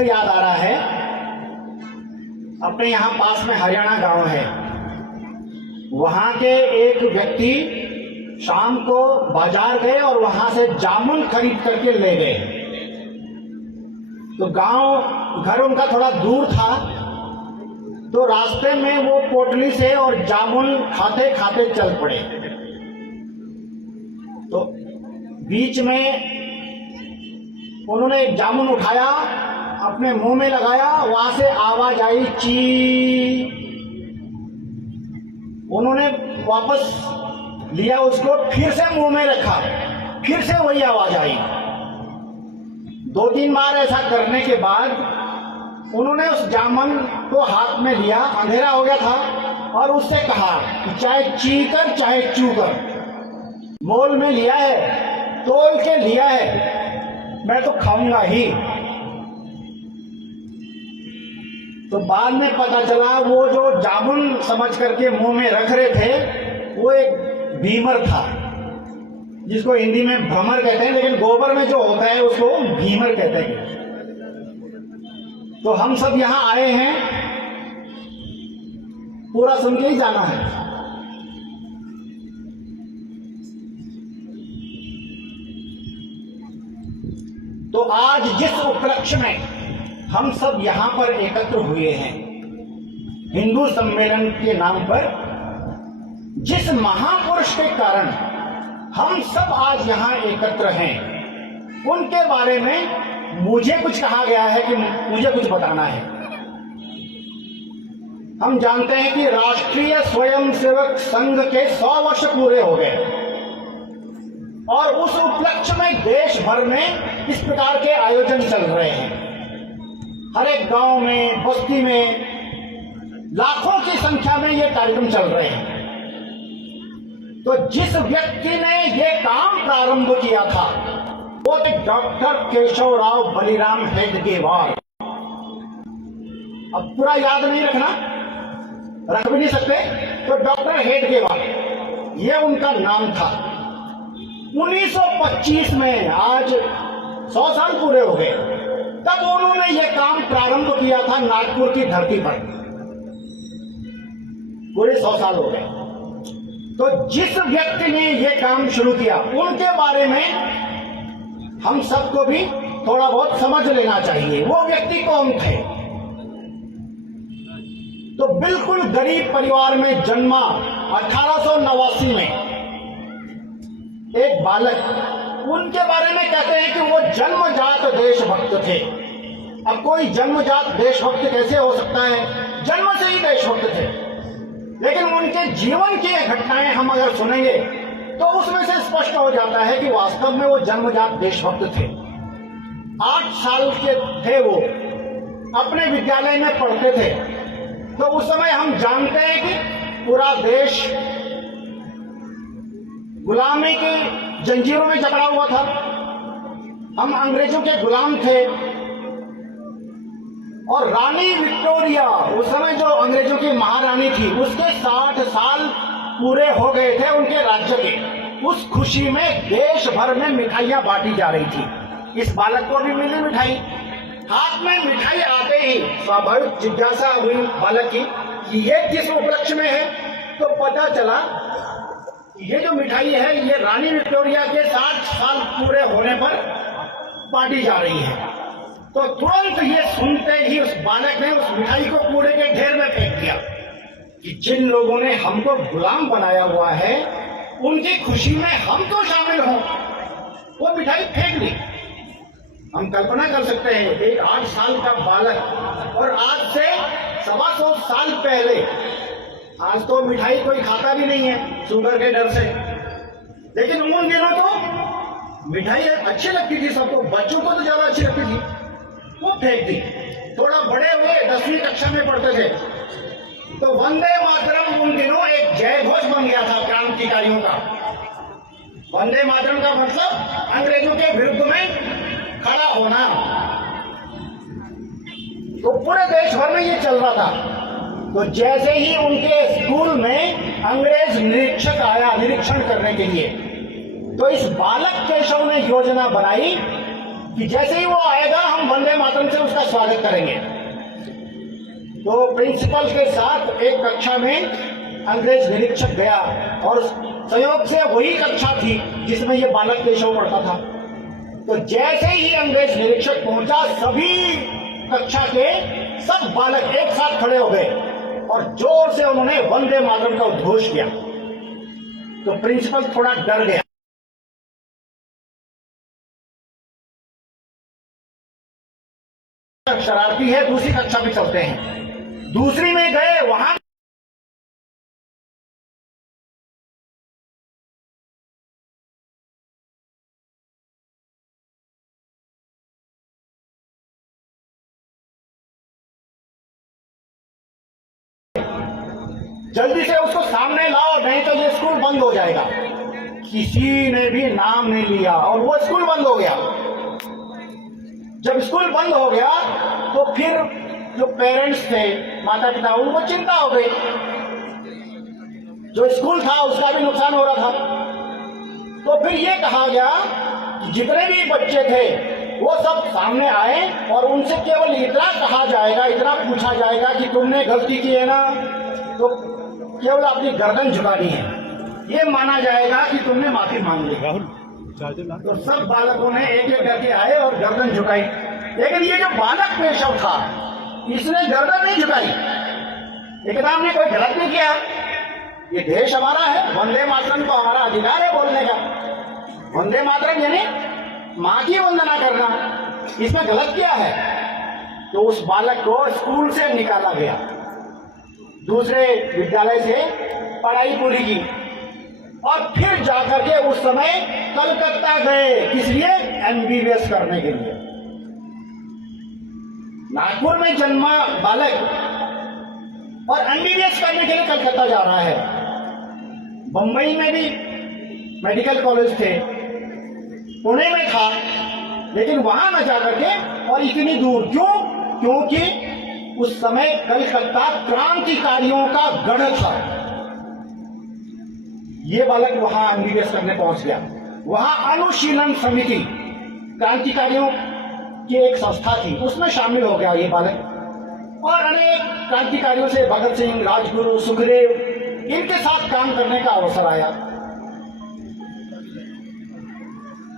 तो याद आ रहा है, अपने यहाँ पास में हरियाणा गांव है, वहां के एक व्यक्ति शाम को बाजार गए और वहां से जामुन खरीद करके ले गए। तो घर उनका थोड़ा दूर था, तो रास्ते में वो पोटली से और जामुन खाते खाते चल पड़े। तो बीच में उन्होंने एक जामुन उठाया, अपने मुंह में लगाया, वहां से आवाज आई ची। उन्होंने वापस लिया उसको, फिर से मुंह में रखा, फिर से वही आवाज आई। 2-3 बार ऐसा करने के बाद उन्होंने उस जामुन को हाथ में लिया, अंधेरा हो गया था, और उससे कहा कि चाहे ची कर चाहे चू कर, मोल में लिया है, तोल के लिया है, मैं तो खाऊंगा ही। तो बाद में पता चला वो जो जामुन समझ करके मुंह में रख रहे थे वो एक भीमर था, जिसको हिंदी में भ्रमर कहते हैं, लेकिन गोबर में जो होता है उसको भीमर कहते हैं। तो हम सब यहां आए हैं, पूरा सुन के ही जाना है। तो आज जिस उपलक्ष्य में हम सब यहां पर एकत्र हुए हैं, हिंदू सम्मेलन के नाम पर, जिस महापुरुष के कारण हम सब आज यहां एकत्र हैं, उनके बारे में मुझे कुछ कहा गया है कि मुझे कुछ बताना है। हम जानते हैं कि राष्ट्रीय स्वयंसेवक संघ के 100 वर्ष पूरे हो गए, और उस उपलक्ष्य में देश भर में इस प्रकार के आयोजन चल रहे हैं। हर एक गांव में, बस्ती में लाखों की संख्या में ये कार्यक्रम चल रहे हैं। तो जिस व्यक्ति ने ये काम प्रारंभ किया था वो थे डॉक्टर केशवराव बलिराम हेडगेवार। अब पूरा याद नहीं रखना, रख भी नहीं सकते, तो डॉक्टर हेडगेवार ये उनका नाम था। 1925 में, आज 100 साल पूरे हो गए, तब उन्होंने यह काम प्रारंभ किया था नागपुर की धरती पर। पूरे 100 साल हो गए। तो जिस व्यक्ति ने यह काम शुरू किया उनके बारे में हम सबको भी थोड़ा बहुत समझ लेना चाहिए। वो व्यक्ति कौन थे? तो बिल्कुल गरीब परिवार में जन्मा, 1889 में एक बालक, उनके बारे में कहते हैं कि वो जन्मजात देशभक्त थे। अब कोई जन्मजात देशभक्त कैसे हो सकता है? जन्म से ही देशभक्त थे, लेकिन उनके जीवन की घटनाएं हम अगर सुनेंगे तो उसमें से स्पष्ट हो जाता है कि वास्तव में वो जन्मजात देशभक्त थे। 8 साल के थे वो, अपने विद्यालय में पढ़ते थे। तो उस समय हम जानते हैं कि पूरा देश गुलामी की जंजीरों में जकड़ा हुआ था। हम अंग्रेजों के गुलाम थे, और रानी विक्टोरिया, उस समय जो अंग्रेजों की महारानी थी, उसके 60 साल पूरे हो गए थे उनके राज्य के। उस खुशी में देश भर में मिठाइयां बांटी जा रही थी। इस बालक को भी मिली मिठाई। हाथ में मिठाई आते ही स्वाभाविक जिज्ञासा हुई बालक की कि ये किस उपलक्ष्य में है। तो पता चला ये जो मिठाई है ये रानी विक्टोरिया के 60 साल पूरे होने पर बांटी जा रही है। तो तुरंत ये सुनते ही उस बालक ने उस मिठाई को कूड़े के ढेर में फेंक दिया कि जिन लोगों ने हमको गुलाम बनाया हुआ है उनकी खुशी में हम तो शामिल हों। वो मिठाई फेंक दी। हम कल्पना कर सकते हैं एक 8 साल का बालक, और आज से 125 साल पहले, आज तो मिठाई कोई खाता भी नहीं है शुगर के डर से, लेकिन उन दिनों तो मिठाई अच्छी लगती थी सबको, बच्चों को तो ज्यादा अच्छी लगती थी। वो फेंक दी। थोड़ा बड़े हुए, 10वीं कक्षा में पढ़ते थे, तो वंदे मातरम उन दिनों एक जय घोष बन गया था क्रांतिकारियों का। वंदे मातरम का मतलब अंग्रेजों के विरुद्ध में खड़ा होना। तो पूरे देश भर में ये चल रहा था। तो जैसे ही उनके स्कूल में अंग्रेज निरीक्षक आया निरीक्षण करने के लिए, तो इस बालक केशव ने योजना बनाई कि जैसे ही वो आएगा हम वंदे मातरम से उसका स्वागत करेंगे। तो प्रिंसिपल के साथ एक कक्षा में अंग्रेज निरीक्षक गया और संयोग से वही कक्षा थी जिसमें ये बालक केशव पढ़ता था। तो जैसे ही अंग्रेज निरीक्षक पहुंचा, सभी कक्षा के सब बालक एक साथ खड़े हो गए और जोर से उन्होंने वंदे मातरम का उद्घोष किया। तो प्रिंसिपल थोड़ा डर गया। शरारती है, दूसरी कक्षा में चलते हैं। दूसरी में गए, वहां जल्दी से उसको सामने लाओ, नहीं तो ये स्कूल बंद हो जाएगा। किसी ने भी नाम नहीं लिया और वो स्कूल बंद हो गया। जब स्कूल बंद हो गया तो फिर जो पेरेंट्स थे, माता पिता, उनको चिंता हो गई। जो स्कूल था उसका भी नुकसान हो रहा था। तो फिर ये कहा गया कि जितने भी बच्चे थे वो सब सामने आए और उनसे केवल इतना कहा जाएगा, इतना पूछा जाएगा कि तुमने गलती की है ना, तो केवल अपनी गर्दन झुकानी है। ये माना जाएगा कि तुमने माफी मांग ली। तो सब बालकों ने एक एक करके आए और गर्दन झुकाई। लेकिन ये जो बालक केशव था, इसने गर्दन नहीं झुकाई। एकदम ने कोई गलत नहीं किया। ये देश हमारा है, वंदे मातरम को हमारा अधिकार है बोलने का। वंदे मातरम यानी मां की वंदना करना, इसमें गलत किया है। तो उस बालक को स्कूल से निकाला गया, दूसरे विद्यालय से पढ़ाई पूरी की और फिर जाकर के उस समय कलकत्ता गए। किस लिए? एमबीबीएस करने के लिए। नागपुर में जन्मा बालक और एमबीबीएस करने के लिए कलकत्ता जा रहा है। बंबई में भी मेडिकल कॉलेज थे, पुणे में था, लेकिन वहां न जाकर के और इतनी दूर क्यों? क्योंकि उस समय कलकत्ता क्रांतिकारियों का गढ़ था। ये बालक वहां एमबीबीएस करने पहुंच गया। वहां अनुशीलन समिति, क्रांतिकारियों की एक संस्था थी, उसमें शामिल हो गया ये बालक और अनेक क्रांतिकारियों से, भगत सिंह, राजगुरु, सुखदेव, इनके साथ काम करने का अवसर आया।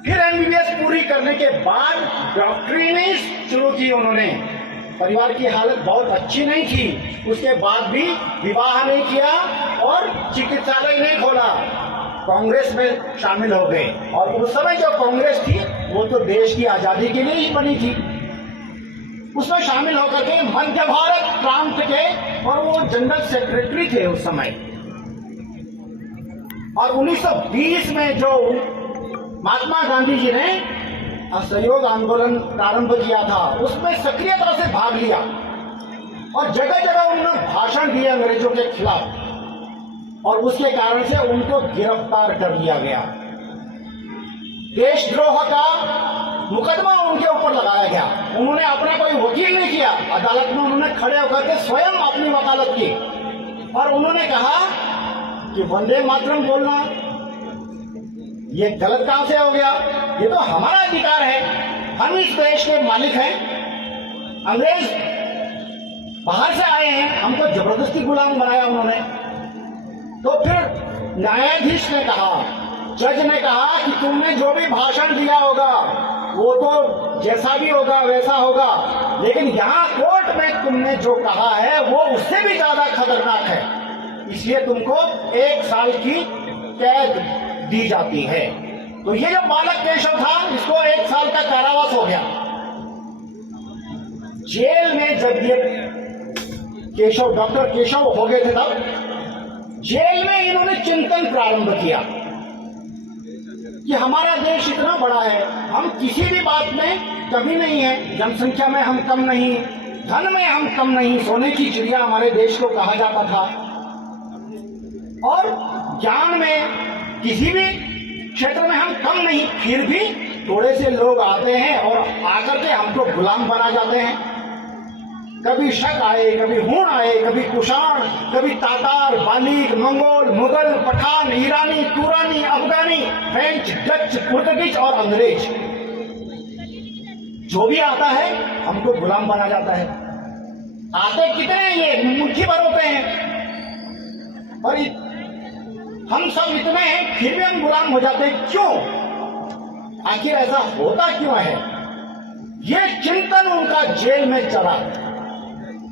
फिर एमबीबीएस पूरी करने के बाद डॉक्टरी शुरू की उन्होंने। परिवार की हालत बहुत अच्छी नहीं थी, उसके बाद भी विवाह नहीं किया और चिकित्सालय नहीं खोला। कांग्रेस में शामिल हो गए और उस समय जो कांग्रेस थी वो तो देश की आजादी के लिए ही बनी थी। उसमें शामिल होकर के मध्य भारत प्रांत के, और वो जनरल सेक्रेटरी थे उस समय। और 1920 में जो महात्मा गांधी जी ने असहयोग आंदोलन प्रारंभ किया था, उसमें सक्रियता से भाग लिया और जगह जगह उन्होंने भाषण दिए अंग्रेजों के खिलाफ और उसके कारण से उनको गिरफ्तार कर लिया गया। देशद्रोह का मुकदमा उनके ऊपर लगाया गया। उन्होंने अपना कोई वकील नहीं किया, अदालत में उन्होंने खड़े होकर के स्वयं अपनी वकालत की और उन्होंने कहा कि वंदे मातरम बोलना ये गलत कहां से हो गया? ये तो हमारा अधिकार है, हम इस देश के मालिक हैं। अंग्रेज बाहर से आए हैं, हमको जबरदस्ती गुलाम बनाया उन्होंने। तो फिर न्यायाधीश ने कहा, जज ने कहा कि तुमने जो भी भाषण दिया होगा वो तो जैसा भी होगा वैसा होगा, लेकिन यहाँ कोर्ट में तुमने जो कहा है वो उससे भी ज्यादा खतरनाक है, इसलिए तुमको 1 साल की कैद दी जाती है। तो ये जो बालक केशव था, इसको 1 साल का कारावास हो गया। जेल में जब ये केशव, डॉक्टर केशव हो गए थे, तब जेल में इन्होंने चिंतन प्रारंभ किया कि हमारा देश इतना बड़ा है, हम किसी भी बात में कमी नहीं है, जनसंख्या में हम कम नहीं, धन में हम कम नहीं, सोने की चिड़िया हमारे देश को कहा जाता था, और ज्ञान में किसी भी क्षेत्र में हम कम नहीं, फिर भी थोड़े से लोग आते हैं और आकर के हमको गुलाम बना जाते हैं। कभी शक आए, कभी हूण आए, कभी कुषाण, कभी तातार, बालीग, मंगोल, मुगल, पठान, ईरानी, तुरानी, अफगानी, फ्रेंच, डच, पुर्तगीज और अंग्रेज, जो भी आता है हमको गुलाम बना जाता है। आते कितने हैं, ये मुट्ठी भर होते हैं, और हम सब इतने हैं फिर भी हम गुलाम हो जाते हैं। क्यों? आखिर ऐसा होता क्यों है? ये चिंतन उनका जेल में चला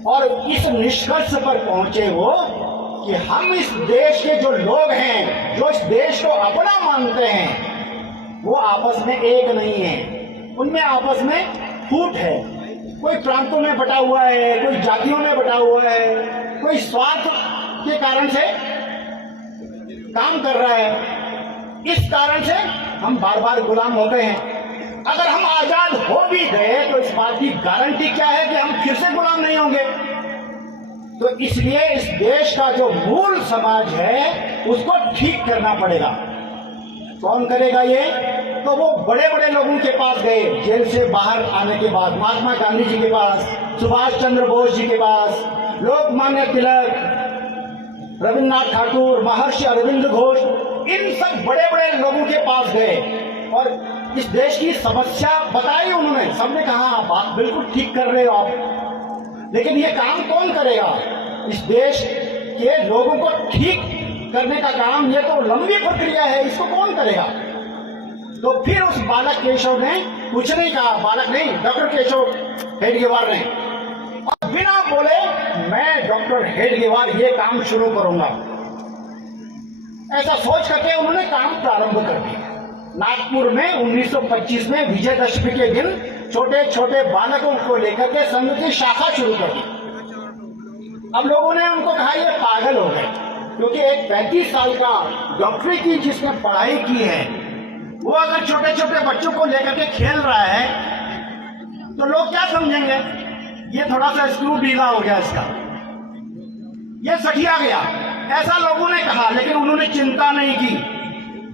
और इस निष्कर्ष पर पहुंचे वो कि हम इस देश के जो लोग हैं, जो इस देश को अपना मानते हैं, वो आपस में एक नहीं है। उनमें आपस में फूट है। कोई प्रांतों में बटा हुआ है, कोई जातियों में बटा हुआ है, कोई स्वार्थ के कारण से काम कर रहा है। इस कारण से हम बार बार गुलाम होते हैं। अगर हम आजाद हो भी गए तो इस बात की गारंटी क्या है कि हम फिर से गुलाम नहीं होंगे? तो इसलिए इस देश का जो मूल समाज है उसको ठीक करना पड़ेगा। कौन करेगा ये? तो वो बड़े बड़े लोगों के पास गए, जेल से बाहर आने के बाद महात्मा गांधी जी के पास, सुभाष चंद्र बोस जी के पास, लोकमान्य तिलक, रविन्द्रनाथ ठाकुर, महर्षि अरविंद घोष, इन सब बड़े बड़े लोगों के पास गए और इस देश की समस्या बताई उन्होंने। सबने कहा बात बिल्कुल ठीक कर रहे हो आप, लेकिन ये काम कौन करेगा? इस देश के लोगों को ठीक करने का काम, ये तो लंबी प्रक्रिया है, इसको कौन करेगा? तो फिर उस बालक केशव ने कुछ नहीं कहा, बालक नहीं, डॉक्टर केशव हेडगेवार ने, और बिना बोले मैं डॉक्टर हेडगेवार ये काम शुरू करूंगा, ऐसा सोच करके उन्होंने काम प्रारंभ कर दिया। नागपुर में 1925 में विजयदशमी के दिन छोटे छोटे बालकों को लेकर के संघ की शाखा शुरू कर दी। अब लोगों ने उनको कहा ये पागल हो गए, क्योंकि एक 35 साल का डॉक्टरी की जिसने पढ़ाई की है वो अगर छोटे छोटे बच्चों को लेकर के खेल रहा है तो लोग क्या समझेंगे? ये थोड़ा सा स्क्रू ढीला हो गया इसका, ये सठिया गया, ऐसा लोगों ने कहा। लेकिन उन्होंने चिंता नहीं की।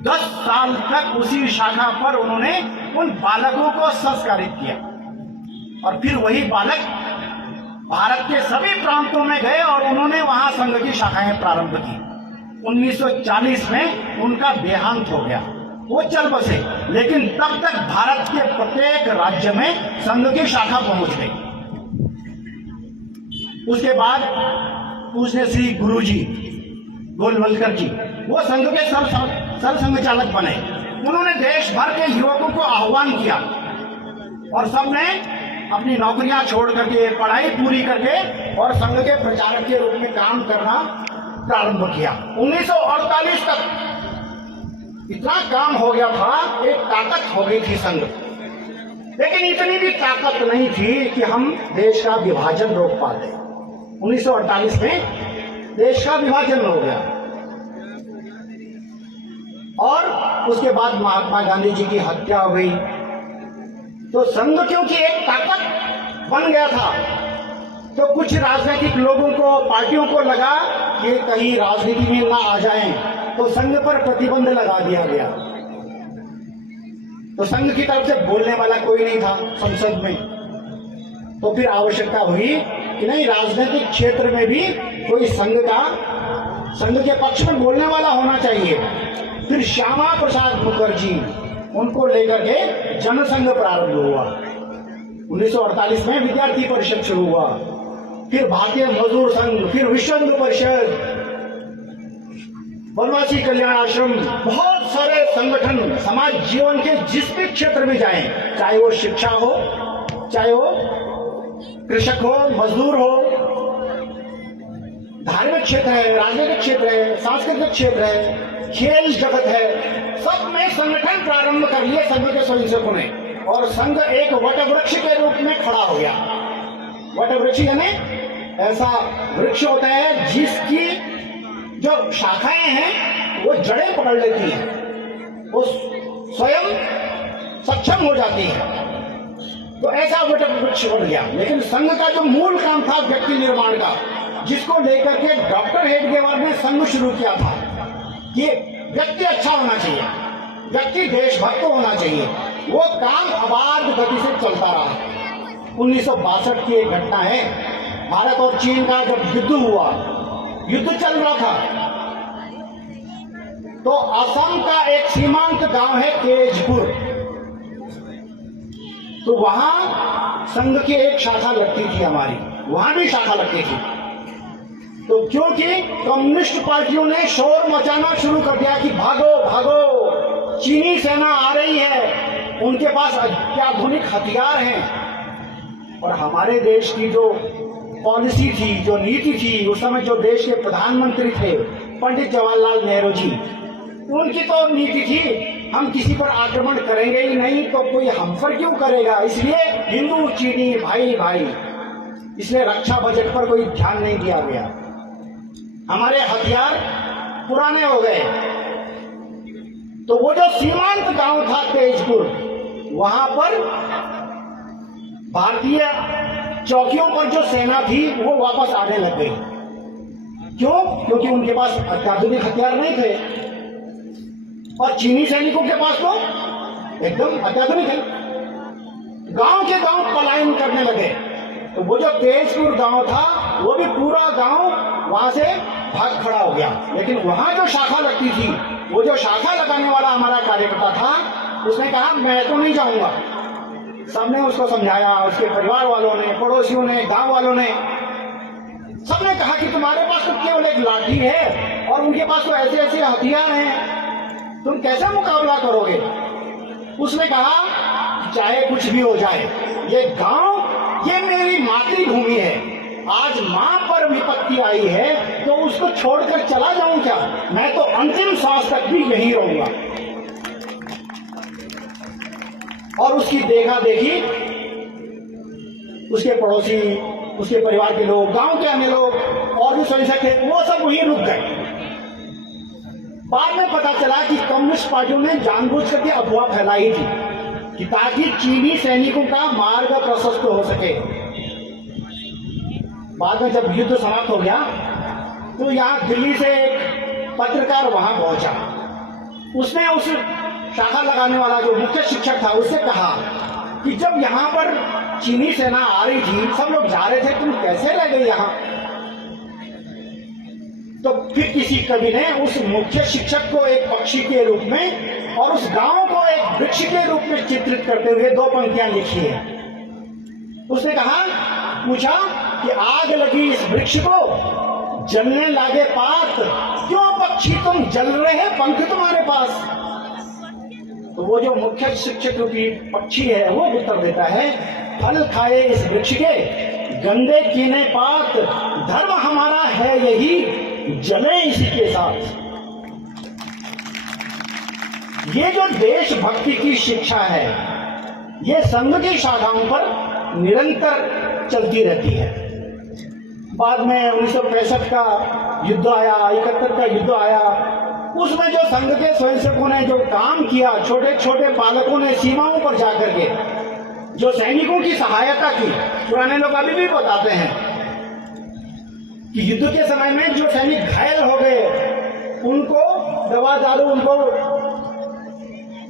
10 साल तक उसी शाखा पर उन्होंने उन बालकों को संस्कारित किया और फिर वही बालक भारत के सभी प्रांतों में गए और उन्होंने वहां संघ की शाखाएं प्रारंभ की। 1940 में उनका देहांत हो गया, वो चल बसे, लेकिन तब तक भारत के प्रत्येक राज्य में संघ की शाखा पहुंच गई। उसके बाद पूज्य श्री गुरुजी गोलवलकर जी वो संघ के सर संघ चालक बने। उन्होंने देश भर के युवकों को आह्वान किया और सबने अपनी नौकरियां छोड़ करके, पढ़ाई पूरी करके और संघ के प्रचारक के रूप में काम करना प्रारंभ किया। 1948 तक इतना काम हो गया था, एक ताकत हो गई थी संघ। लेकिन इतनी भी ताकत नहीं थी कि हम देश का विभाजन रोक पाते। 1948 में देश का विभाजन हो गया और उसके बाद महात्मा गांधी जी की हत्या हो गई। तो संघ क्योंकि एक ताकत बन गया था, तो कुछ राजनीतिक लोगों को, पार्टियों को लगा कि कहीं राजनीति में ना आ जाएं, तो संघ पर प्रतिबंध लगा दिया गया। तो संघ की तरफ से बोलने वाला कोई नहीं था संसद में। तो फिर आवश्यकता हुई कि नहीं, राजनीतिक क्षेत्र में भी कोई संघ के पक्ष में बोलने वाला होना चाहिए। फिर श्यामा प्रसाद मुखर्जी, उनको लेकर के जनसंघ प्रारंभ हुआ। 1948 में विद्यार्थी परिषद शुरू हुआ, फिर भारतीय मजदूर संघ, फिर विश्व हिंदू परिषद, वनवासी कल्याण आश्रम, बहुत सारे संगठन समाज जीवन के जिस भी क्षेत्र में जाएं, चाहे वो शिक्षा हो, चाहे वो कृषक हो, मजदूर हो, धार्मिक क्षेत्र है, राजनीतिक क्षेत्र है, सांस्कृतिक क्षेत्र है, खेल जगत है, सब में संगठन प्रारंभ कर लिए संघ के स्वयंसेवकों ने। और संघ एक वटवृक्ष के रूप में खड़ा हो गया। वटवृक्ष यानी ऐसा वृक्ष होता है जिसकी जो शाखाएं हैं वो जड़ें पकड़ लेती हैं, वो स्वयं सक्षम हो जाती है। तो ऐसा वटवृक्ष बन गया। लेकिन संघ का जो मूल काम था व्यक्ति निर्माण का, जिसको लेकर के डॉक्टर हेडगेवार ने संघ शुरू किया था कि व्यक्ति अच्छा होना चाहिए, व्यक्ति देशभक्त होना चाहिए, वो काम अबाध गति से चलता रहा। 1962 की एक घटना है, भारत और चीन का जब युद्ध हुआ, युद्ध चल रहा था, तो असम का एक सीमांत गांव है तेजपुर। तो वहां संघ की एक शाखा लगती थी हमारी, वहां भी शाखा लगती थी। तो क्योंकि कम्युनिस्ट पार्टियों ने शोर मचाना शुरू कर दिया कि भागो भागो, चीनी सेना आ रही है, उनके पास अत्याधुनिक हथियार हैं। और हमारे देश की जो पॉलिसी थी, जो नीति थी, उस समय जो देश के प्रधानमंत्री थे पंडित जवाहरलाल नेहरू जी, उनकी तो नीति थी हम किसी पर आक्रमण करेंगे ही नहीं, तो कोई हम पर क्यों करेगा, इसलिए हिंदू चीनी भाई भाई, इसलिए रक्षा बजट पर कोई ध्यान नहीं दिया गया। हमारे हथियार पुराने हो गए। तो वो जो सीमांत गांव था तेजपुर, वहां पर भारतीय चौकियों पर जो सेना थी वो वापस आने लग गई। क्यों? क्योंकि उनके पास अत्याधुनिक हथियार नहीं थे और चीनी सैनिकों के पास तो एकदम अत्याधुनिक है। गांव के गांव पलायन करने लगे। तो वो जो तेजपुर गांव था वो भी पूरा गांव वहां से भाग खड़ा हो गया। लेकिन वहां जो शाखा लगती थी, वो जो शाखा लगाने वाला हमारा कार्यकर्ता था, उसने कहा मैं तो नहीं जाऊंगा। सबने उसको समझाया, उसके परिवार वालों ने, पड़ोसियों ने, गांव वालों ने, सबने कहा कि तुम्हारे पास तो केवल एक लाठी है और उनके पास तो ऐसे ऐसे हथियार हैं, तुम कैसे मुकाबला करोगे। उसने कहा चाहे कुछ भी हो जाए, ये गांव ये मेरी मातृभूमि है, आज मां पर विपत्ति आई है तो उसको छोड़कर चला जाऊं क्या, मैं तो अंतिम सांस तक भी यहीं रहूंगा। और उसकी देखा देखी उसके पड़ोसी, उसके परिवार के लोग, गांव के अन्य लोग और भी स्वयंसेवक थे, वो सब वहीं रुक गए। बाद में पता चला कि कम्युनिस्ट पार्टियों ने जानबूझ करके अफवाह फैलाई थी कि ताकि चीनी सैनिकों का मार्ग प्रशस्त हो सके। बाद में जब युद्ध समाप्त हो गया तो यहाँ दिल्ली से एक पत्रकार वहां पहुंचा। उसने उस शाखा लगाने वाला जो मुख्य शिक्षक था उससे कहा कि जब यहाँ पर चीनी सेना आ रही थी, सब लोग जा रहे थे, तुम कैसे रह गए यहाँ। तो फिर किसी कवि ने उस मुख्य शिक्षक को एक पक्षी के रूप में और उस गांव को एक वृक्ष के रूप में चित्रित करते हुए दो पंक्तियां लिखी है। उसने कहा, पूछा कि आग लगी इस वृक्ष को, जलने लागे पात, क्यों पक्षी तुम जल रहे हैं, पंख तुम्हारे पास। तो वो जो मुख्य शिक्षक रूपी पक्षी है वो उत्तर देता है, फल खाए इस वृक्ष के, गंदे कीने पात, धर्म हमारा है यही, जले इसी के साथ। ये जो देशभक्ति की शिक्षा है, ये संघ की शाखाओं पर निरंतर चलती रहती है। बाद में 1965 का युद्ध आया, 71 का युद्ध आया, उसमें जो संघ के स्वयंसेवकों ने जो काम किया, छोटे छोटे बालकों ने सीमाओं पर जाकर के जो सैनिकों की सहायता की, पुराने लोग अभी भी बताते हैं कि युद्ध के समय में जो सैनिक घायल हो गए, उनको दवा दारू, उनको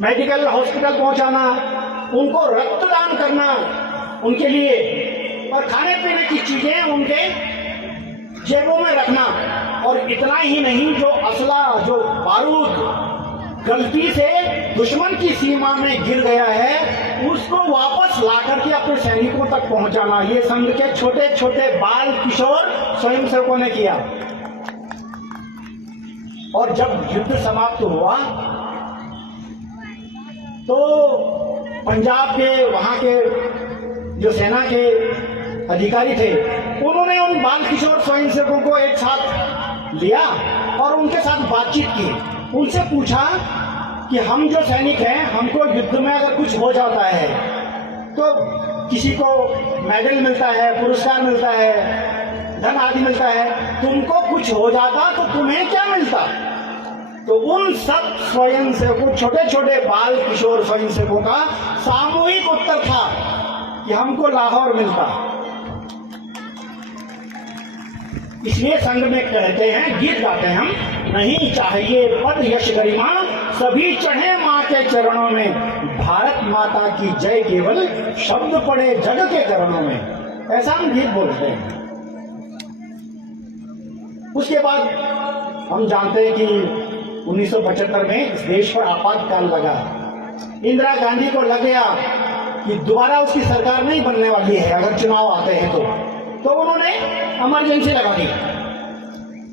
मेडिकल हॉस्पिटल पहुंचाना, उनको रक्तदान करना उनके लिए, और खाने पीने की चीजें उनके जेबों में रखना। और इतना ही नहीं, जो असला, जो बारूद गलती से दुश्मन की सीमा में गिर गया है, उसको वापस ला करके अपने सैनिकों तक पहुंचाना, ये संघ के छोटे छोटे बाल किशोर स्वयंसेवकों ने किया। और जब युद्ध समाप्त हुआ तो पंजाब के वहां के जो सेना के अधिकारी थे, उन्होंने उन बाल किशोर स्वयंसेवकों को एक साथ लिया और उनके साथ बातचीत की। उनसे पूछा कि हम जो सैनिक हैं, हमको युद्ध में अगर कुछ हो जाता है तो किसी को मेडल मिलता है, पुरस्कार मिलता है, धन आदि मिलता है, तुमको कुछ हो जाता तो तुम्हें क्या मिलता। तो उन सब स्वयंसेवकों, छोटे छोटे बाल किशोर स्वयंसेवकों का सामूहिक उत्तर था कि हमको लाहौर मिलता। इसलिए संघ में कहते हैं, गीत गाते हैं हम, नहीं चाहिए पद यश गरिमा, सभी चढ़े मां के चरणों में, भारत माता की जय केवल शब्द पड़े जग के चरणों में, ऐसा हम गीत बोलते हैं। उसके बाद हम जानते हैं कि 1975 में इस देश पर आपातकाल लगा, इंदिरा गांधी को लग गया कि दोबारा उसकी सरकार नहीं बनने वाली है अगर चुनाव आते हैं तो उन्होंने इमरजेंसी लगा दी।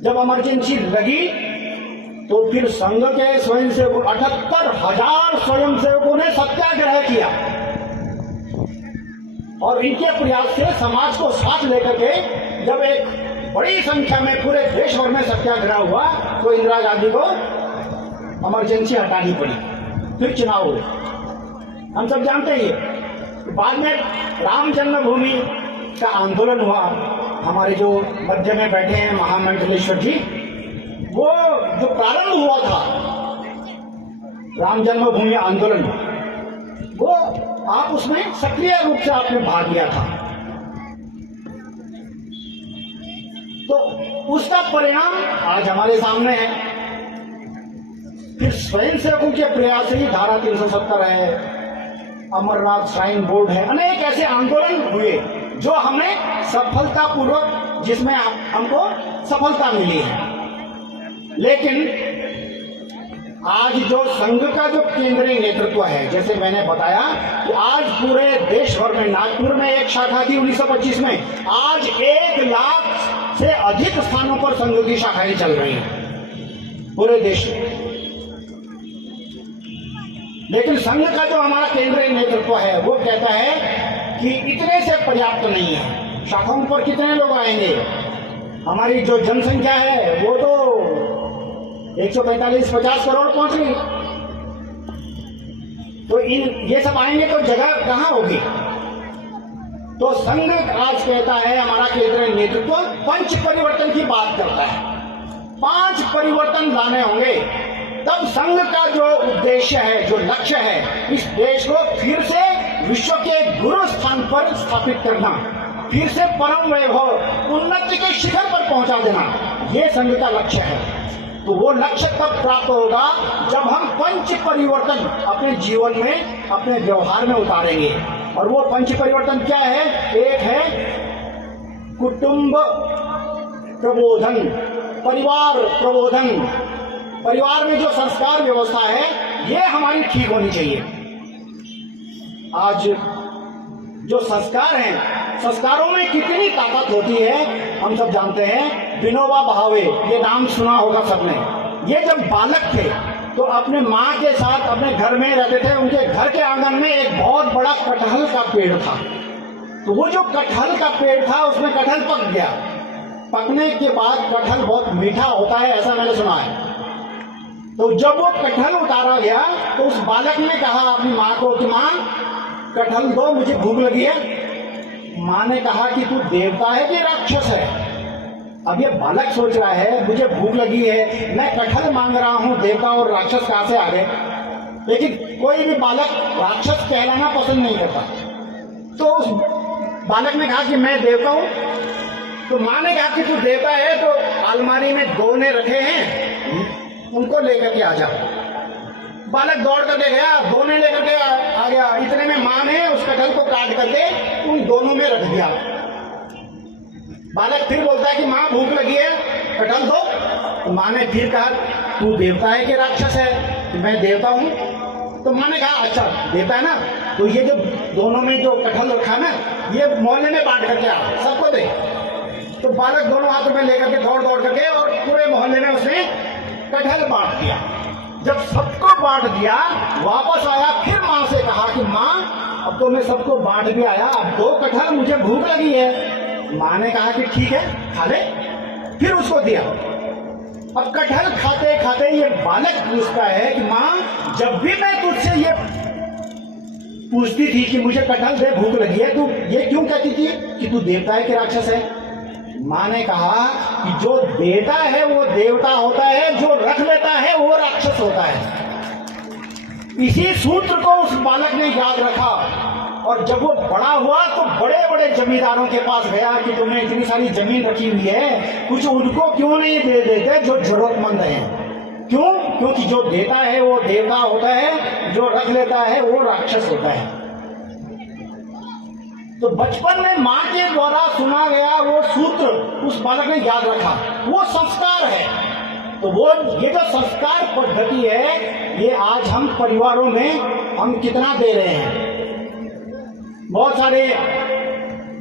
जब इमरजेंसी लगी तो फिर संघ के स्वयंसेवक 78,000 स्वयंसेवकों ने सत्याग्रह किया और इनके प्रयास से समाज को साथ लेकर के जब एक बड़ी संख्या में पूरे देश भर में सत्याग्रह हुआ तो इंदिरा गांधी को इमरजेंसी हटानी पड़ी, फिर चुनाव हुए। हम सब जानते हैं। बाद में राम जन्मभूमि का आंदोलन हुआ। हमारे जो मध्य में बैठे हैं महामंडलेश्वर जी, वो जो प्रारंभ हुआ था राम जन्मभूमि आंदोलन, वो आप उसमें सक्रिय रूप से आपने भाग लिया था। तो उसका परिणाम आज हमारे सामने है। फिर स्वयंसेवकों के प्रयास से ही धारा 370 है, अमरनाथ श्राइन बोर्ड है, अनेक ऐसे आंदोलन हुए जो हमें सफलतापूर्वक, जिसमें हमको सफलता मिली है। लेकिन आज जो संघ का जो केंद्रीय नेतृत्व है, जैसे मैंने बताया कि आज पूरे देश भर में, नागपुर में एक शाखा थी 1925 में, आज 1 लाख से अधिक स्थानों पर संघ की शाखाएं चल रही हैं पूरे देश में। लेकिन संघ का जो हमारा केंद्रीय नेतृत्व है वो कहता है कि इतने से पर्याप्त नहीं है, शाखाओं पर कितने लोग आएंगे, हमारी जो जनसंख्या है वो तो 145-50 करोड़ पहुंच गई, तो ये सब आएंगे तो जगह कहां होगी। तो संघ आज कहता है, हमारा केंद्रीय नेतृत्व पंच परिवर्तन की बात करता है, 5 परिवर्तन लाने होंगे, तब संघ का जो उद्देश्य है, जो लक्ष्य है, इस देश को फिर से विश्व के गुरु स्थान पर स्थापित करना, फिर से परम वैभव, उन्नति के शिखर पर पहुंचा देना, ये संघ का लक्ष्य है। तो वो लक्ष्य तब प्राप्त होगा जब हम पंच परिवर्तन अपने जीवन में, अपने व्यवहार में उतारेंगे। और वो पंच परिवर्तन क्या है? एक है कुटुंब प्रबोधन, परिवार प्रबोधन, परिवार में जो संस्कार व्यवस्था है ये हमारी ठीक होनी चाहिए। आज जो संस्कार हैं, संस्कारों में कितनी ताकत होती है हम सब जानते हैं। विनोबा भावे, ये नाम सुना होगा सबने। ये जब बालक थे तो अपने माँ के साथ अपने घर में रहते थे। उनके घर के आंगन में एक बहुत बड़ा कटहल का पेड़ था। तो वो जो कटहल का पेड़ था उसमें कटहल पक गया। पकने के बाद कटहल बहुत मीठा होता है, ऐसा मैंने सुना है। तो जब वो कटहल उतारा गया तो उस बालक ने कहा अपनी माँ को कि माँ कटहल दो, मुझे भूख लगी है। माँ ने कहा कि तू देवता है कि राक्षस है? अब ये बालक सोच रहा है मुझे भूख लगी है, मैं कटहल मांग रहा हूँ, देवता और राक्षस कहाँ से आ गए? लेकिन कोई भी बालक राक्षस कहलाना पसंद नहीं करता। तो उस बालक ने कहा कि मैं देवता हूँ। तो माँ ने कहा कि तू देवता है तो अलमारी में दोने रखे हैं, उनको लेकर के आ जा। बालक दौड़ करके गया, दोने लेकर के आ गया। इतने में माँ ने उस कटहल को काट करके उन दोनों में रख दिया। बालक फिर बोलता है कि माँ भूख लगी है, कटहल दो। तो माँ ने फिर कहा तू देवता है कि राक्षस है? मैं देवता हूँ। तो माँ ने कहा अच्छा देवता है ना, तो ये जो दोनों में जो कटहल रखा ना, ये मोहल्ले में बांट करके आ, सबको दे। तो बालक दोनों हाथों में लेकर के दौड़ दौड़ करके और पूरे मोहल्ले में उसने कटहल बांट दिया। जब सबको बांट दिया, वापस आया, फिर माँ से कहा कि माँ अब तो मैं सबको बांट भी आया, अब 2 कटहल, मुझे भूख लगी है। माँ ने कहा कि ठीक है खा ले। फिर उसको दिया। अब कटहल खाते खाते ये बालक पूछता है कि माँ जब भी मैं तुझसे ये पूछती थी कि मुझे कटहल दे, भूख लगी है, तू ये क्यों कहती थी कि तू देवता है कि राक्षस है? माँ ने कहा कि जो देता है वो देवता होता है, जो रख लेता है वो राक्षस होता है। इसी सूत्र को उस बालक ने याद रखा और जब वो बड़ा हुआ तो बड़े बड़े जमींदारों के पास गया कि तुमने इतनी सारी जमीन रखी हुई है, कुछ उनको क्यों नहीं दे देते जो जरूरतमंद हैं? क्यों? क्योंकि जो देता है वो देवता होता है, जो रख लेता है वो राक्षस होता है। तो बचपन में माँ के द्वारा सुना गया वो सूत्र उस बालक ने याद रखा, वो संस्कार है। तो वो ये जो संस्कार पद्धति है, ये आज हम परिवारों में हम कितना दे रहे हैं? बहुत सारे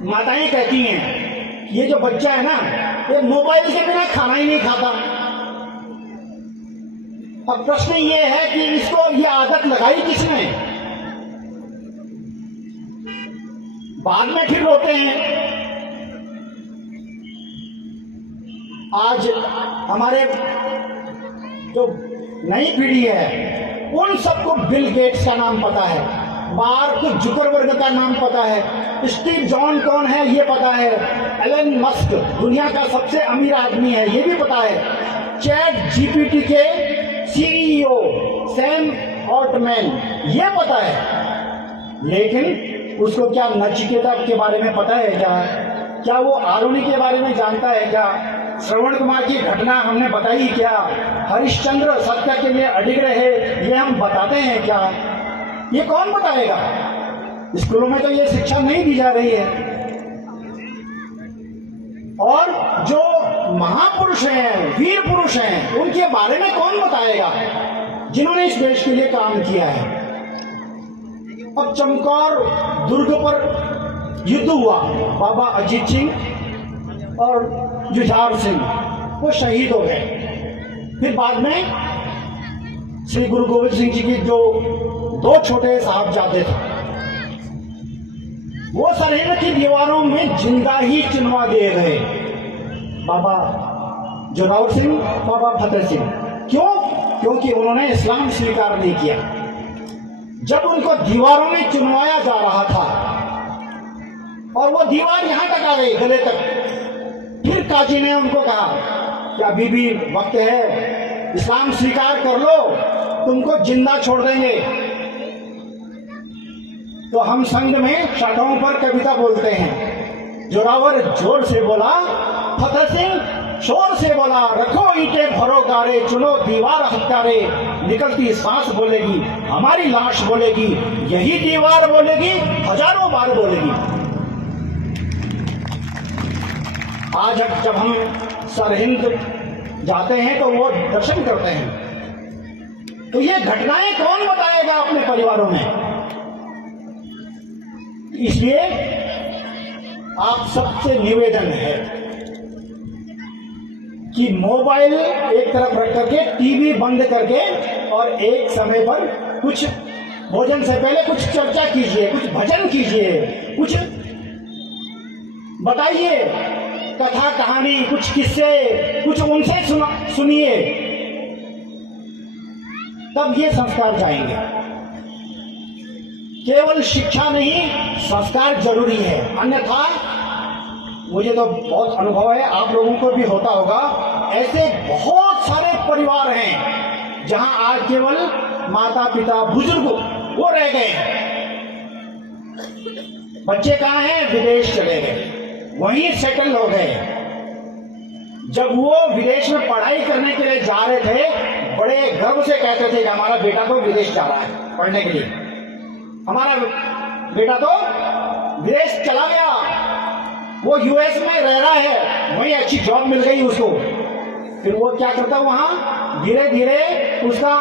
माताएं कहती हैं ये जो बच्चा है ना, ये मोबाइल के बिना खाना ही नहीं खाता। अब प्रश्न ये है कि इसको ये आदत लगाई किसने? बाद में फिर रोते हैं। आज हमारे जो नई पीढ़ी है उन सबको बिल गेट्स का नाम पता है, मार्क जुकरबर्ग का नाम पता है, स्टीव जॉन कौन है ये पता है, एलन मस्क दुनिया का सबसे अमीर आदमी है ये भी पता है, चैट जीपीटी के सीईओ सैम ऑल्टमैन ये पता है। लेकिन उसको क्या नचिकेता के बारे में पता है क्या वो आरुणि के बारे में जानता है क्या? श्रवण कुमार की घटना हमने बताई क्या? हरिश्चंद्र सत्य के लिए अडिग रहे ये हम बताते हैं क्या? ये कौन बताएगा? स्कूलों में तो ये शिक्षा नहीं दी जा रही है। और जो महापुरुष हैं, वीर पुरुष हैं, उनके बारे में कौन बताएगा जिन्होंने इस देश के लिए काम किया है? अब चमकौर दुर्ग पर युद्ध हुआ, बाबा अजीत सिंह और जुझार सिंह वो शहीद हो गए। फिर बाद में श्री गुरु गोविंद सिंह जी की जो दो छोटे साहबजादे थे वो सरहिंद की दीवारों में जिंदा ही चिनवा दिए गए, बाबा जोरावर सिंह, बाबा फतेह सिंह। क्यों? क्योंकि उन्होंने इस्लाम स्वीकार नहीं किया। जब उनको दीवारों में चुनवाया जा रहा था और वो दीवार यहां तक आ गई, गले तक, फिर काजी ने उनको कहा कि अभी भी वक्त है, इस्लाम स्वीकार कर लो, तुमको जिंदा छोड़ देंगे। तो हम संघ में शाखाओं पर कविता बोलते हैं। जोरावर जोर से बोला, फतेह सिंह शोर से बोला, रखो ईंटें भरो गारे, चुनो दीवार हत्यारे, निकलती सांस बोलेगी हमारी लाश बोलेगी, यही दीवार बोलेगी हजारों बार बोलेगी। आज जब हम सरहिंद जाते हैं तो वो दर्शन करते हैं, तो ये घटनाएं कौन बताएगा अपने परिवारों में? इसलिए आप सबसे निवेदन है कि मोबाइल एक तरफ रख करके, टीवी बंद करके, और एक समय पर कुछ भोजन से पहले कुछ चर्चा कीजिए, कुछ भजन कीजिए, कुछ बताइए, कथा कहानी, कुछ किस्से, कुछ उनसे सुनिए, तब ये संस्कार जाएंगे। केवल शिक्षा नहीं, संस्कार जरूरी है। अन्यथा मुझे तो बहुत अनुभव है, आप लोगों को भी होता होगा, ऐसे बहुत सारे परिवार हैं जहां आज केवल माता पिता बुजुर्ग वो रह गए हैं। बच्चे कहाँ हैं? विदेश चले गए, वहीं सेटल हो गए। जब वो विदेश में पढ़ाई करने के लिए जा रहे थे, बड़े गर्व से कहते थे कि हमारा बेटा तो विदेश जा रहा है पढ़ने के लिए, हमारा बेटा तो विदेश चला गया, वो यूएस में रह रहा है, वहीं अच्छी जॉब मिल गई उसको। फिर वो क्या करता है, वहां धीरे धीरे उसका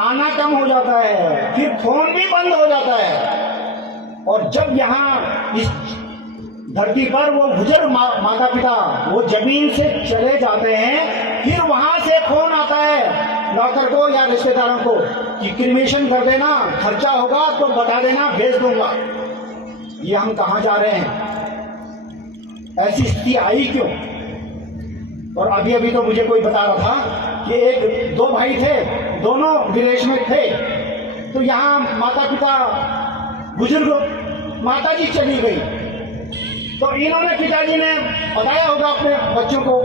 आना कम हो जाता है, फिर फोन भी बंद हो जाता है। और जब यहाँ इस धरती पर वो बुजुर्ग माता पिता वो जमीन से चले जाते हैं, फिर वहां से फोन आता है नौकर को या रिश्तेदारों को कि क्रिमेशन कर देना, खर्चा होगा तो बता देना, भेज दूंगा। ये हम कहाँ जा रहे हैं? ऐसी स्थिति आई क्यों? और अभी अभी तो मुझे कोई बता रहा था कि दो भाई थे, दोनों विदेश में थे, तो यहाँ माता पिता बुजुर्ग माता जी चली गई, तो इन्होंने पिताजी ने बताया होगा अपने बच्चों को,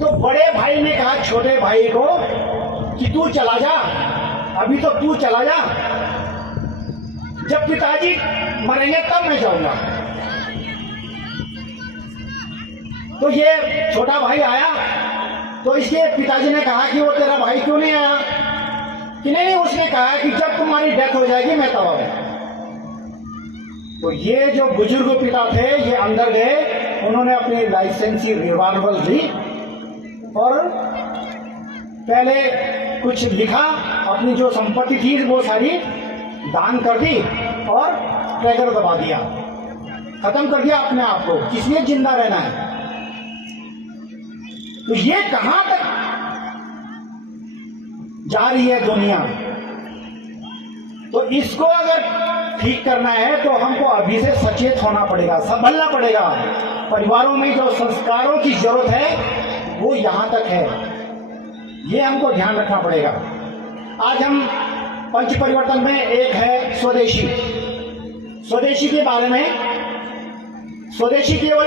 तो बड़े भाई ने कहा छोटे भाई को कि तू चला जा, अभी तो तू चला जा, जब पिताजी मरेंगे तब मैं जाऊंगा। तो ये छोटा भाई आया, तो इसके पिताजी ने कहा कि वो तेरा भाई क्यों नहीं आया? कि नहीं, उसने कहा कि जब तुम्हारी डेथ हो जाएगी मैं तब आऊंगा। तो ये जो बुजुर्ग पिता थे ये अंदर गए, उन्होंने अपनी लाइसेंसी रिवॉल्वर ली और पहले कुछ लिखा, अपनी जो संपत्ति थी वो सारी दान कर दी और ट्रैगर दबा दिया, खत्म कर दिया अपने आप को। किस लिए जिंदा रहना है? तो ये कहां तक जा रही है दुनिया? तो इसको अगर ठीक करना है तो हमको अभी से सचेत होना पड़ेगा, संभलना पड़ेगा। परिवारों में जो संस्कारों की जरूरत है वो यहां तक है, ये हमको ध्यान रखना पड़ेगा। आज हम पंच परिवर्तन में एक है स्वदेशी। स्वदेशी के बारे में, स्वदेशी केवल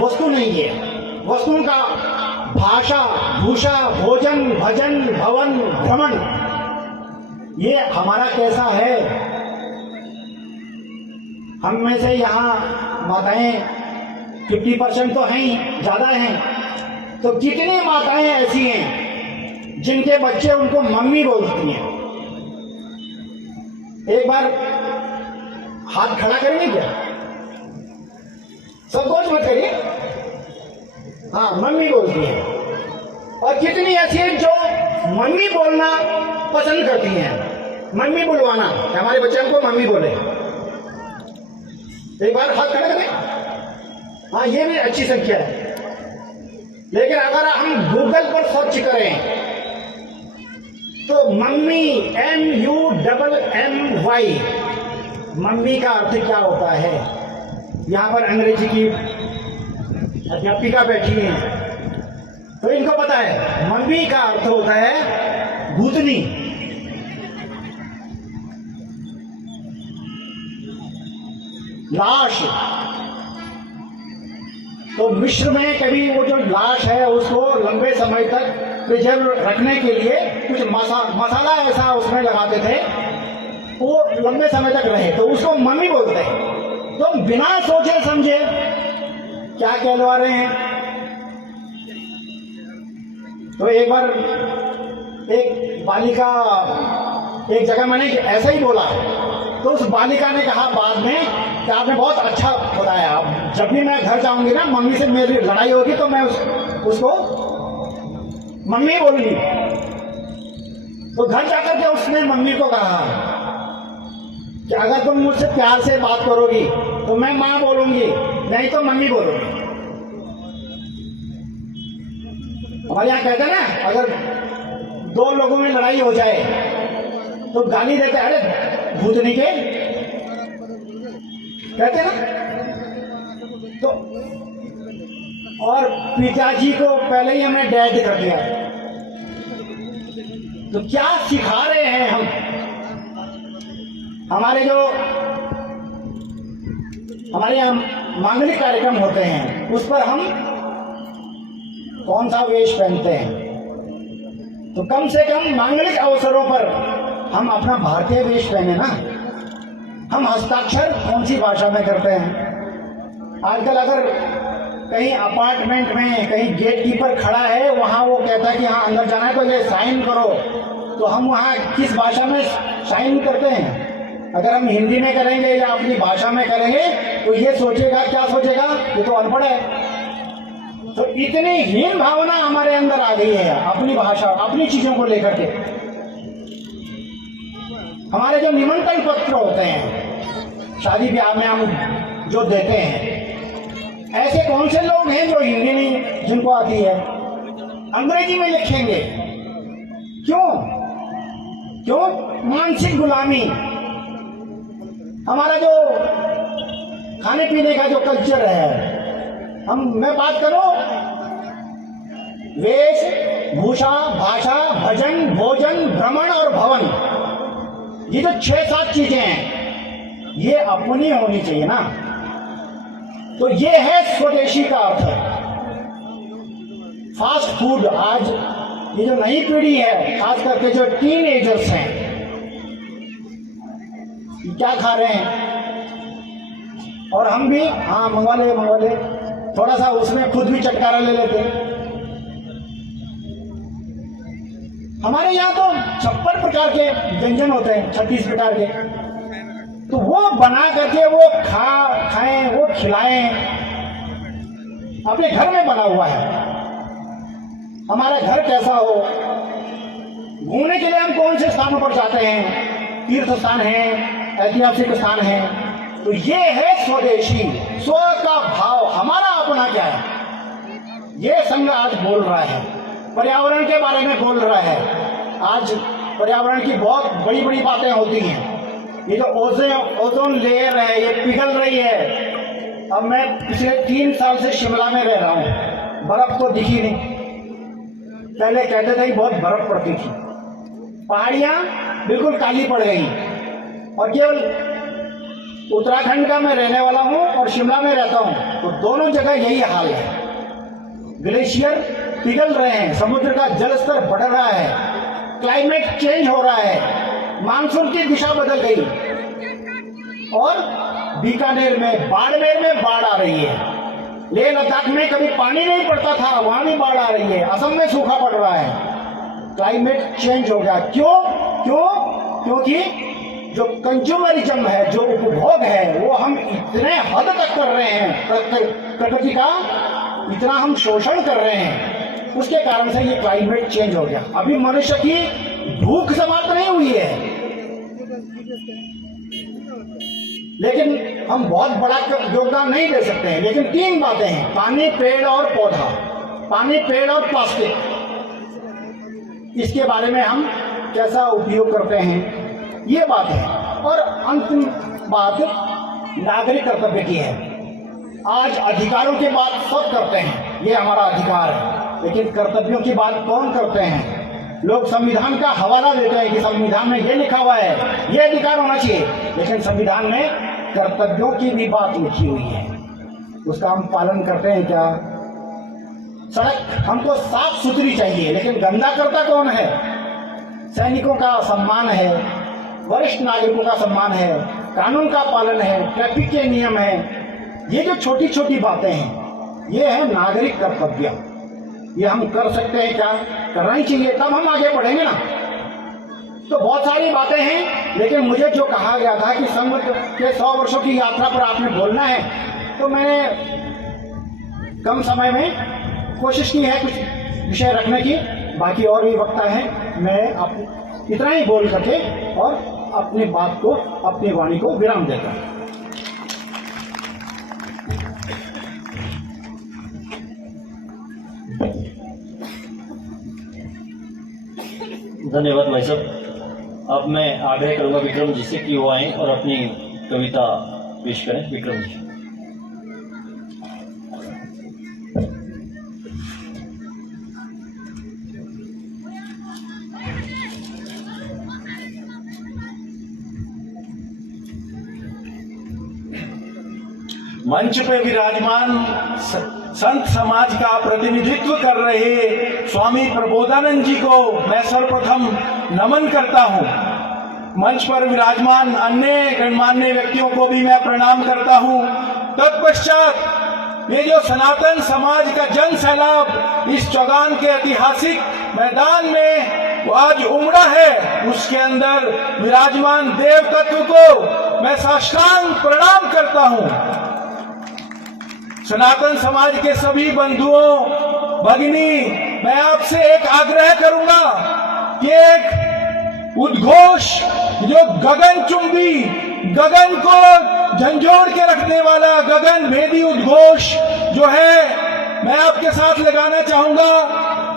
वस्तु नहीं है, वस्तुओं का भाषा, भूषा, भोजन, भजन, भवन, भ्रमण, ये हमारा कैसा है। हम में से यहाँ माताएं 50% तो हैं ही, ज्यादा हैं। तो कितनी माताएं ऐसी हैं जिनके बच्चे उनको मम्मी बोलती हैं? एक बार हाथ खड़ा करेंगे क्या? सब कुछ मत करिए। हाँ, मम्मी बोलती है। और कितनी ऐसी है जो मम्मी बोलना पसंद करती हैं, मम्मी बुलवाना, हमारे बच्चे हमको मम्मी बोले। एक बार हाथ खड़ा करें। हाँ, ये भी अच्छी संख्या है। लेकिन अगर हम गूगल पर सर्च करें तो मम्मी MUMMY, मम्मी का अर्थ क्या होता है? यहां पर अंग्रेजी की अध्यापिका बैठी है तो इनको पता है, मम्मी का अर्थ होता है भूतनी। लाश। तो मिस्र में कभी वो जो लाश है उसको लंबे समय तक प्रिजर्व रखने के लिए कुछ मसाला ऐसा उसमें लगाते थे, वो लंबे समय तक रहे, तो उसको मम्मी बोलते हैं। तो बिना सोचे समझे क्या कहलवा रहे हैं। तो एक बार एक बालिका, एक जगह मैंने ऐसा ही बोला, तो उस बालिका ने कहा बाद में कि आपने बहुत अच्छा बताया, अब जब भी मैं घर जाऊंगी ना, मम्मी से मेरी लड़ाई होगी तो मैं उसको मम्मी बोलूंगी। तो घर जाकर के उसने मम्मी को कहा कि अगर तुम मुझसे प्यार से बात करोगी तो मैं माँ बोलूंगी, नहीं तो मम्मी बोलूंगी। हमारे यहाँ कहते हैं ना, अगर दो लोगों में लड़ाई हो जाए तो गाली देते, अरे भूतनी के, कहते ना। तो और पिताजी को पहले ही हमने डैड कर दिया। तो क्या सिखा रहे हैं हम? हमारे यहाँ मांगलिक कार्यक्रम होते हैं, उस पर हम कौन सा वेश पहनते हैं? तो कम से कम मांगलिक अवसरों पर हम अपना भारतीय वेश पहने ना। हम हस्ताक्षर कौन सी भाषा में करते हैं? आजकल अगर कहीं अपार्टमेंट में कहीं गेट कीपर खड़ा है, वहां वो कहता है कि हाँ अंदर जाना है तो ये साइन करो, तो हम वहां किस भाषा में साइन करते हैं? अगर हम हिंदी में करेंगे या अपनी भाषा में करेंगे तो ये सोचेगा, क्या सोचेगा, ये तो अनपढ़ है। तो इतनी हीन भावना हमारे अंदर आ गई है अपनी भाषा, अपनी चीजों को लेकर के। हमारे जो निमंत्रण पत्र होते हैं शादी ब्याह में हम जो देते हैं, ऐसे कौन से लोग हैं जो हिंदी नहीं जिनको आती है, अंग्रेजी में लिखेंगे? क्यों? मानसिक गुलामी। हमारा जो खाने पीने का जो कल्चर है, मैं बात करूं वेश, भूषा, भाषा, भजन, भोजन, भ्रमण और भवन, ये जो 6-7 चीजें हैं ये अपनी होनी चाहिए ना। तो ये है स्वदेशी का अर्थ। फास्ट फूड, आज ये जो नई पीढ़ी है, खास करके जो टीनएजर्स हैं, क्या खा रहे हैं? और हम भी हाँ मंगवा ले, थोड़ा सा उसमें खुद भी चटकारा ले लेते हैं। हमारे यहाँ तो 56 प्रकार के व्यंजन होते हैं, 36 प्रकार के, तो वो बना करके वो खाएं, वो खिलाएं, अपने घर में बना हुआ है। हमारा घर कैसा हो? घूमने के लिए हम कौन से स्थानों पर जाते हैं? तीर्थ स्थान है, ऐतिहासिक स्थान है, तो ये है स्वदेशी, स्व का भाव, हमारा अपना क्या है, ये संघ आज बोल रहा है। पर्यावरण के बारे में बोल रहा है। आज पर्यावरण की बहुत बड़ी बड़ी बातें होती हैं। ये जो ओजोन लेयर है ये पिघल रही है। अब मैं पिछले 3 साल से शिमला में रह रहा हूँ, बर्फ तो दिखी नहीं। पहले कहते थे बहुत बर्फ पड़ती थी, पहाड़ियां बिल्कुल काली पड़ गई। और केवल उत्तराखंड का मैं रहने वाला हूं और शिमला में रहता हूं, तो दोनों जगह यही हाल है। ग्लेशियर पिघल रहे हैं, समुद्र का जल स्तर बढ़ रहा है, क्लाइमेट चेंज हो रहा है, मानसून की दिशा बदल गई और बीकानेर में, बाड़मेर में बाढ़ आ रही है। लेह लद्दाख में कभी पानी नहीं पड़ता था, वहां भी बाढ़ आ रही है। असम में सूखा पड़ रहा है। क्लाइमेट चेंज हो गया। क्योंकि जो कंज्यूमरिज्म है, जो उपभोग है, वो हम इतने हद तक कर रहे हैं, प्रकृति का इतना हम शोषण कर रहे हैं, उसके कारण से ये क्लाइमेट चेंज हो गया। अभी मनुष्य की भूख समाप्त नहीं हुई है, लेकिन हम बहुत बड़ा योगदान नहीं दे सकते हैं। लेकिन 3 बातें हैं: पानी, पेड़ और पौधा, पानी, पेड़ और प्लास्टिक। इसके बारे में हम कैसा उपयोग करते हैं, ये बात है। और अंतिम बात नागरिक कर्तव्य की है। आज अधिकारों की बात सब करते हैं, ये हमारा अधिकार है, लेकिन कर्तव्यों की बात कौन करते हैं? लोग संविधान का हवाला देते हैं कि संविधान में ये लिखा हुआ है, ये अधिकार होना चाहिए, लेकिन संविधान में कर्तव्यों की भी बात लिखी हुई है। उसका हम पालन करते हैं क्या? सड़क हमको साफ सुथरी चाहिए, लेकिन गंदा करता कौन है? सैनिकों का सम्मान है, वरिष्ठ नागरिकों का सम्मान है, कानून का पालन है, ट्रैफिक के नियम है। ये जो छोटी छोटी बातें हैं, ये है नागरिक कर्तव्य। ये हम कर सकते हैं क्या? करना ही चाहिए, तब हम आगे बढ़ेंगे ना। तो बहुत सारी बातें हैं, लेकिन मुझे जो कहा गया था कि संघ के 100 वर्षों की यात्रा पर आपने बोलना है, तो मैंने कम समय में कोशिश की है कुछ विषय रखने की। बाकी और भी वक्ता है, मैं इतना ही बोल करके और अपनी बात को, अपनी वाणी को विराम देता हूं। धन्यवाद भाई साहब। अब मैं आग्रह करूंगा विक्रम जी से कि वो आए और अपनी कविता पेश करें। विक्रम जी। मंच पे विराजमान संत समाज का प्रतिनिधित्व कर रहे स्वामी प्रबोधानंद जी को मैं सर्वप्रथम नमन करता हूं। मंच पर विराजमान अन्य गणमान्य व्यक्तियों को भी मैं प्रणाम करता हूं। तत्पश्चात ये जो सनातन समाज का जन सैलाब इस चौगान के ऐतिहासिक मैदान में आज उमड़ा है, उसके अंदर विराजमान देव तत्व को मैं साष्टांग प्रणाम करता हूं। सनातन समाज के सभी बंधुओं, भगिनी, मैं आपसे एक आग्रह करूंगा कि एक उद्घोष जो गगनचुंबी, गगन को झंझोड़ के रखने वाला गगन भेदी उद्घोष जो है, मैं आपके साथ लगाना चाहूंगा,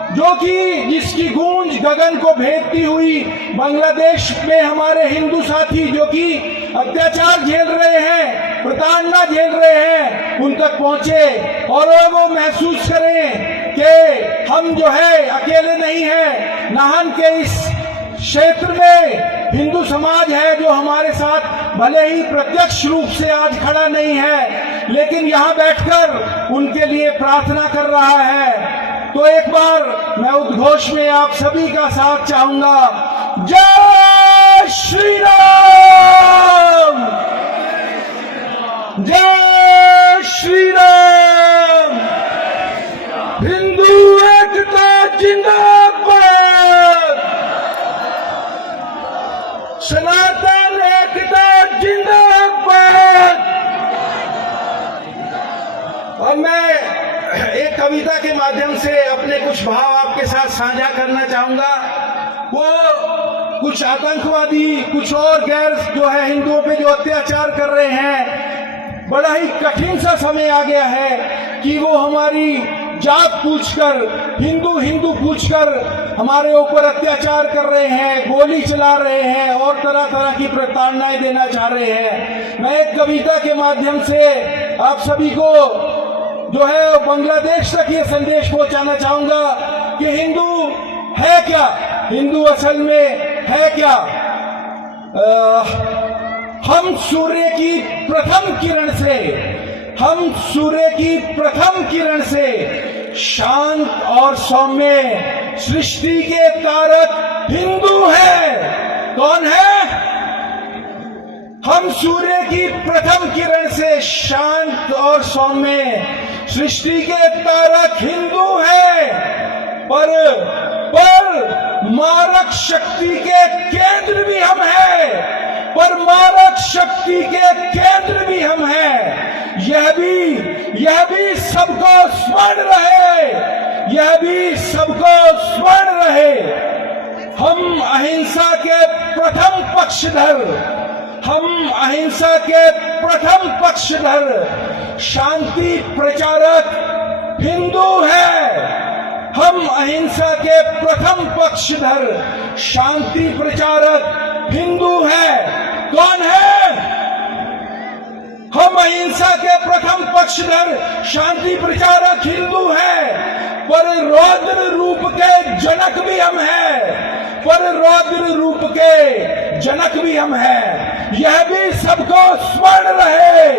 जो कि जिसकी गूंज गगन को भेदती हुई बांग्लादेश में हमारे हिंदू साथी जो कि अत्याचार झेल रहे हैं, प्रताड़ना झेल रहे हैं, उन तक पहुंचे और वो महसूस करें कि हम जो है अकेले नहीं हैं। नाहन के इस क्षेत्र में हिंदू समाज है जो हमारे साथ भले ही प्रत्यक्ष रूप से आज खड़ा नहीं है, लेकिन यहाँ बैठकर उनके लिए प्रार्थना कर रहा है। तो एक बार मैं उद्घोष में आप सभी का साथ चाहूंगा। जय श्री राम, जय श्री राम, हिंदू एकता जिंदाबाद, सनातन एकता जिंदाबाद। और मैं एक कविता के माध्यम से अपने कुछ भाव आपके साथ साझा करना चाहूंगा। वो कुछ आतंकवादी, कुछ और गैर जो है हिंदुओं पे जो अत्याचार कर रहे हैं, बड़ा ही कठिन सा समय आ गया है कि वो हमारी जात पूछकर, हिंदू हिंदू पूछकर हमारे ऊपर अत्याचार कर रहे हैं, गोली चला रहे हैं और तरह तरह की प्रताड़नाएं देना चाह रहे हैं। मैं एक कविता के माध्यम से आप सभी को जो है बांग्लादेश तक ये संदेश पहुंचाना चाहूंगा कि हिंदू है क्या, हिंदू असल में है क्या। हम सूर्य की प्रथम किरण से, हम सूर्य की प्रथम किरण से शांत और सौम्य सृष्टि के कारक हिंदू हैं। कौन है? हम सूर्य की प्रथम किरण से शांत और सौम्य सृष्टि के कारक हिंदू हैं, पर मारक शक्ति के केंद्र भी हम हैं, पर मारक शक्ति के केंद्र भी हम हैं। यह भी सबको स्मरण रहे, यह भी सबको स्मरण रहे। हम अहिंसा के प्रथम पक्षधर, हम अहिंसा के प्रथम पक्षधर शांति प्रचारक हिंदू हैं। हम अहिंसा के प्रथम पक्षधर शांति प्रचारक हिंदू हैं। कौन है? हम अहिंसा के प्रथम पक्षधर शांति प्रचारक हिंदू हैं, पर रौद्र रूप के जनक भी हम हैं, पर रौद्र रूप के जनक भी हम हैं। यह भी सबको स्मरण रहे,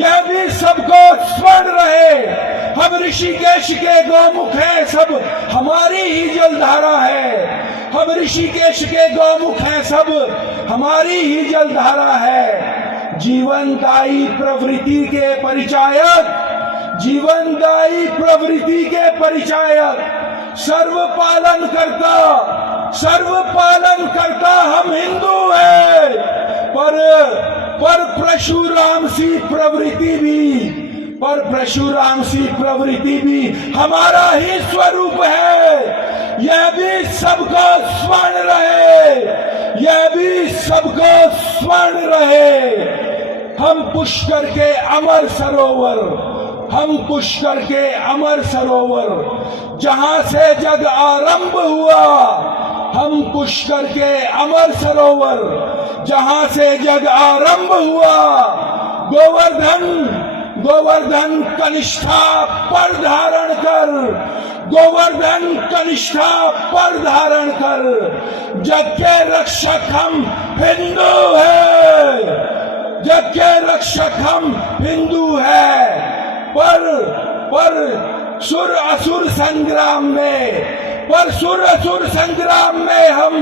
यह भी सबको स्मरण रहे। हम ऋषिकेश के गौमुख हैं, सब हमारी ही जलधारा है। हम ऋषिकेश के गौमुख हैं, सब हमारी ही जलधारा है। जीवनदायी प्रवृत्ति के परिचायक, जीवनदायी प्रवृत्ति के परिचायक, सर्व पालन करता हम हिंदू हैं। पर परशुराम सी प्रवृत्ति भी, पर परशुराम सी प्रवृत्ति भी हमारा ही स्वरूप है। यह भी सबको स्मरण रहे, यह भी सबको स्मरण रहे। हम पुष्कर के अमर सरोवर, हम पुष्कर के अमर सरोवर जहां से जग आरंभ हुआ, हम पुष्कर के अमर सरोवर जहां से जग आरंभ हुआ। गोवर्धन कनिष्ठा पर धारण कर, गोवर्धन कनिष्ठा पर धारण कर। जग के रक्षक हम हिंदू हैं, जग के रक्षक हम हिंदू हैं। पर सुर असुर संग्राम में, पर सुर असुर संग्राम में हम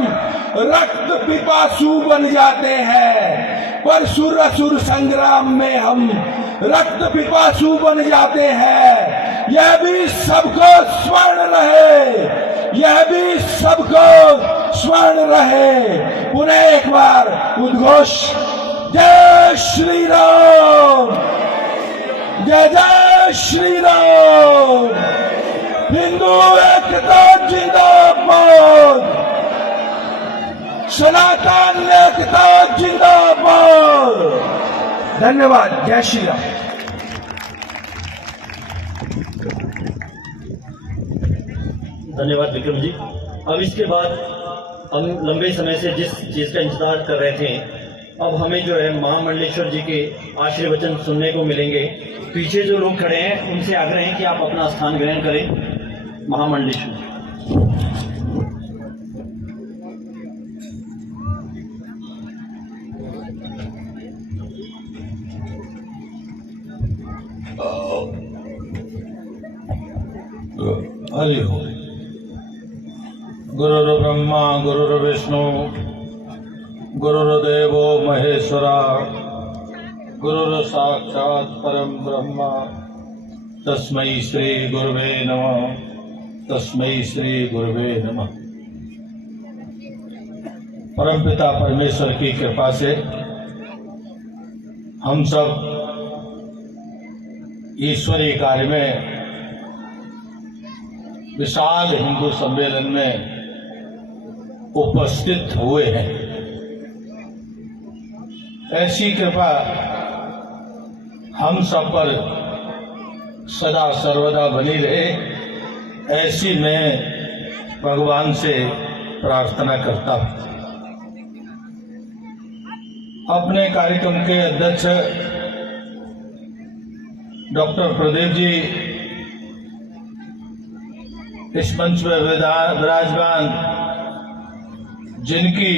रक्त पिपासु बन जाते हैं, पर सुर असुर संग्राम में हम रक्त पिपासु बन जाते हैं। यह भी सबको स्मरण रहे, यह भी सबको स्मरण रहे। पुनः एक बार उद्घोष, जय श्री राम, जय जय श्री राम। हिंदू एकता जिंदाबाद, सनातन एकता जिंदाबाद। धन्यवाद। जय श्री राम। धन्यवाद विक्रम जी। अब इसके बाद हम लंबे समय से जिस चीज का इंतजार कर रहे थे, अब हमें जो है महामंडलेश्वर जी के आशीर्वचन सुनने को मिलेंगे। पीछे जो लोग खड़े हैं उनसे आग्रह है कि आप अपना स्थान ग्रहण करें। महामंडलेश्वर हरि ओम। गुरुर्ब्रह्मा गुरुर्विष्णु गुरुर्देवो महेश्वरा, गुरुर् साक्षात् परम ब्रह्म, तस्मै श्री गुरुवे नमः, तस्मै श्री गुरुवे नमः। परमपिता परमेश्वर की कृपा से हम सब ईश्वरीय कार्य में विशाल हिंदू सम्मेलन में उपस्थित हुए हैं। ऐसी कृपा हम सब पर सदा सर्वदा बनी रहे, ऐसी मैं भगवान से प्रार्थना करता हूं। अपने कार्यक्रम के अध्यक्ष डॉक्टर प्रदीप जी इस मंच पर विराजमान, जिनकी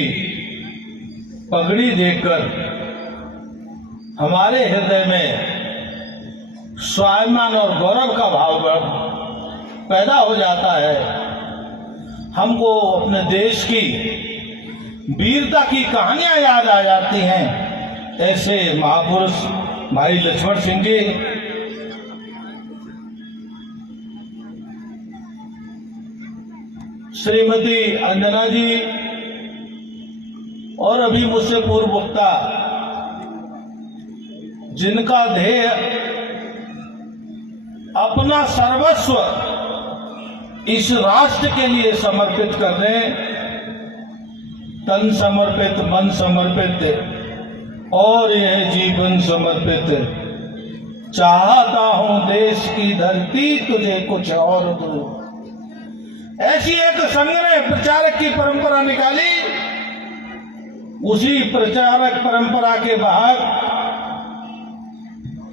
पगड़ी देखकर हमारे हृदय में स्वाभिमान और गौरव का भाव पैदा हो जाता है। हमको अपने देश की वीरता की कहानियां याद आ जाती हैं। ऐसे महापुरुष भाई लक्ष्मण सिंह जी, श्रीमती अंजना जी और अभी मुझसे पूर्व वक्ता, जिनका ध्येय अपना सर्वस्व इस राष्ट्र के लिए समर्पित कर दें, तन समर्पित, मन समर्पित और यह जीवन समर्पित। चाहता हूं देश की धरती तुझे कुछ और दूं। ऐसी एक संग्रह प्रचारक की परंपरा निकाली। उसी प्रचारक परंपरा के बाहर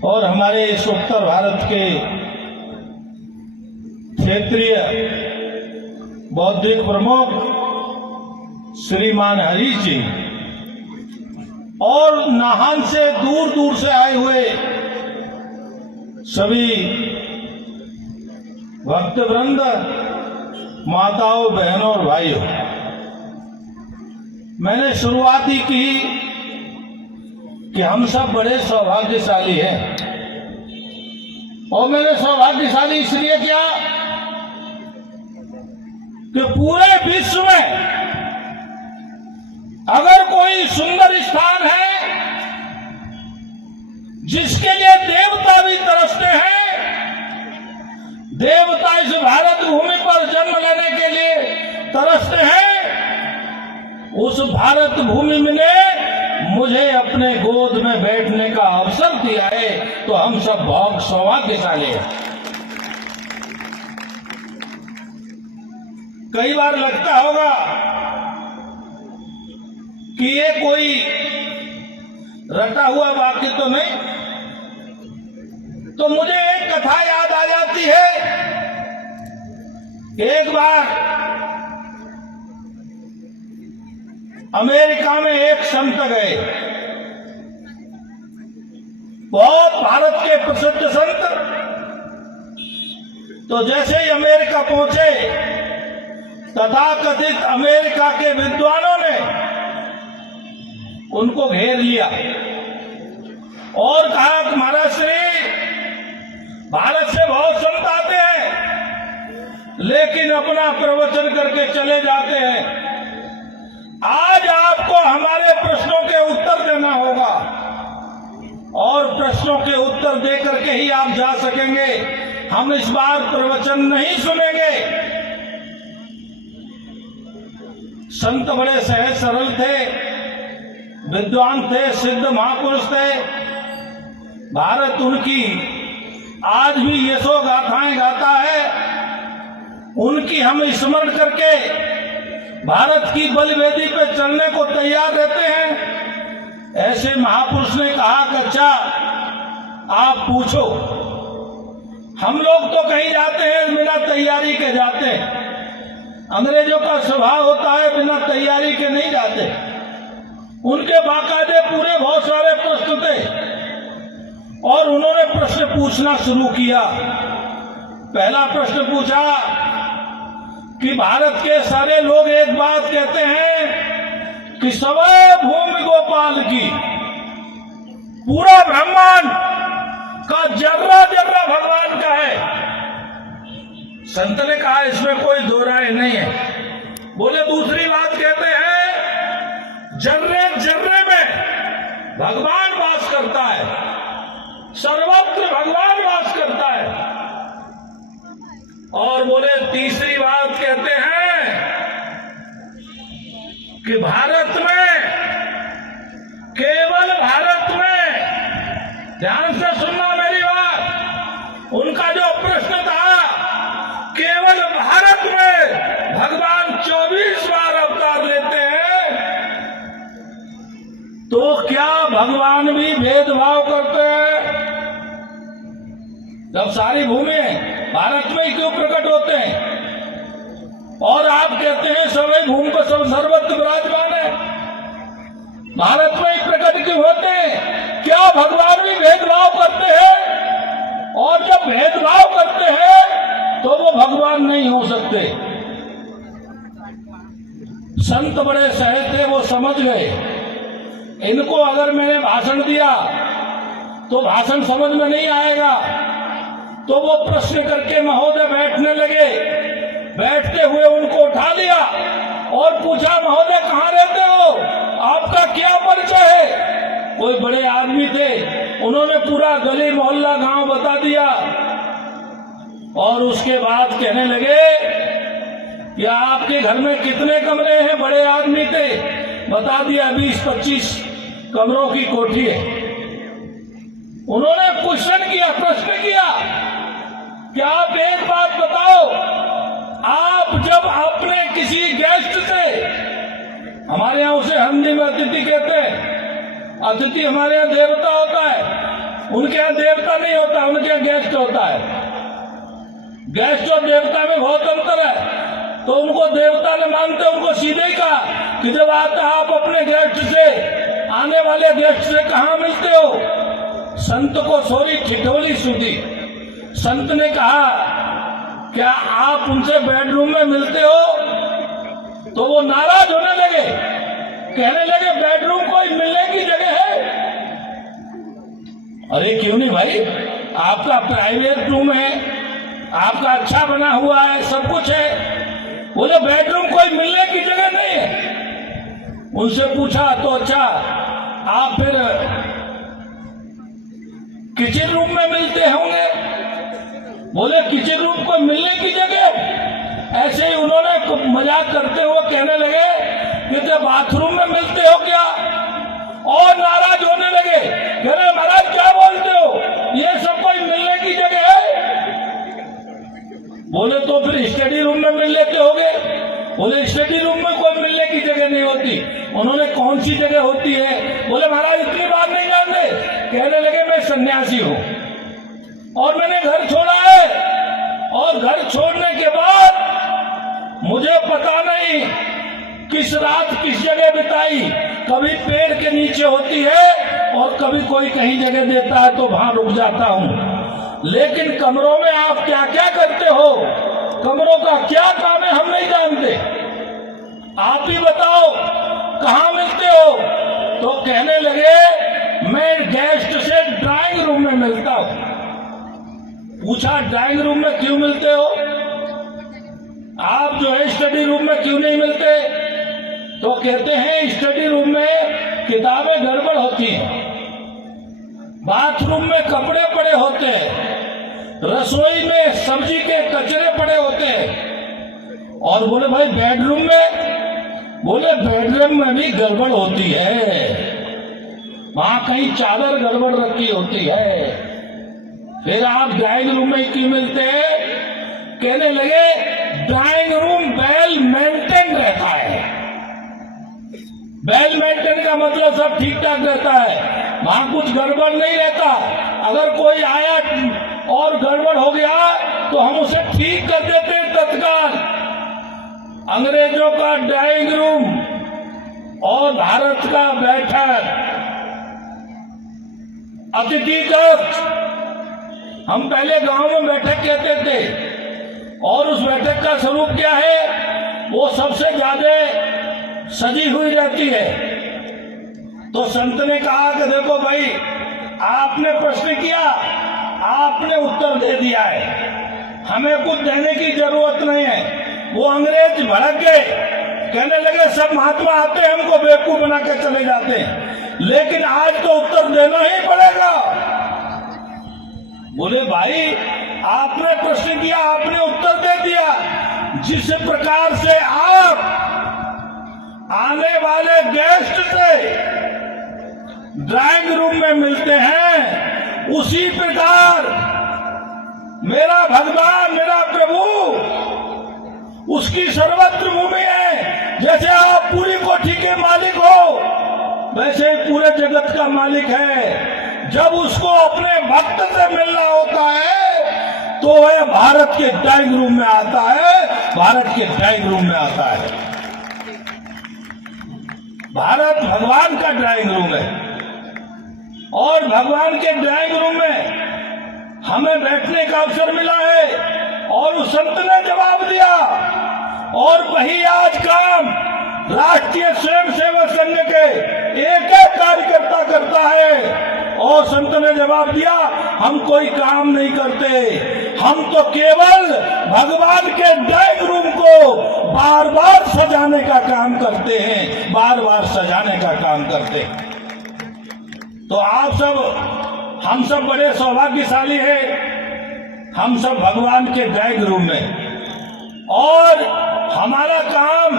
और हमारे इस उत्तर भारत के क्षेत्रीय बौद्धिक प्रमुख श्रीमान हरीश जी और नाहन से दूर दूर से आए हुए सभी भक्तवृंद, माताओं, बहनों और भाइयों, मैंने शुरुआत ही की कि हम सब बड़े सौभाग्यशाली हैं। और मैंने सौभाग्यशाली इसलिए किया कि पूरे विश्व में अगर कोई सुंदर स्थान है जिसके लिए देवता भी तरसते हैं, देवता इस भारत भूमि पर जन्म लेने के लिए तरसते हैं, उस भारत भूमि ने मुझे अपने गोद में बैठने का अवसर दिया है, तो हम सब बहुत सौभाग्यशाली हैं। कई बार लगता होगा कि ये कोई रटा हुआ वाक्य तो नहीं, तो मुझे एक कथा याद आ जाती है। एक बार अमेरिका में एक संत गए, बहुत भारत के प्रसिद्ध संत। तो जैसे ही अमेरिका पहुंचे, तथाकथित अमेरिका के विद्वानों ने उनको घेर लिया और कहा कि महाराज श्री, भारत से बहुत संत आते हैं लेकिन अपना प्रवचन करके चले जाते हैं। आज आपको हमारे प्रश्नों के उत्तर देना होगा और प्रश्नों के उत्तर देकर के ही आप जा सकेंगे। हम इस बार प्रवचन नहीं सुनेंगे। संत बड़े सहज सरल थे, विद्वान थे, सिद्ध महापुरुष थे। भारत उनकी आज भी यशो गाथाएं गाता है। उनकी हम स्मरण करके भारत की बलिवेदी पे चलने को तैयार रहते हैं। ऐसे महापुरुष ने कहा कि अच्छा आप पूछो। हम लोग तो कहीं जाते हैं बिना तैयारी के जाते हैं। अंग्रेजों का स्वभाव होता है बिना तैयारी के नहीं जाते। उनके बाकायदे पूरे बहुत सारे प्रश्न थे और उन्होंने प्रश्न पूछना शुरू किया। पहला प्रश्न पूछा कि भारत के सारे लोग एक बात कहते हैं कि सवै भूमि गोपाल की, पूरा ब्रह्मांड का जर्रा जर्रा भगवान का है। संत ने कहा इसमें कोई दो राय नहीं है। बोले दूसरी बात कहते हैं जर्रे जर्रे में भगवान वास करता है, सर्वत्र भगवान वास करता है। और बोले तीसरी बात कहते हैं कि भारत में, केवल भारत में, ध्यान से सुनना मेरी बात, उनका जो प्रश्न था, केवल भारत में भगवान 24 बार अवतार लेते हैं, तो क्या भगवान भी भेदभाव करते हैं? जब सारी भूमि भारत में ही क्यों प्रकट होते हैं? और आप कहते हैं सभी भूमि को सब सर्वत्र विराजमान है, भारत में ही प्रकट क्यों होते हैं? क्या भगवान भी भेदभाव करते हैं? और जब भेदभाव करते हैं तो वो भगवान नहीं हो सकते। संत बड़े सहज थे, वो समझ गए। इनको अगर मैंने भाषण दिया तो भाषण समझ में नहीं आएगा, तो वो प्रश्न करके महोदय बैठने लगे। बैठते हुए उनको उठा लिया और पूछा, महोदय कहाँ रहते हो, आपका क्या परिचय है? कोई बड़े आदमी थे, उन्होंने पूरा गली मोहल्ला गांव बता दिया। और उसके बाद कहने लगे कि आपके घर में कितने कमरे हैं? बड़े आदमी थे, बता दिया 20-25 कमरों की कोठी है। उन्होंने क्वेश्चन किया, प्रश्न किया कि आप एक बात बताओ, आप जब अपने किसी गेस्ट से, हमारे यहाँ उसे हिंदी में अतिथि कहते हैं, अतिथि हमारे यहाँ देवता होता है, उनके यहाँ देवता नहीं होता, उनके यहाँ गेस्ट होता है। गेस्ट और देवता में बहुत अंतर है। तो उनको देवता ने मानते, उनको सीधे ही कहा कि जब आता आप अपने गेस्ट से, आने वाले गेस्ट से कहाँ मिलते हो? संत को थोड़ी ठिठोली सूझी। संत ने कहा, क्या आप उनसे बेडरूम में मिलते हो? तो वो नाराज होने लगे, कहने लगे बेडरूम कोई मिलने की जगह है? अरे क्यों नहीं भाई, आपका प्राइवेट रूम है, आपका अच्छा बना हुआ है, सब कुछ है। बोले बेडरूम कोई मिलने की जगह नहीं है। उनसे पूछा तो अच्छा, आप फिर किचन रूम में मिलते होंगे? बोले किचन रूम को मिलने की जगह। ऐसे ही उन्होंने मजाक करते हुए कहने लगे कि जब बाथरूम में मिलते हो क्या? और नाराज होने लगे, कह रहे महाराज क्या बोलते हो, ये सब कोई मिलने की जगह है? बोले तो फिर स्टडी रूम में मिल लेते होगे? बोले स्टडी रूम में कोई मिलने की जगह नहीं होती। उन्होंने कौन सी जगह होती है? बोले महाराज इतनी बात नहीं जानते। कहने लगे मैं सन्यासी हूँ और मैंने घर छोड़ा है, और घर छोड़ने के बाद मुझे पता नहीं किस रात किस जगह बिताई, कभी पेड़ के नीचे होती है और कभी कोई कहीं जगह देता है तो वहां रुक जाता हूँ। लेकिन कमरों में आप क्या क्या करते हो, कमरों का क्या काम है, हम नहीं जानते। आप ही बताओ कहाँ मिलते हो? तो कहने लगे मैं गेस्ट से ड्राइंग रूम में मिलता हूँ। पूछा ड्राइंग रूम में क्यों मिलते हो? आप जो है स्टडी रूम में क्यों नहीं मिलते? तो कहते हैं स्टडी रूम में किताबें गड़बड़ होती हैं, बाथरूम में कपड़े पड़े होते हैं, रसोई में सब्जी के कचरे पड़े होते हैं। और बोले भाई बेडरूम में? बोले बेडरूम में भी गड़बड़ होती है, वहां कहीं चादर गड़बड़ रखी होती है। फिर आप ड्राइंग रूम में क्यों मिलते हैं? कहने लगे ड्राइंग रूम वेल मेंटेन रहता है। वेल मेंटेन का मतलब सब ठीक ठाक रहता है, वहां कुछ गड़बड़ नहीं रहता। अगर कोई आया और गड़बड़ हो गया तो हम उसे ठीक कर देते हैं तत्काल। अंग्रेजों का ड्राइंग रूम और भारत का बैठक, अतिथि कक्ष, हम पहले गांव में बैठक कहते थे। और उस बैठक का स्वरूप क्या है? वो सबसे ज्यादा सजी हुई रहती है। तो संत ने कहा कि देखो भाई, आपने प्रश्न किया, आपने उत्तर दे दिया है, हमें कुछ देने की जरूरत नहीं है। वो अंग्रेज भड़क गए, कहने लगे सब महात्मा आते हैं हमको बेवकूफ बना के चले जाते हैं, लेकिन आज तो उत्तर देना ही पड़ेगा। बोले भाई आपने प्रश्न किया, आपने उत्तर दे दिया। जिस प्रकार से आप आने वाले गेस्ट से ड्राइंग रूम में मिलते हैं, उसी प्रकार मेरा भगवान, मेरा प्रभु, उसकी सर्वत्र भूमि है। जैसे आप पूरी कोठी के मालिक हो, वैसे ही पूरे जगत का मालिक है। जब उसको अपने भक्त से मिलना होता है तो वह भारत के ड्राइंग रूम में आता है, भारत के ड्राइंग रूम में आता है। भारत भगवान का ड्राइंग रूम है और भगवान के ड्राइंग रूम में हमें बैठने का अवसर मिला है और उस संत ने जवाब दिया। और वही आज काम राष्ट्रीय स्वयंसेवक संघ के एक एक कार्यकर्ता करता है। और संत ने जवाब दिया, हम कोई काम नहीं करते, हम तो केवल भगवान के ड्राइंग रूम को बार बार सजाने का काम करते हैं, बार बार सजाने का काम करते हैं। तो आप सब, हम सब बड़े सौभाग्यशाली हैं, हम सब भगवान के ड्राइंग रूम में। और हमारा काम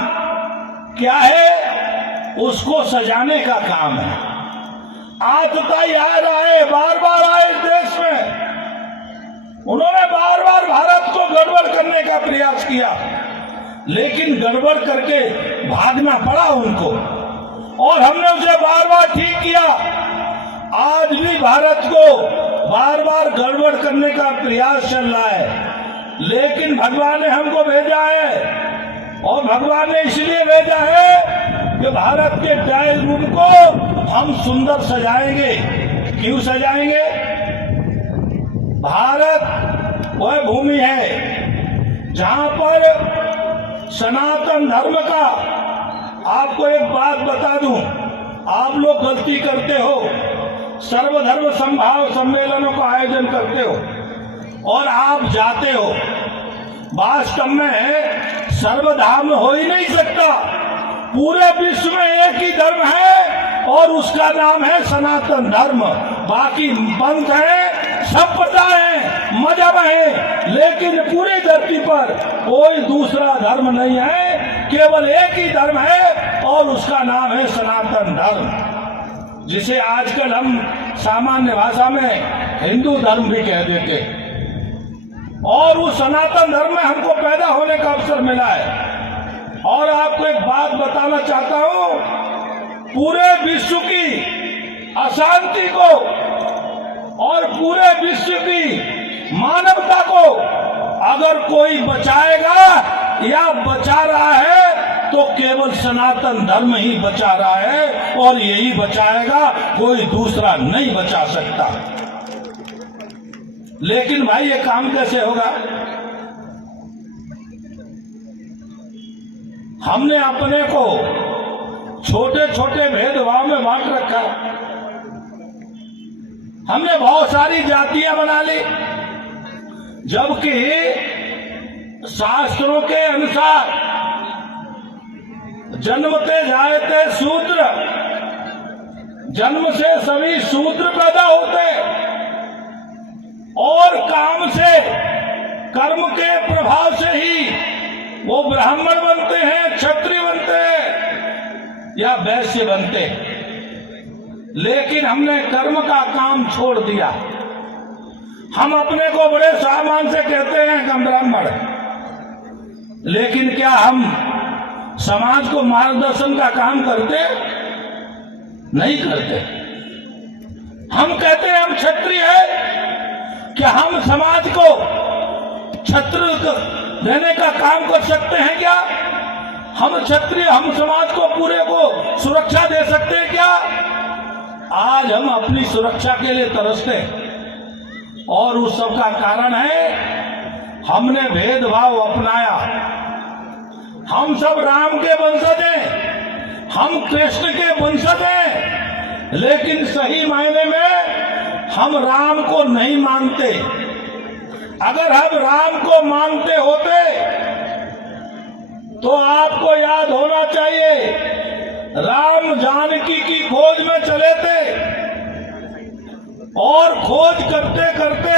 क्या है? उसको सजाने का काम है। आतताई आ रहा है, बार बार आए इस देश में, उन्होंने बार बार भारत को गड़बड़ करने का प्रयास किया, लेकिन गड़बड़ करके भागना पड़ा उनको और हमने उसे बार बार ठीक किया। आज भी भारत को बार बार गड़बड़ करने का प्रयास चल रहा है, लेकिन भगवान ने हमको भेजा है। और भगवान ने इसलिए भेजा है कि भारत के ड्राइंग रूम को हम सुंदर सजाएंगे। क्यों सजाएंगे? भारत वह भूमि है जहां पर सनातन धर्म का, आपको एक बात बता दूं, आप लोग गलती करते हो, सर्वधर्म समभाव सम्मेलनों का आयोजन करते हो और आप जाते हो। वास्तव में सर्वधर्म हो ही नहीं सकता। पूरे विश्व में एक ही धर्म है और उसका नाम है सनातन धर्म। बाकी पंथ है, संप्रदाय है, मजहब है, लेकिन पूरी धरती पर कोई दूसरा धर्म नहीं है, केवल एक ही धर्म है और उसका नाम है सनातन धर्म, जिसे आजकल हम सामान्य भाषा में हिंदू धर्म भी कह देते हैं। और उस सनातन धर्म में हमको पैदा होने का अवसर मिला है। और आपको एक बात बताना चाहता हूं, पूरे विश्व की अशांति को और पूरे विश्व की मानवता को अगर कोई बचाएगा या बचा रहा है तो केवल सनातन धर्म ही बचा रहा है और यही बचाएगा, कोई दूसरा नहीं बचा सकता। लेकिन भाई ये काम कैसे होगा? हमने अपने को छोटे छोटे भेदभाव में बांट रखा। हमने बहुत सारी जातियां बना ली, जबकि शास्त्रों के अनुसार जन्मते जायते शूद्र, जन्म से सभी शूद्र पैदा होते और काम से, कर्म के प्रभाव से ही वो ब्राह्मण बनते हैं, क्षत्रिय बनते हैं या वैश्य बनते हैं। लेकिन हमने कर्म का काम छोड़ दिया। हम अपने को बड़े सामान से कहते हैं कि हम ब्राह्मण, लेकिन क्या हम समाज को मार्गदर्शन का काम करते? नहीं करते। हम कहते हैं हम क्षत्रिय है, क्या हम समाज को छत्र देने का काम कर सकते हैं? क्या हम क्षत्रिय, हम समाज को पूरे को सुरक्षा दे सकते हैं? क्या आज हम अपनी सुरक्षा के लिए तरसते हैं और उस सब का कारण है हमने भेदभाव अपनाया। हम सब राम के वंशज हैं, हम कृष्ण के वंशज हैं, लेकिन सही मायने में हम राम को नहीं मानते। अगर हम राम को मानते होते तो आपको याद होना चाहिए, राम जानकी की खोज में चले थे और खोज करते करते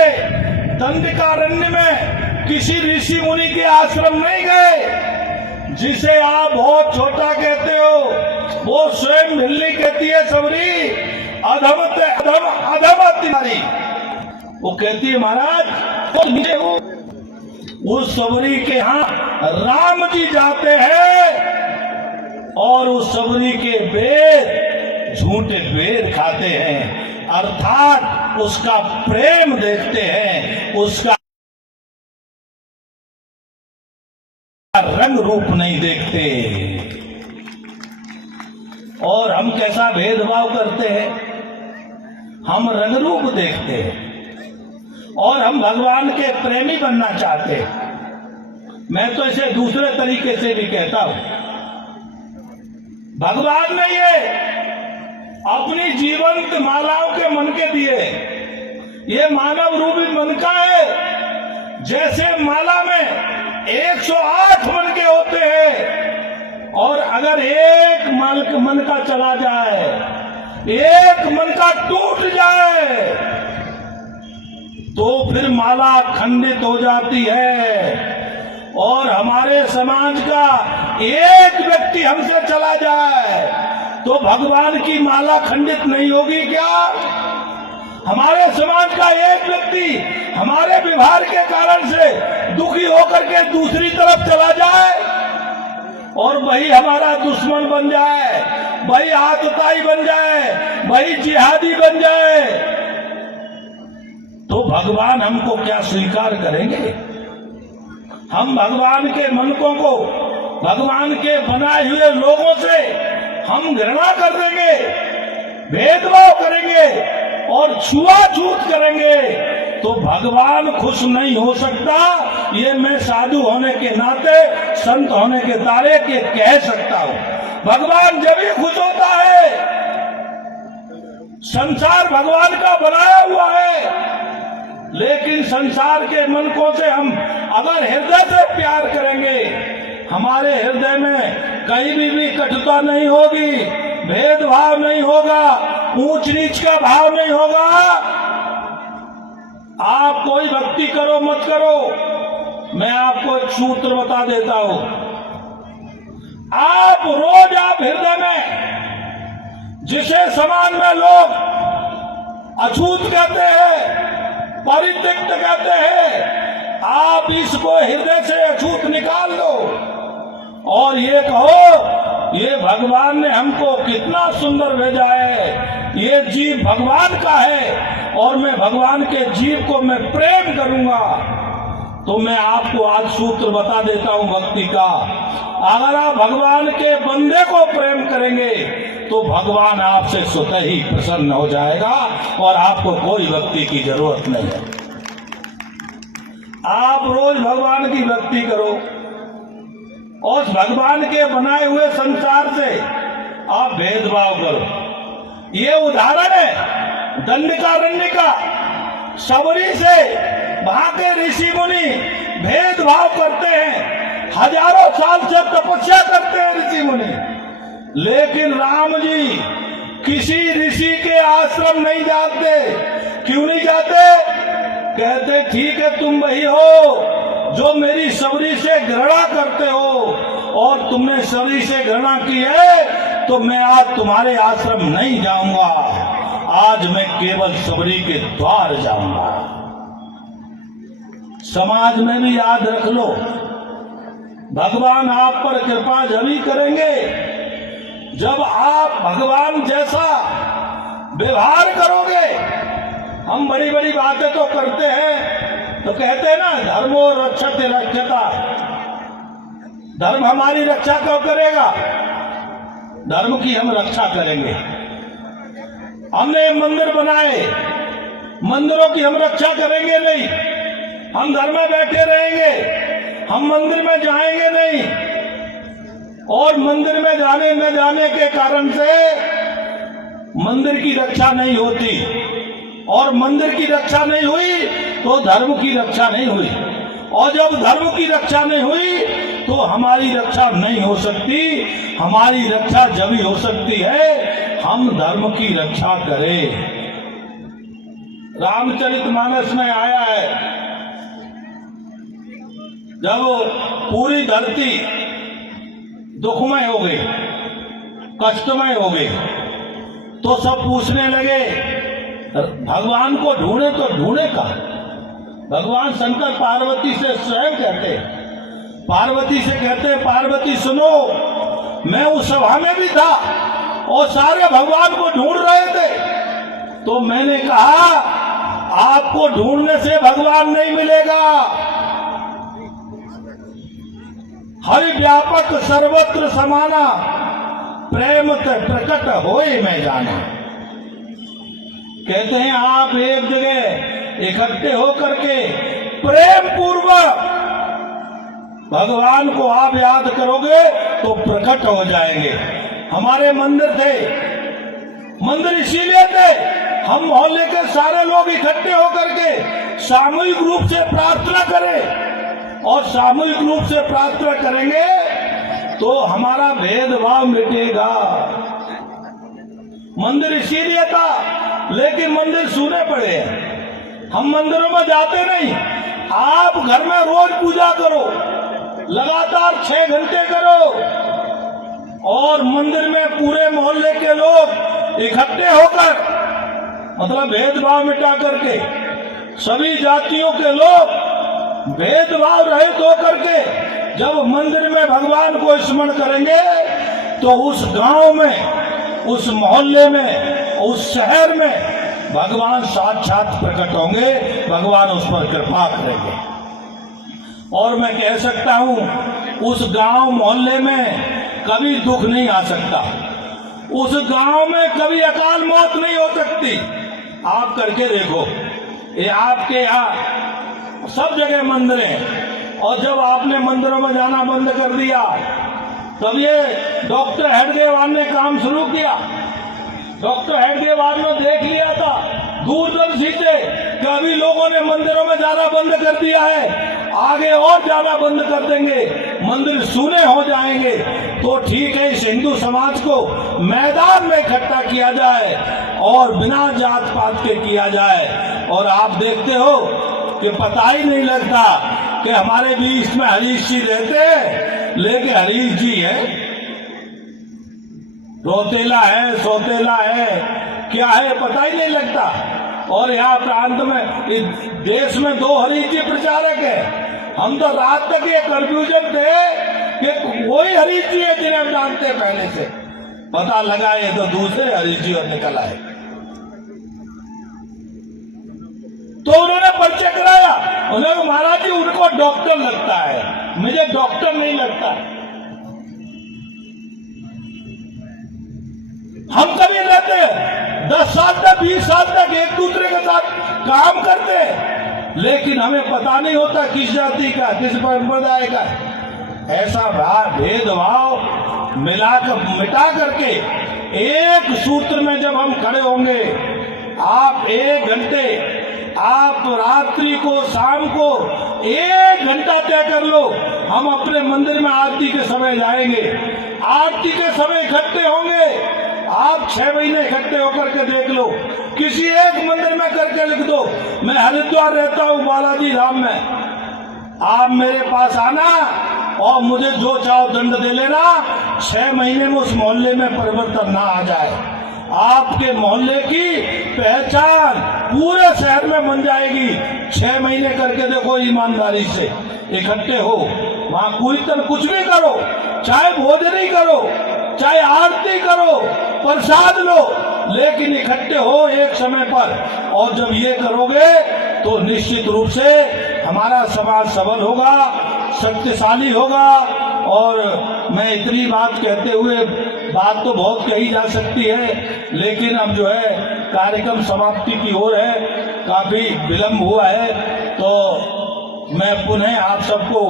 दंडकारण्य में किसी ऋषि मुनि के आश्रम नहीं गए। जिसे आप बहुत छोटा कहते हो वो स्वयं भिल्ली कहती है सबरी अधम तिहारी। वो कहती है महाराज तो उस सबरी के यहाँ राम जी जाते हैं और उस सबरी के बेर झूठे बेर खाते हैं, अर्थात उसका प्रेम देखते हैं, उसका रंग रूप नहीं देखते। और हम कैसा भेदभाव करते हैं, हम रंग रूप देखते हैं और हम भगवान के प्रेमी बनना चाहते हैं। मैं तो इसे दूसरे तरीके से भी कहता हूं, भगवान ने ये अपनी जीवंत मालाओं के मन के दिए, ये मानव रूपी मन का है। जैसे माला में 108 मन के होते हैं और अगर एक मन का चला जाए, एक मन का टूट जाए तो फिर माला खंडित हो जाती है। और हमारे समाज का एक व्यक्ति हमसे चला जाए तो भगवान की माला खंडित नहीं होगी क्या? हमारे समाज का एक व्यक्ति हमारे व्यवहार के कारण से दुखी होकर के दूसरी तरफ चला जाए और वही हमारा दुश्मन बन जाए, वही आतताई बन जाए, वही जिहादी बन जाए, तो भगवान हमको क्या स्वीकार करेंगे? हम भगवान के मनकों को, भगवान के बनाए हुए लोगों से हम घृणा कर देंगे, भेदभाव करेंगे और छुआछूत करेंगे तो भगवान खुश नहीं हो सकता। ये मैं साधु होने के नाते, संत होने के तारे के कह सकता हूं। भगवान जब ही खुश होता है, संसार भगवान का बनाया हुआ है, लेकिन संसार के मनकों से हम अगर हृदय से प्यार करेंगे, हमारे हृदय में कहीं भी कटुता नहीं होगी, भेदभाव नहीं होगा, ऊंच नीच का भाव नहीं होगा। आप कोई भक्ति करो मत करो, मैं आपको एक सूत्र बता देता हूं। आप रोज आप हृदय में जिसे समाज में लोग अछूत कहते हैं, परित्यक्त कहते हैं, आप इसको हृदय से अछूत निकाल लो और ये कहो ये भगवान ने हमको कितना सुंदर भेजा है, ये जीव भगवान का है और मैं भगवान के जीव को मैं प्रेम करूंगा। तो मैं आपको आज सूत्र बता देता हूं भक्ति का। अगर आप भगवान के बंदे को प्रेम करेंगे तो भगवान आपसे स्वतः ही प्रसन्न हो जाएगा और आपको कोई भक्ति की जरूरत नहीं है। आप रोज भगवान की भक्ति करो और उस भगवान के बनाए हुए संसार से आप भेदभाव करो। ये उदाहरण है दंडकारण्य का। सबरी से वहां के ऋषि मुनि भेदभाव करते हैं, हजारों साल से तपस्या करते हैं ऋषि मुनि, लेकिन राम जी किसी ऋषि के आश्रम नहीं जाते। क्यों नहीं जाते? कहते ठीक है तुम वही हो जो मेरी सबरी से घृणा करते हो और तुमने सबरी से घृणा की है तो मैं आज तुम्हारे आश्रम नहीं जाऊंगा, आज मैं केवल सबरी के द्वार जाऊंगा। समाज में भी याद रख लो, भगवान आप पर कृपा जभी करेंगे जब आप भगवान जैसा व्यवहार करोगे। हम बड़ी बड़ी बातें तो करते हैं, तो कहते हैं ना धर्मो रक्षते रक्षता, धर्म हमारी रक्षा क्यों करेगा? धर्म की हम रक्षा करेंगे। हमने मंदिर बनाए, मंदिरों की हम रक्षा करेंगे नहीं। हम घर में बैठे रहेंगे, हम मंदिर में जाएंगे नहीं। और मंदिर में जाने न जाने के कारण से मंदिर की रक्षा नहीं होती, और मंदिर की रक्षा नहीं हुई तो धर्म की रक्षा नहीं हुई, और जब धर्म की रक्षा नहीं हुई तो हमारी रक्षा नहीं हो सकती। हमारी रक्षा जब ही हो सकती है हम धर्म की रक्षा करें। रामचरितमानस में आया है जब पूरी धरती दुखमय हो गई, कष्टमय हो गई। तो सब पूछने लगे भगवान को ढूंढे तो ढूंढे कहाँ? भगवान शंकर पार्वती से स्वयं कहते, पार्वती से कहते, पार्वती सुनो, मैं उस सभा में भी था और सारे भगवान को ढूंढ रहे थे। तो मैंने कहा आपको ढूंढने से भगवान नहीं मिलेगा, हरि व्यापक सर्वत्र समाना, प्रेम ते प्रकट होए मैं जाना। कहते हैं आप एक जगह इकट्ठे होकर के प्रेम पूर्वक भगवान को आप याद करोगे तो प्रकट हो जाएंगे। हमारे मंदिर थे, मंदिर इसीलिए थे हम मोहल्ले के सारे लोग इकट्ठे होकर के सामूहिक रूप से प्रार्थना करें, और सामूहिक रूप से प्रार्थना करेंगे तो हमारा भेदभाव मिटेगा। मंदिर इसीलिए था, लेकिन मंदिर सूने पड़े हैं। हम मंदिरों में जाते नहीं, आप घर में रोज पूजा करो, लगातार 6 घंटे करो, और मंदिर में पूरे मोहल्ले के लोग इकट्ठे होकर, मतलब भेदभाव मिटा करके, सभी जातियों के लोग भेदभाव रहित होकर के जब मंदिर में भगवान को स्मरण करेंगे तो उस गांव में, उस मोहल्ले में, उस शहर में भगवान साक्षात प्रकट होंगे, भगवान उस पर कृपा करेंगे। और मैं कह सकता हूं उस गांव मोहल्ले में कभी दुख नहीं आ सकता, उस गांव में कभी अकाल मौत नहीं हो सकती। आप करके देखो, ये आपके यहाँ सब जगह मंदिर हैं, और जब आपने मंदिरों में जाना बंद कर दिया तब ये डॉक्टर हेडगेवार ने काम शुरू किया। डॉक्टर हेडगेवार ने देख लिया था दूरदर्शी से कि अभी लोगों ने मंदिरों में जाना बंद कर दिया है, आगे और जाना बंद कर देंगे, मंदिर सूने हो जाएंगे। तो ठीक है, इस हिंदू समाज को मैदान में इकट्ठा किया जाए और बिना जात पात के किया जाए। और आप देखते हो कि पता ही नहीं लगता कि हमारे बीच में हरीश जी रहते हैं, लेकिन हरीश जी है, रोतेला है, सोतेला है, क्या है पता ही नहीं लगता। और यहाँ प्रांत में, इस देश में 2 हरीश जी प्रचारक है। हम तो रात तक ये कंफ्यूजन थे कि वही हरीश जी है जिन्हें हम जानते हैं पहले से, पता लगा ये तो दूसरे हरीश जी और निकल आए। तो उन्होंने परिचय कराया, उन्होंने महाराज जी उनको डॉक्टर लगता है, मुझे डॉक्टर नहीं लगता। हम कभी रहते 10 साल तक 20 साल तक एक दूसरे के साथ काम करते हैं, लेकिन हमें पता नहीं होता किस जाति का, किस संप्रदाय का। ऐसा भेदभाव मिटा करके एक सूत्र में जब हम खड़े होंगे, आप 1 घंटे, आप रात्रि को, शाम को 1 घंटा तय कर लो, हम अपने मंदिर में आरती के समय जाएंगे, आरती के समय इकट्ठे होंगे। आप 6 महीने इकट्ठे होकर के देख लो, किसी एक मंदिर में करके लिख दो, मैं हरिद्वार रहता हूँ बालाजी धाम में, आप मेरे पास आना और मुझे जो चाहो दंड दे लेना। 6 महीने में उस मोहल्ले में परिवर्तन ना आ जाए, आपके मोहल्ले की पहचान पूरे शहर में बन जाएगी। 6 महीने करके देखो, ईमानदारी से इकट्ठे हो, वहां कीर्तन कुछ भी करो, चाहे भोजनी करो, चाहे आरती करो, प्रसाद लो, लेकिन इकट्ठे हो एक समय पर। और जब ये करोगे तो निश्चित रूप से हमारा समाज सबल होगा, शक्तिशाली होगा। और मैं इतनी बात कहते हुए, बात तो बहुत कही जा सकती है, लेकिन अब जो है कार्यक्रम समाप्ति की ओर है, काफी विलंब हुआ है, तो मैं पुनः आप सबको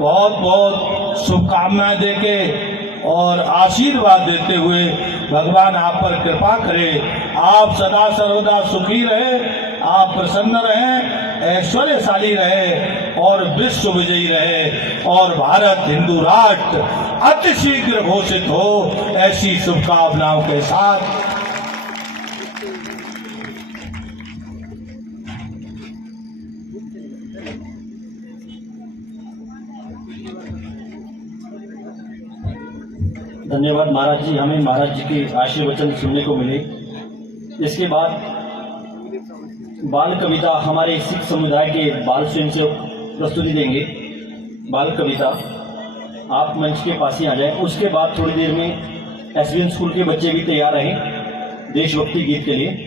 बहुत बहुत शुभकामनाएं देके और आशीर्वाद देते हुए भगवान आप पर कृपा करे, आप सदा सर्वदा सुखी रहे, आप प्रसन्न रहें, ऐश्वर्यशाली रहे और विश्व विजयी रहे, और भारत हिंदू राष्ट्र अतिशीघ्र घोषित हो, ऐसी शुभकामनाओं के साथ धन्यवाद महाराज जी, हमें महाराज जी के आशीर्वचन वचन सुनने को मिले। इसके बाद बाल कविता हमारे सिख समुदाय के बाल स्वयंसेवक प्रस्तुति देंगे। बाल कविता आप मंच के पास ही आ जाएं। उसके बाद थोड़ी देर में एसबीएन स्कूल के बच्चे भी तैयार रहें देशभक्ति गीत के लिए।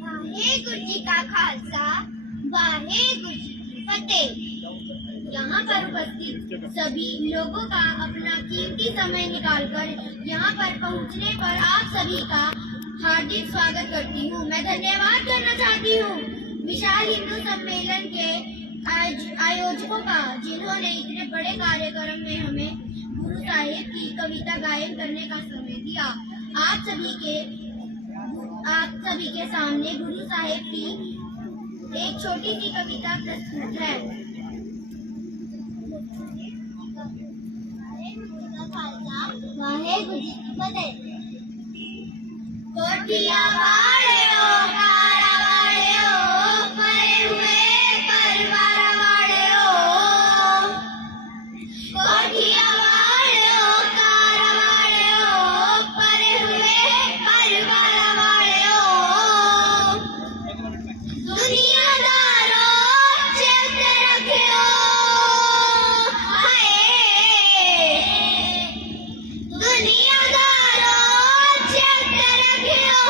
वाहेगुरु जी का खालसा, वाहेगुरु जी की फतेह। यहाँ पर उपस्थित सभी लोगों का अपना कीमती समय निकालकर यहाँ पर पहुँचने पर आप सभी का हार्दिक स्वागत करती हूँ। मैं धन्यवाद करना चाहती हूँ विशाल हिंदू सम्मेलन के आयोजकों का, जिन्होंने इतने बड़े कार्यक्रम में हमें गुरु साहिब की कविता गायन करने का समय दिया। आप सभी के सामने गुरु साहिब की एक छोटी सी कविता प्रस्तुत है। वाहेगुरु जी की फतेह। कोठिया वाड़ियो, कारा वाड़ियो, परे हुए परिवार वाड़ियो। कोठिया वाड़ियो, कारा वाड़ियो, परे हुए परिवार वाड़ियो। दुनियादारो चेत रखियो, हाय दुनियादारो चेत रखियो।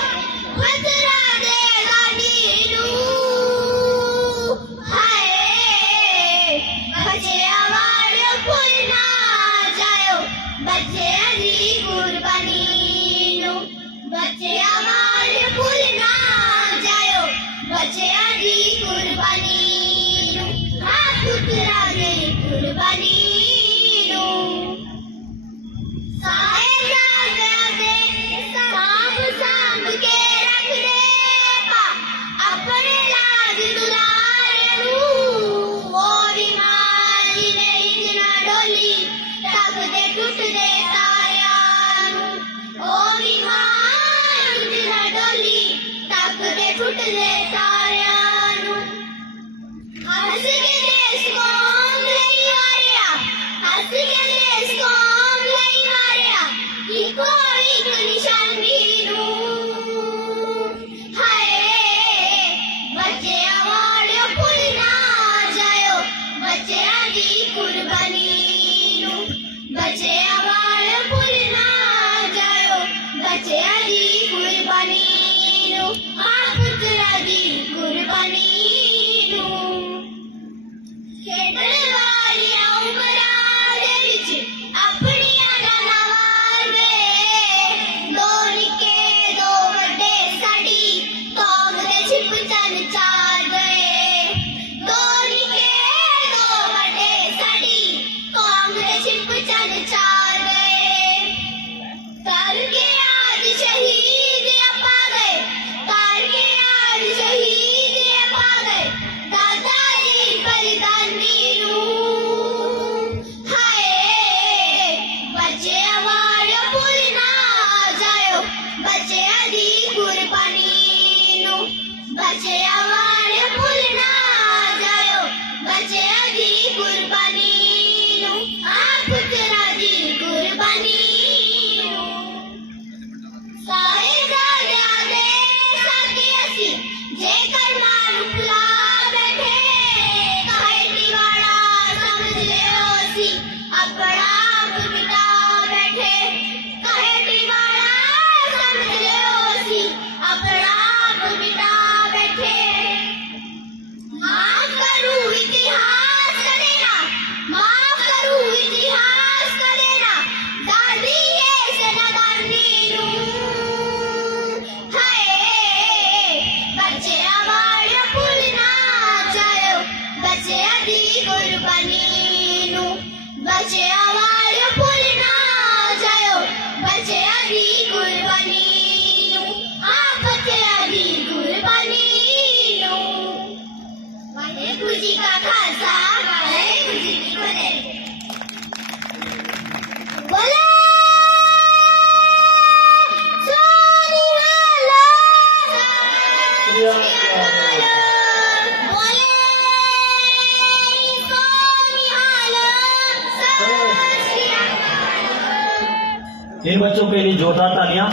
इन बच्चों के लिए जोरदार तालियां।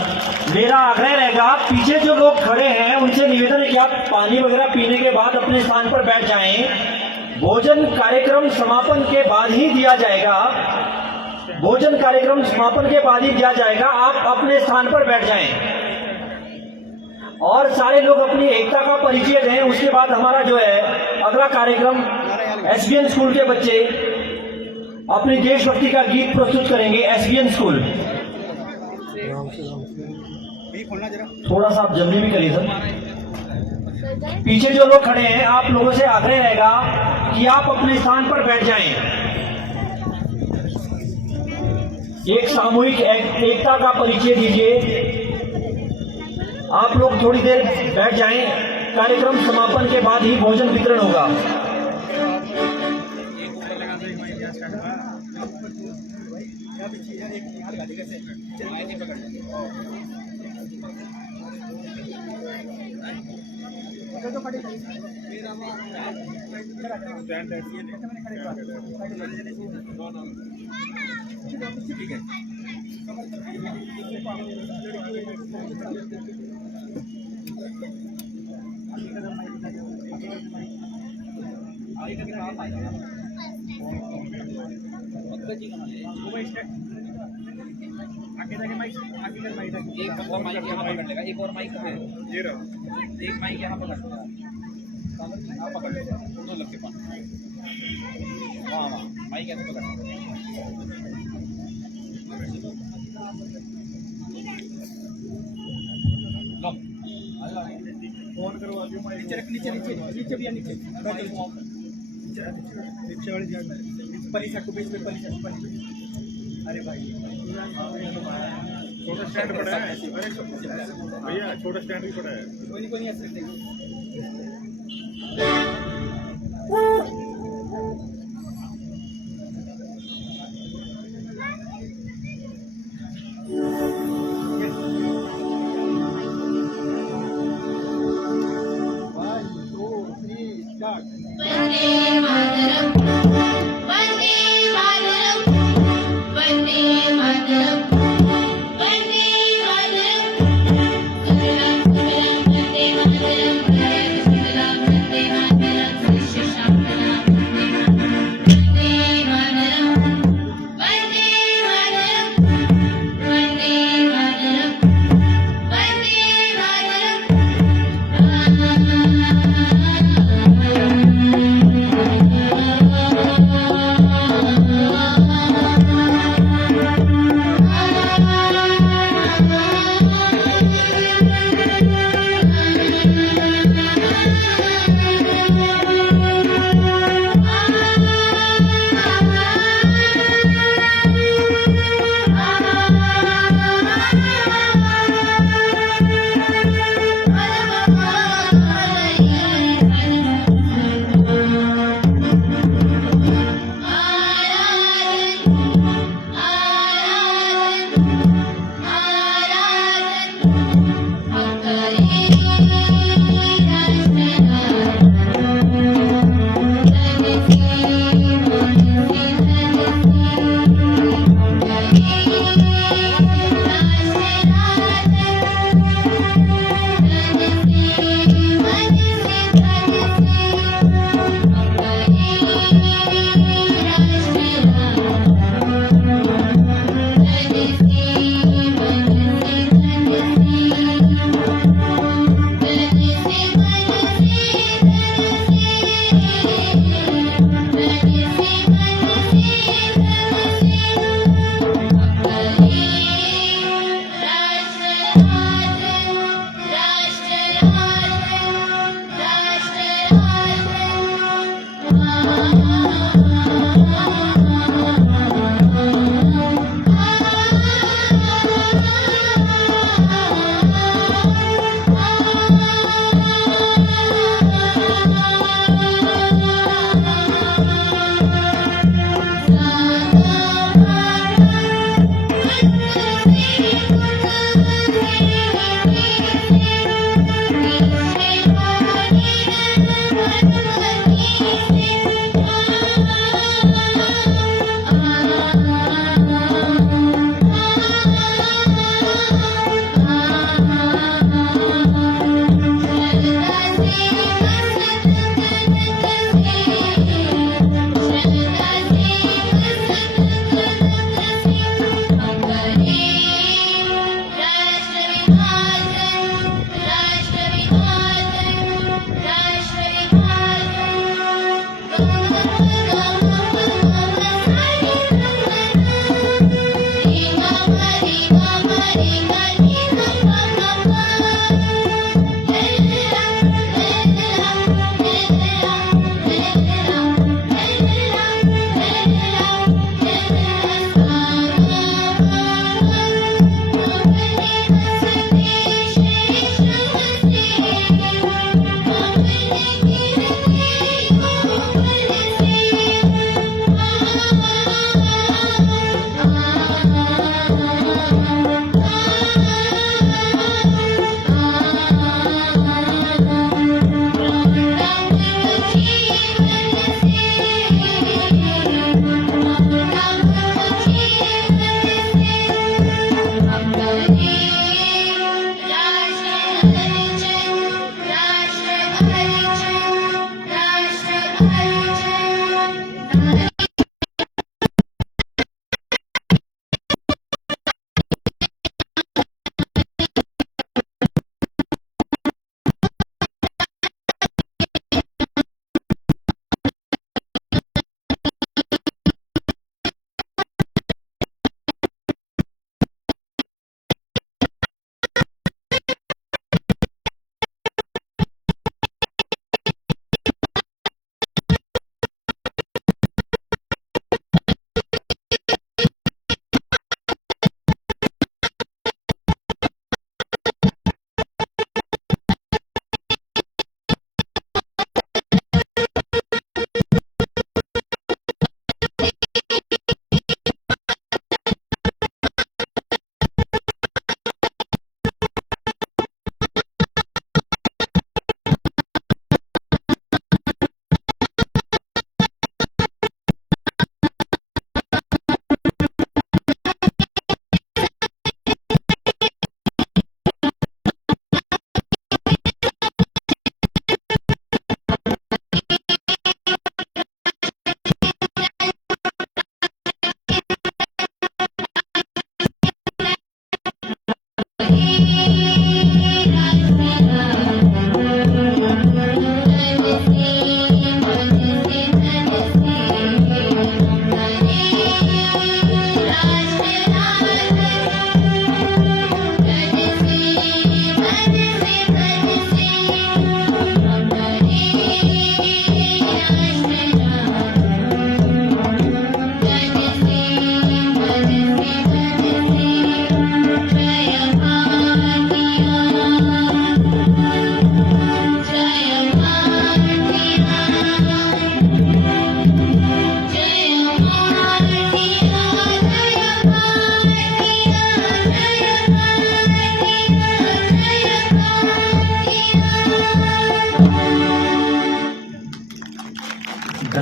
मेरा आग्रह रहेगा, पीछे जो लोग खड़े हैं उनसे निवेदन है कि आप पानी वगैरह पीने के बाद अपने स्थान पर बैठ जाएं। भोजन कार्यक्रम समापन के बाद ही दिया जाएगा। भोजन कार्यक्रम समापन के बाद ही दिया जाएगा। आप अपने स्थान पर बैठ जाएं और सारे लोग अपनी एकता का परिचय दें। उसके बाद हमारा जो है अगला कार्यक्रम एसबीएन स्कूल के बच्चे अपनी देशभक्ति का गीत प्रस्तुत करेंगे। एसबीएन स्कूल, थोड़ा सा आप जल्दी भी करिए सर। पीछे जो लोग खड़े हैं, आप लोगों से आग्रह रहेगा कि आप अपने स्थान पर बैठ जाएं। एक सामूहिक एकता का परिचय दीजिए। आप लोग थोड़ी देर बैठ जाएं। कार्यक्रम समापन के बाद ही भोजन वितरण होगा। एक और माइक यहाँ पकड़ लेगा, एक और माइक है, ये रहा, एक माइक यहाँ पकड़ लेगा, आप पकड़ लेगा, दोनों लग के पास, हाँ माइक ऐसे पकड़ लो, फोन करो अभी, नीचे रख, नीचे नीचे नीचे भी नीचे नीचे वाली जगह पली साइड को बीच में पली। अरे भाई छोटा स्टैंड पड़ा है भैया, छोटा स्टैंड भी पड़ा है, कोई नहीं ऐसे वंदे मातरम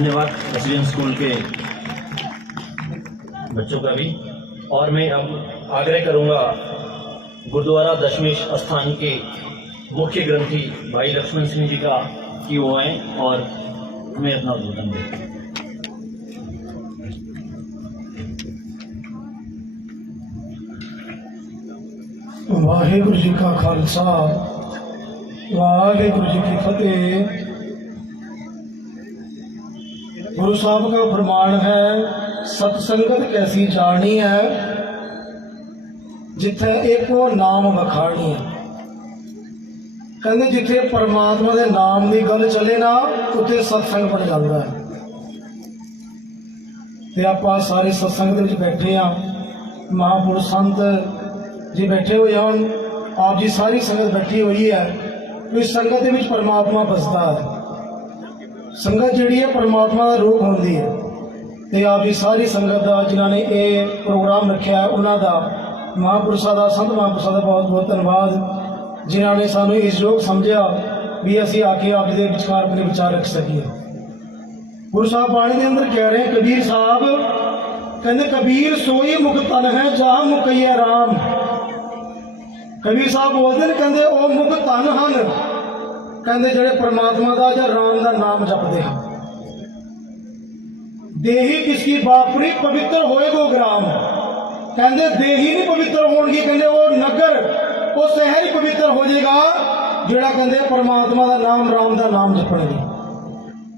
धन्यवाद एसडीएम स्कूल के बच्चों का भी। और मैं अब आग्रह करूंगा गुरुद्वारा दशमेश स्थान के मुख्य ग्रंथी भाई लक्ष्मण सिंह जी का कि वो आए और हमें अपना उद्बोधन दें। वाहेगुरु जी का खालसा वाहेगुरु जी की फतेह। गुरु साहब का फरमान है, सतसंगत कैसी जानी है जिथे एको नाम बखानी है। कहते जिथे परमात्मा के नाम की गल चले ना उत्थे सत्संग बन जाता है। ते आपां सारे सत्संग दे विच बैठे हाँ, महापुरुष संत जी बैठे हुए हैं, आप जी सारी संगत बैठी हुई है। तो इस संगत के विच परमात्मा बसता है। संगत जिहड़ी है परमात्मा का रूप होंदी है। तो आप जी सारी संगत का जिन्होंने ये प्रोग्राम रखा है उन्हों का महापुरुषों का संत महापुरुषों का बहुत बहुत धन्यवाद, जिन्होंने सानू इस योग समझा भी असी आके आप जी के विचार अपने विचार रख सकिए। गुरु साहब बाणी के अंदर कह रहे हैं, कबीर साहब कहते कबीर सोई मुख तन है जहाँ मुकैया राम। कबीर साहब बोलते हैं, कहते ओ मुख तन हन कहते जेड़े परमात्मा का या राम का नाम जपते हैं। देही किसकी बापरी पवित्र होएगो ग्राम। कहते देही नहीं पवित्र होगी, कहते वो नगर वो शहर ही पवित्र हो जाएगा जेड़ा कहते परमात्मा का नाम राम का नाम जपणगे।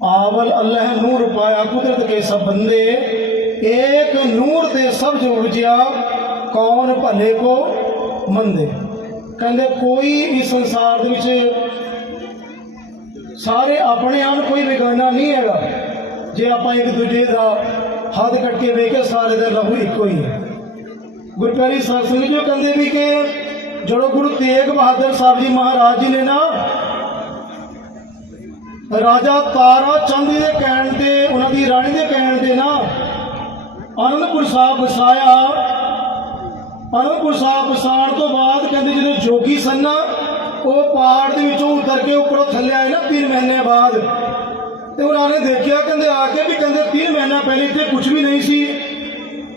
आवल अल्लाह नूर पाया कुदरत के सब बंदे, एक नूर ते सब जो उपजिया कौन भले को मंदे। कहते कोई इस संसार दे विच सारे अपने आन, कोई बेगाना नहीं है। जे आप एक दूजे का हद कट के वेखे सारे का लहू एक ही है। गुरु प्यारी सत्संग जो कहते भी कि जो गुरु तेग बहादुर साहब जी महाराज जी ने ना राजा तारा चंद के कहण ते उन्होंने राणी के कहण ते ना आनंदपुर साहब वसाया। आनंदपुर साहब वसाण तो बाद कहते जो जोगी सन ना वो पहाड़ के विचों उतर के ऊपरों थले आए ना 3 महीने बाद। तो उन्होंने देखा कहते आके भी कहते 3 महीना पहले इतने कुछ भी नहीं सी,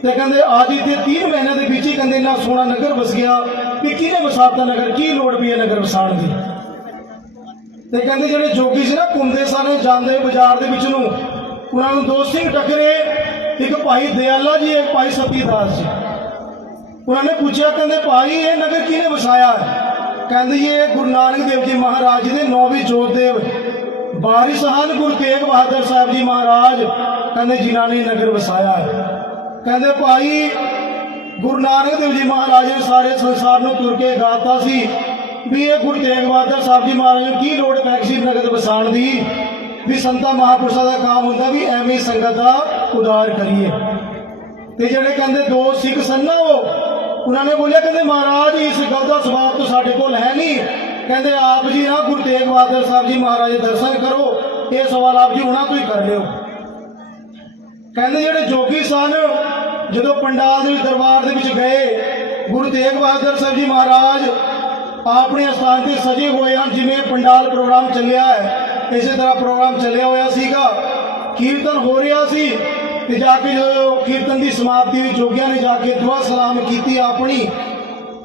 तो कहते आज इतने 3 महीने के बीच ही कहते इन्ना सोहना नगर बस गया कि किने वसाता नगर, की लोड़ पई है नगर वसाण की। तो कहते जोड़े जोगी से ना घूमते सन जाते बाजार के विच नूं, उन्होंने 2 सिंह टकरे, एक भाई दयाला जी एक भाई सतीदास जी। उन्होंने पूछा कहते भाई ये नगर किने वसाया है। कहते ये गुरु नानक देव जी महाराज जी ने 9वीं जोतदेव बारिश हन गुरु तेग बहादुर साहब जी महाराज कहते जिन्होंने नगर वसाया है। कहते भाई गुरु नानक देव जी महाराज ने सारे संसार में तुर के गाता सी भी ये गुरु तेग बहादुर साहब जी महाराज की लोड़ पै सी नगर वसाण दी, भी संतां महापुरुषों का काम होंदा भी एवं संगत का उदार करिए। तो जेडे कहते 2 सिख सन ना वो उन्होंने बोलिया कहते महाराज इस गल का सवाब तो साढ़े कोल है नहीं। कहते आप जी ना गुरु तेग बहादुर साहब जी महाराज दर्शन करो, ये सवाल आप जी उन्होंने तो ही कर लियो। कहते जेडे जोगी सन जो पंडाल के दरबार के गए, गुरु तेग बहादुर साहब जी महाराज अपने स्थान से सजे हुए हैं, जिमें पंडाल प्रोग्राम चलिया है इसी तरह प्रोग्राम चलिया होया सीगा, कीर्तन हो रहा सी। जाके जो कीर्तन की समाप्ति हुई जोगिया ने जाके दुआ सलाम की अपनी,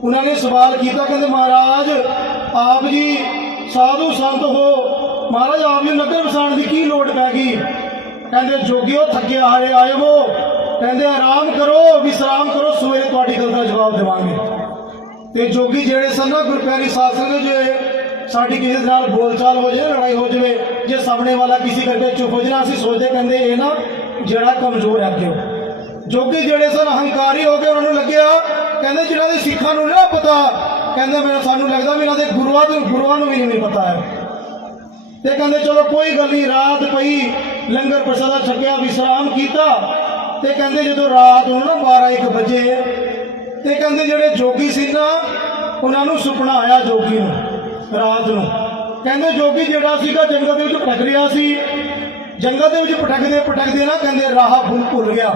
उन्होंने सवाल किया कहते महाराज आप जी साधु संत हो, महाराज आप जी नगर वसाण की की लोड़ पै गई। कहते जोगियो थके हारे आए हो, कहते आराम करो विश्राम करो, सवेरे तुहाडी गल का जवाब देवांगे। ते जोगी जेड़े सन ना गुरु प्यारी सत्संग जो साड़ी किसी नाल बोलचाल हो जाए लड़ाई हो जाए, जे सामने वाला किसी करके चुप हो जाए असं सोचते कहते ये ना जड़ा कमजोर है अगे। जोगी जेड़े सन अहंकारी हो गए, उन्होंने लग्या कहते जिन्होंने सिखा ना पता, कहते मेरा सानू लगता भी इन्होंने गुरुआ भी नहीं पता है। तो कहते चलो कोई गल नहीं, रात पई लंगर प्रसादा छकिया विश्राम किया। तो कहते जो रात हो ना 12-1 बजे, तो कहते जेड़े जोगी सी ना उन्होंने सुपना आया जोगी रात को। कहते जोगी जेड़ा सीगा जंगल के भटक रहा सी, जंगल के भटकते ना कहते राह भुल गया।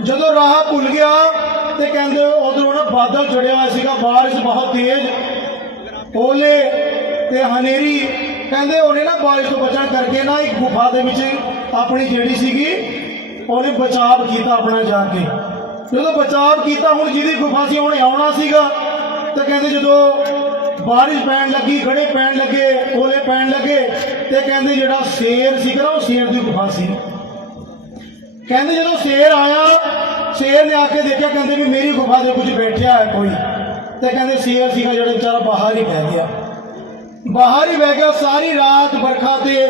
जो राह भुल गया तो कहते उधरों ना बादल चढ़िया हुआ सीगा, बारिश बहुत तेज, ओले ते हनेरी। कहते उन्हें ना बारिश तो बचन करके ना एक गुफा के ਆਪਣੀ ਜਿਹੜੀ ਸੀਗੀ ਉਹਨੇ ਬਚਾਅ ਕੀਤਾ ਆਪਣਾ ਜਾ ਕੇ। ਜਦੋਂ ਬਚਾਅ ਕੀਤਾ, ਹੁਣ ਜਿਹਦੀ ਗੁਫਾ ਸੀ ਉਹਨੇ ਆਉਣਾ ਸੀਗਾ, ਤੇ ਕਹਿੰਦੇ ਜਦੋਂ ਬਾਰਿਸ਼ ਪੈਣ ਲੱਗੀ, ਗੜੇ ਪੈਣ ਲੱਗੇ, ਓਲੇ ਪੈਣ ਲੱਗੇ, ਤੇ ਕਹਿੰਦੇ ਜਿਹੜਾ ਸ਼ੇਰ ਸੀਗਾ ਨਾ ਉਹ ਸ਼ੇਰ ਦੀ ਗੁਫਾ ਸੀ। ਕਹਿੰਦੇ ਜਦੋਂ ਸ਼ੇਰ ਆਇਆ, ਸ਼ੇਰ ਨੇ ਆ ਕੇ ਦੇਖਿਆ, ਕਹਿੰਦੇ ਵੀ ਮੇਰੀ ਗੁਫਾ ਦੇ ਕੁਝ ਬੈਠਿਆ ਹੈ ਕੋਈ, ਤੇ ਕਹਿੰਦੇ ਸ਼ੇਰ ਸੀਗਾ ਜਿਹੜਾ ਵਿਚਾਰਾ ਬਾਹਰ ਹੀ ਬਹਿ ਗਿਆ, ਬਾਹਰ ਹੀ ਬਹਿ ਗਿਆ। ਸਾਰੀ ਰਾਤ ਵਰਖਾ ਤੇ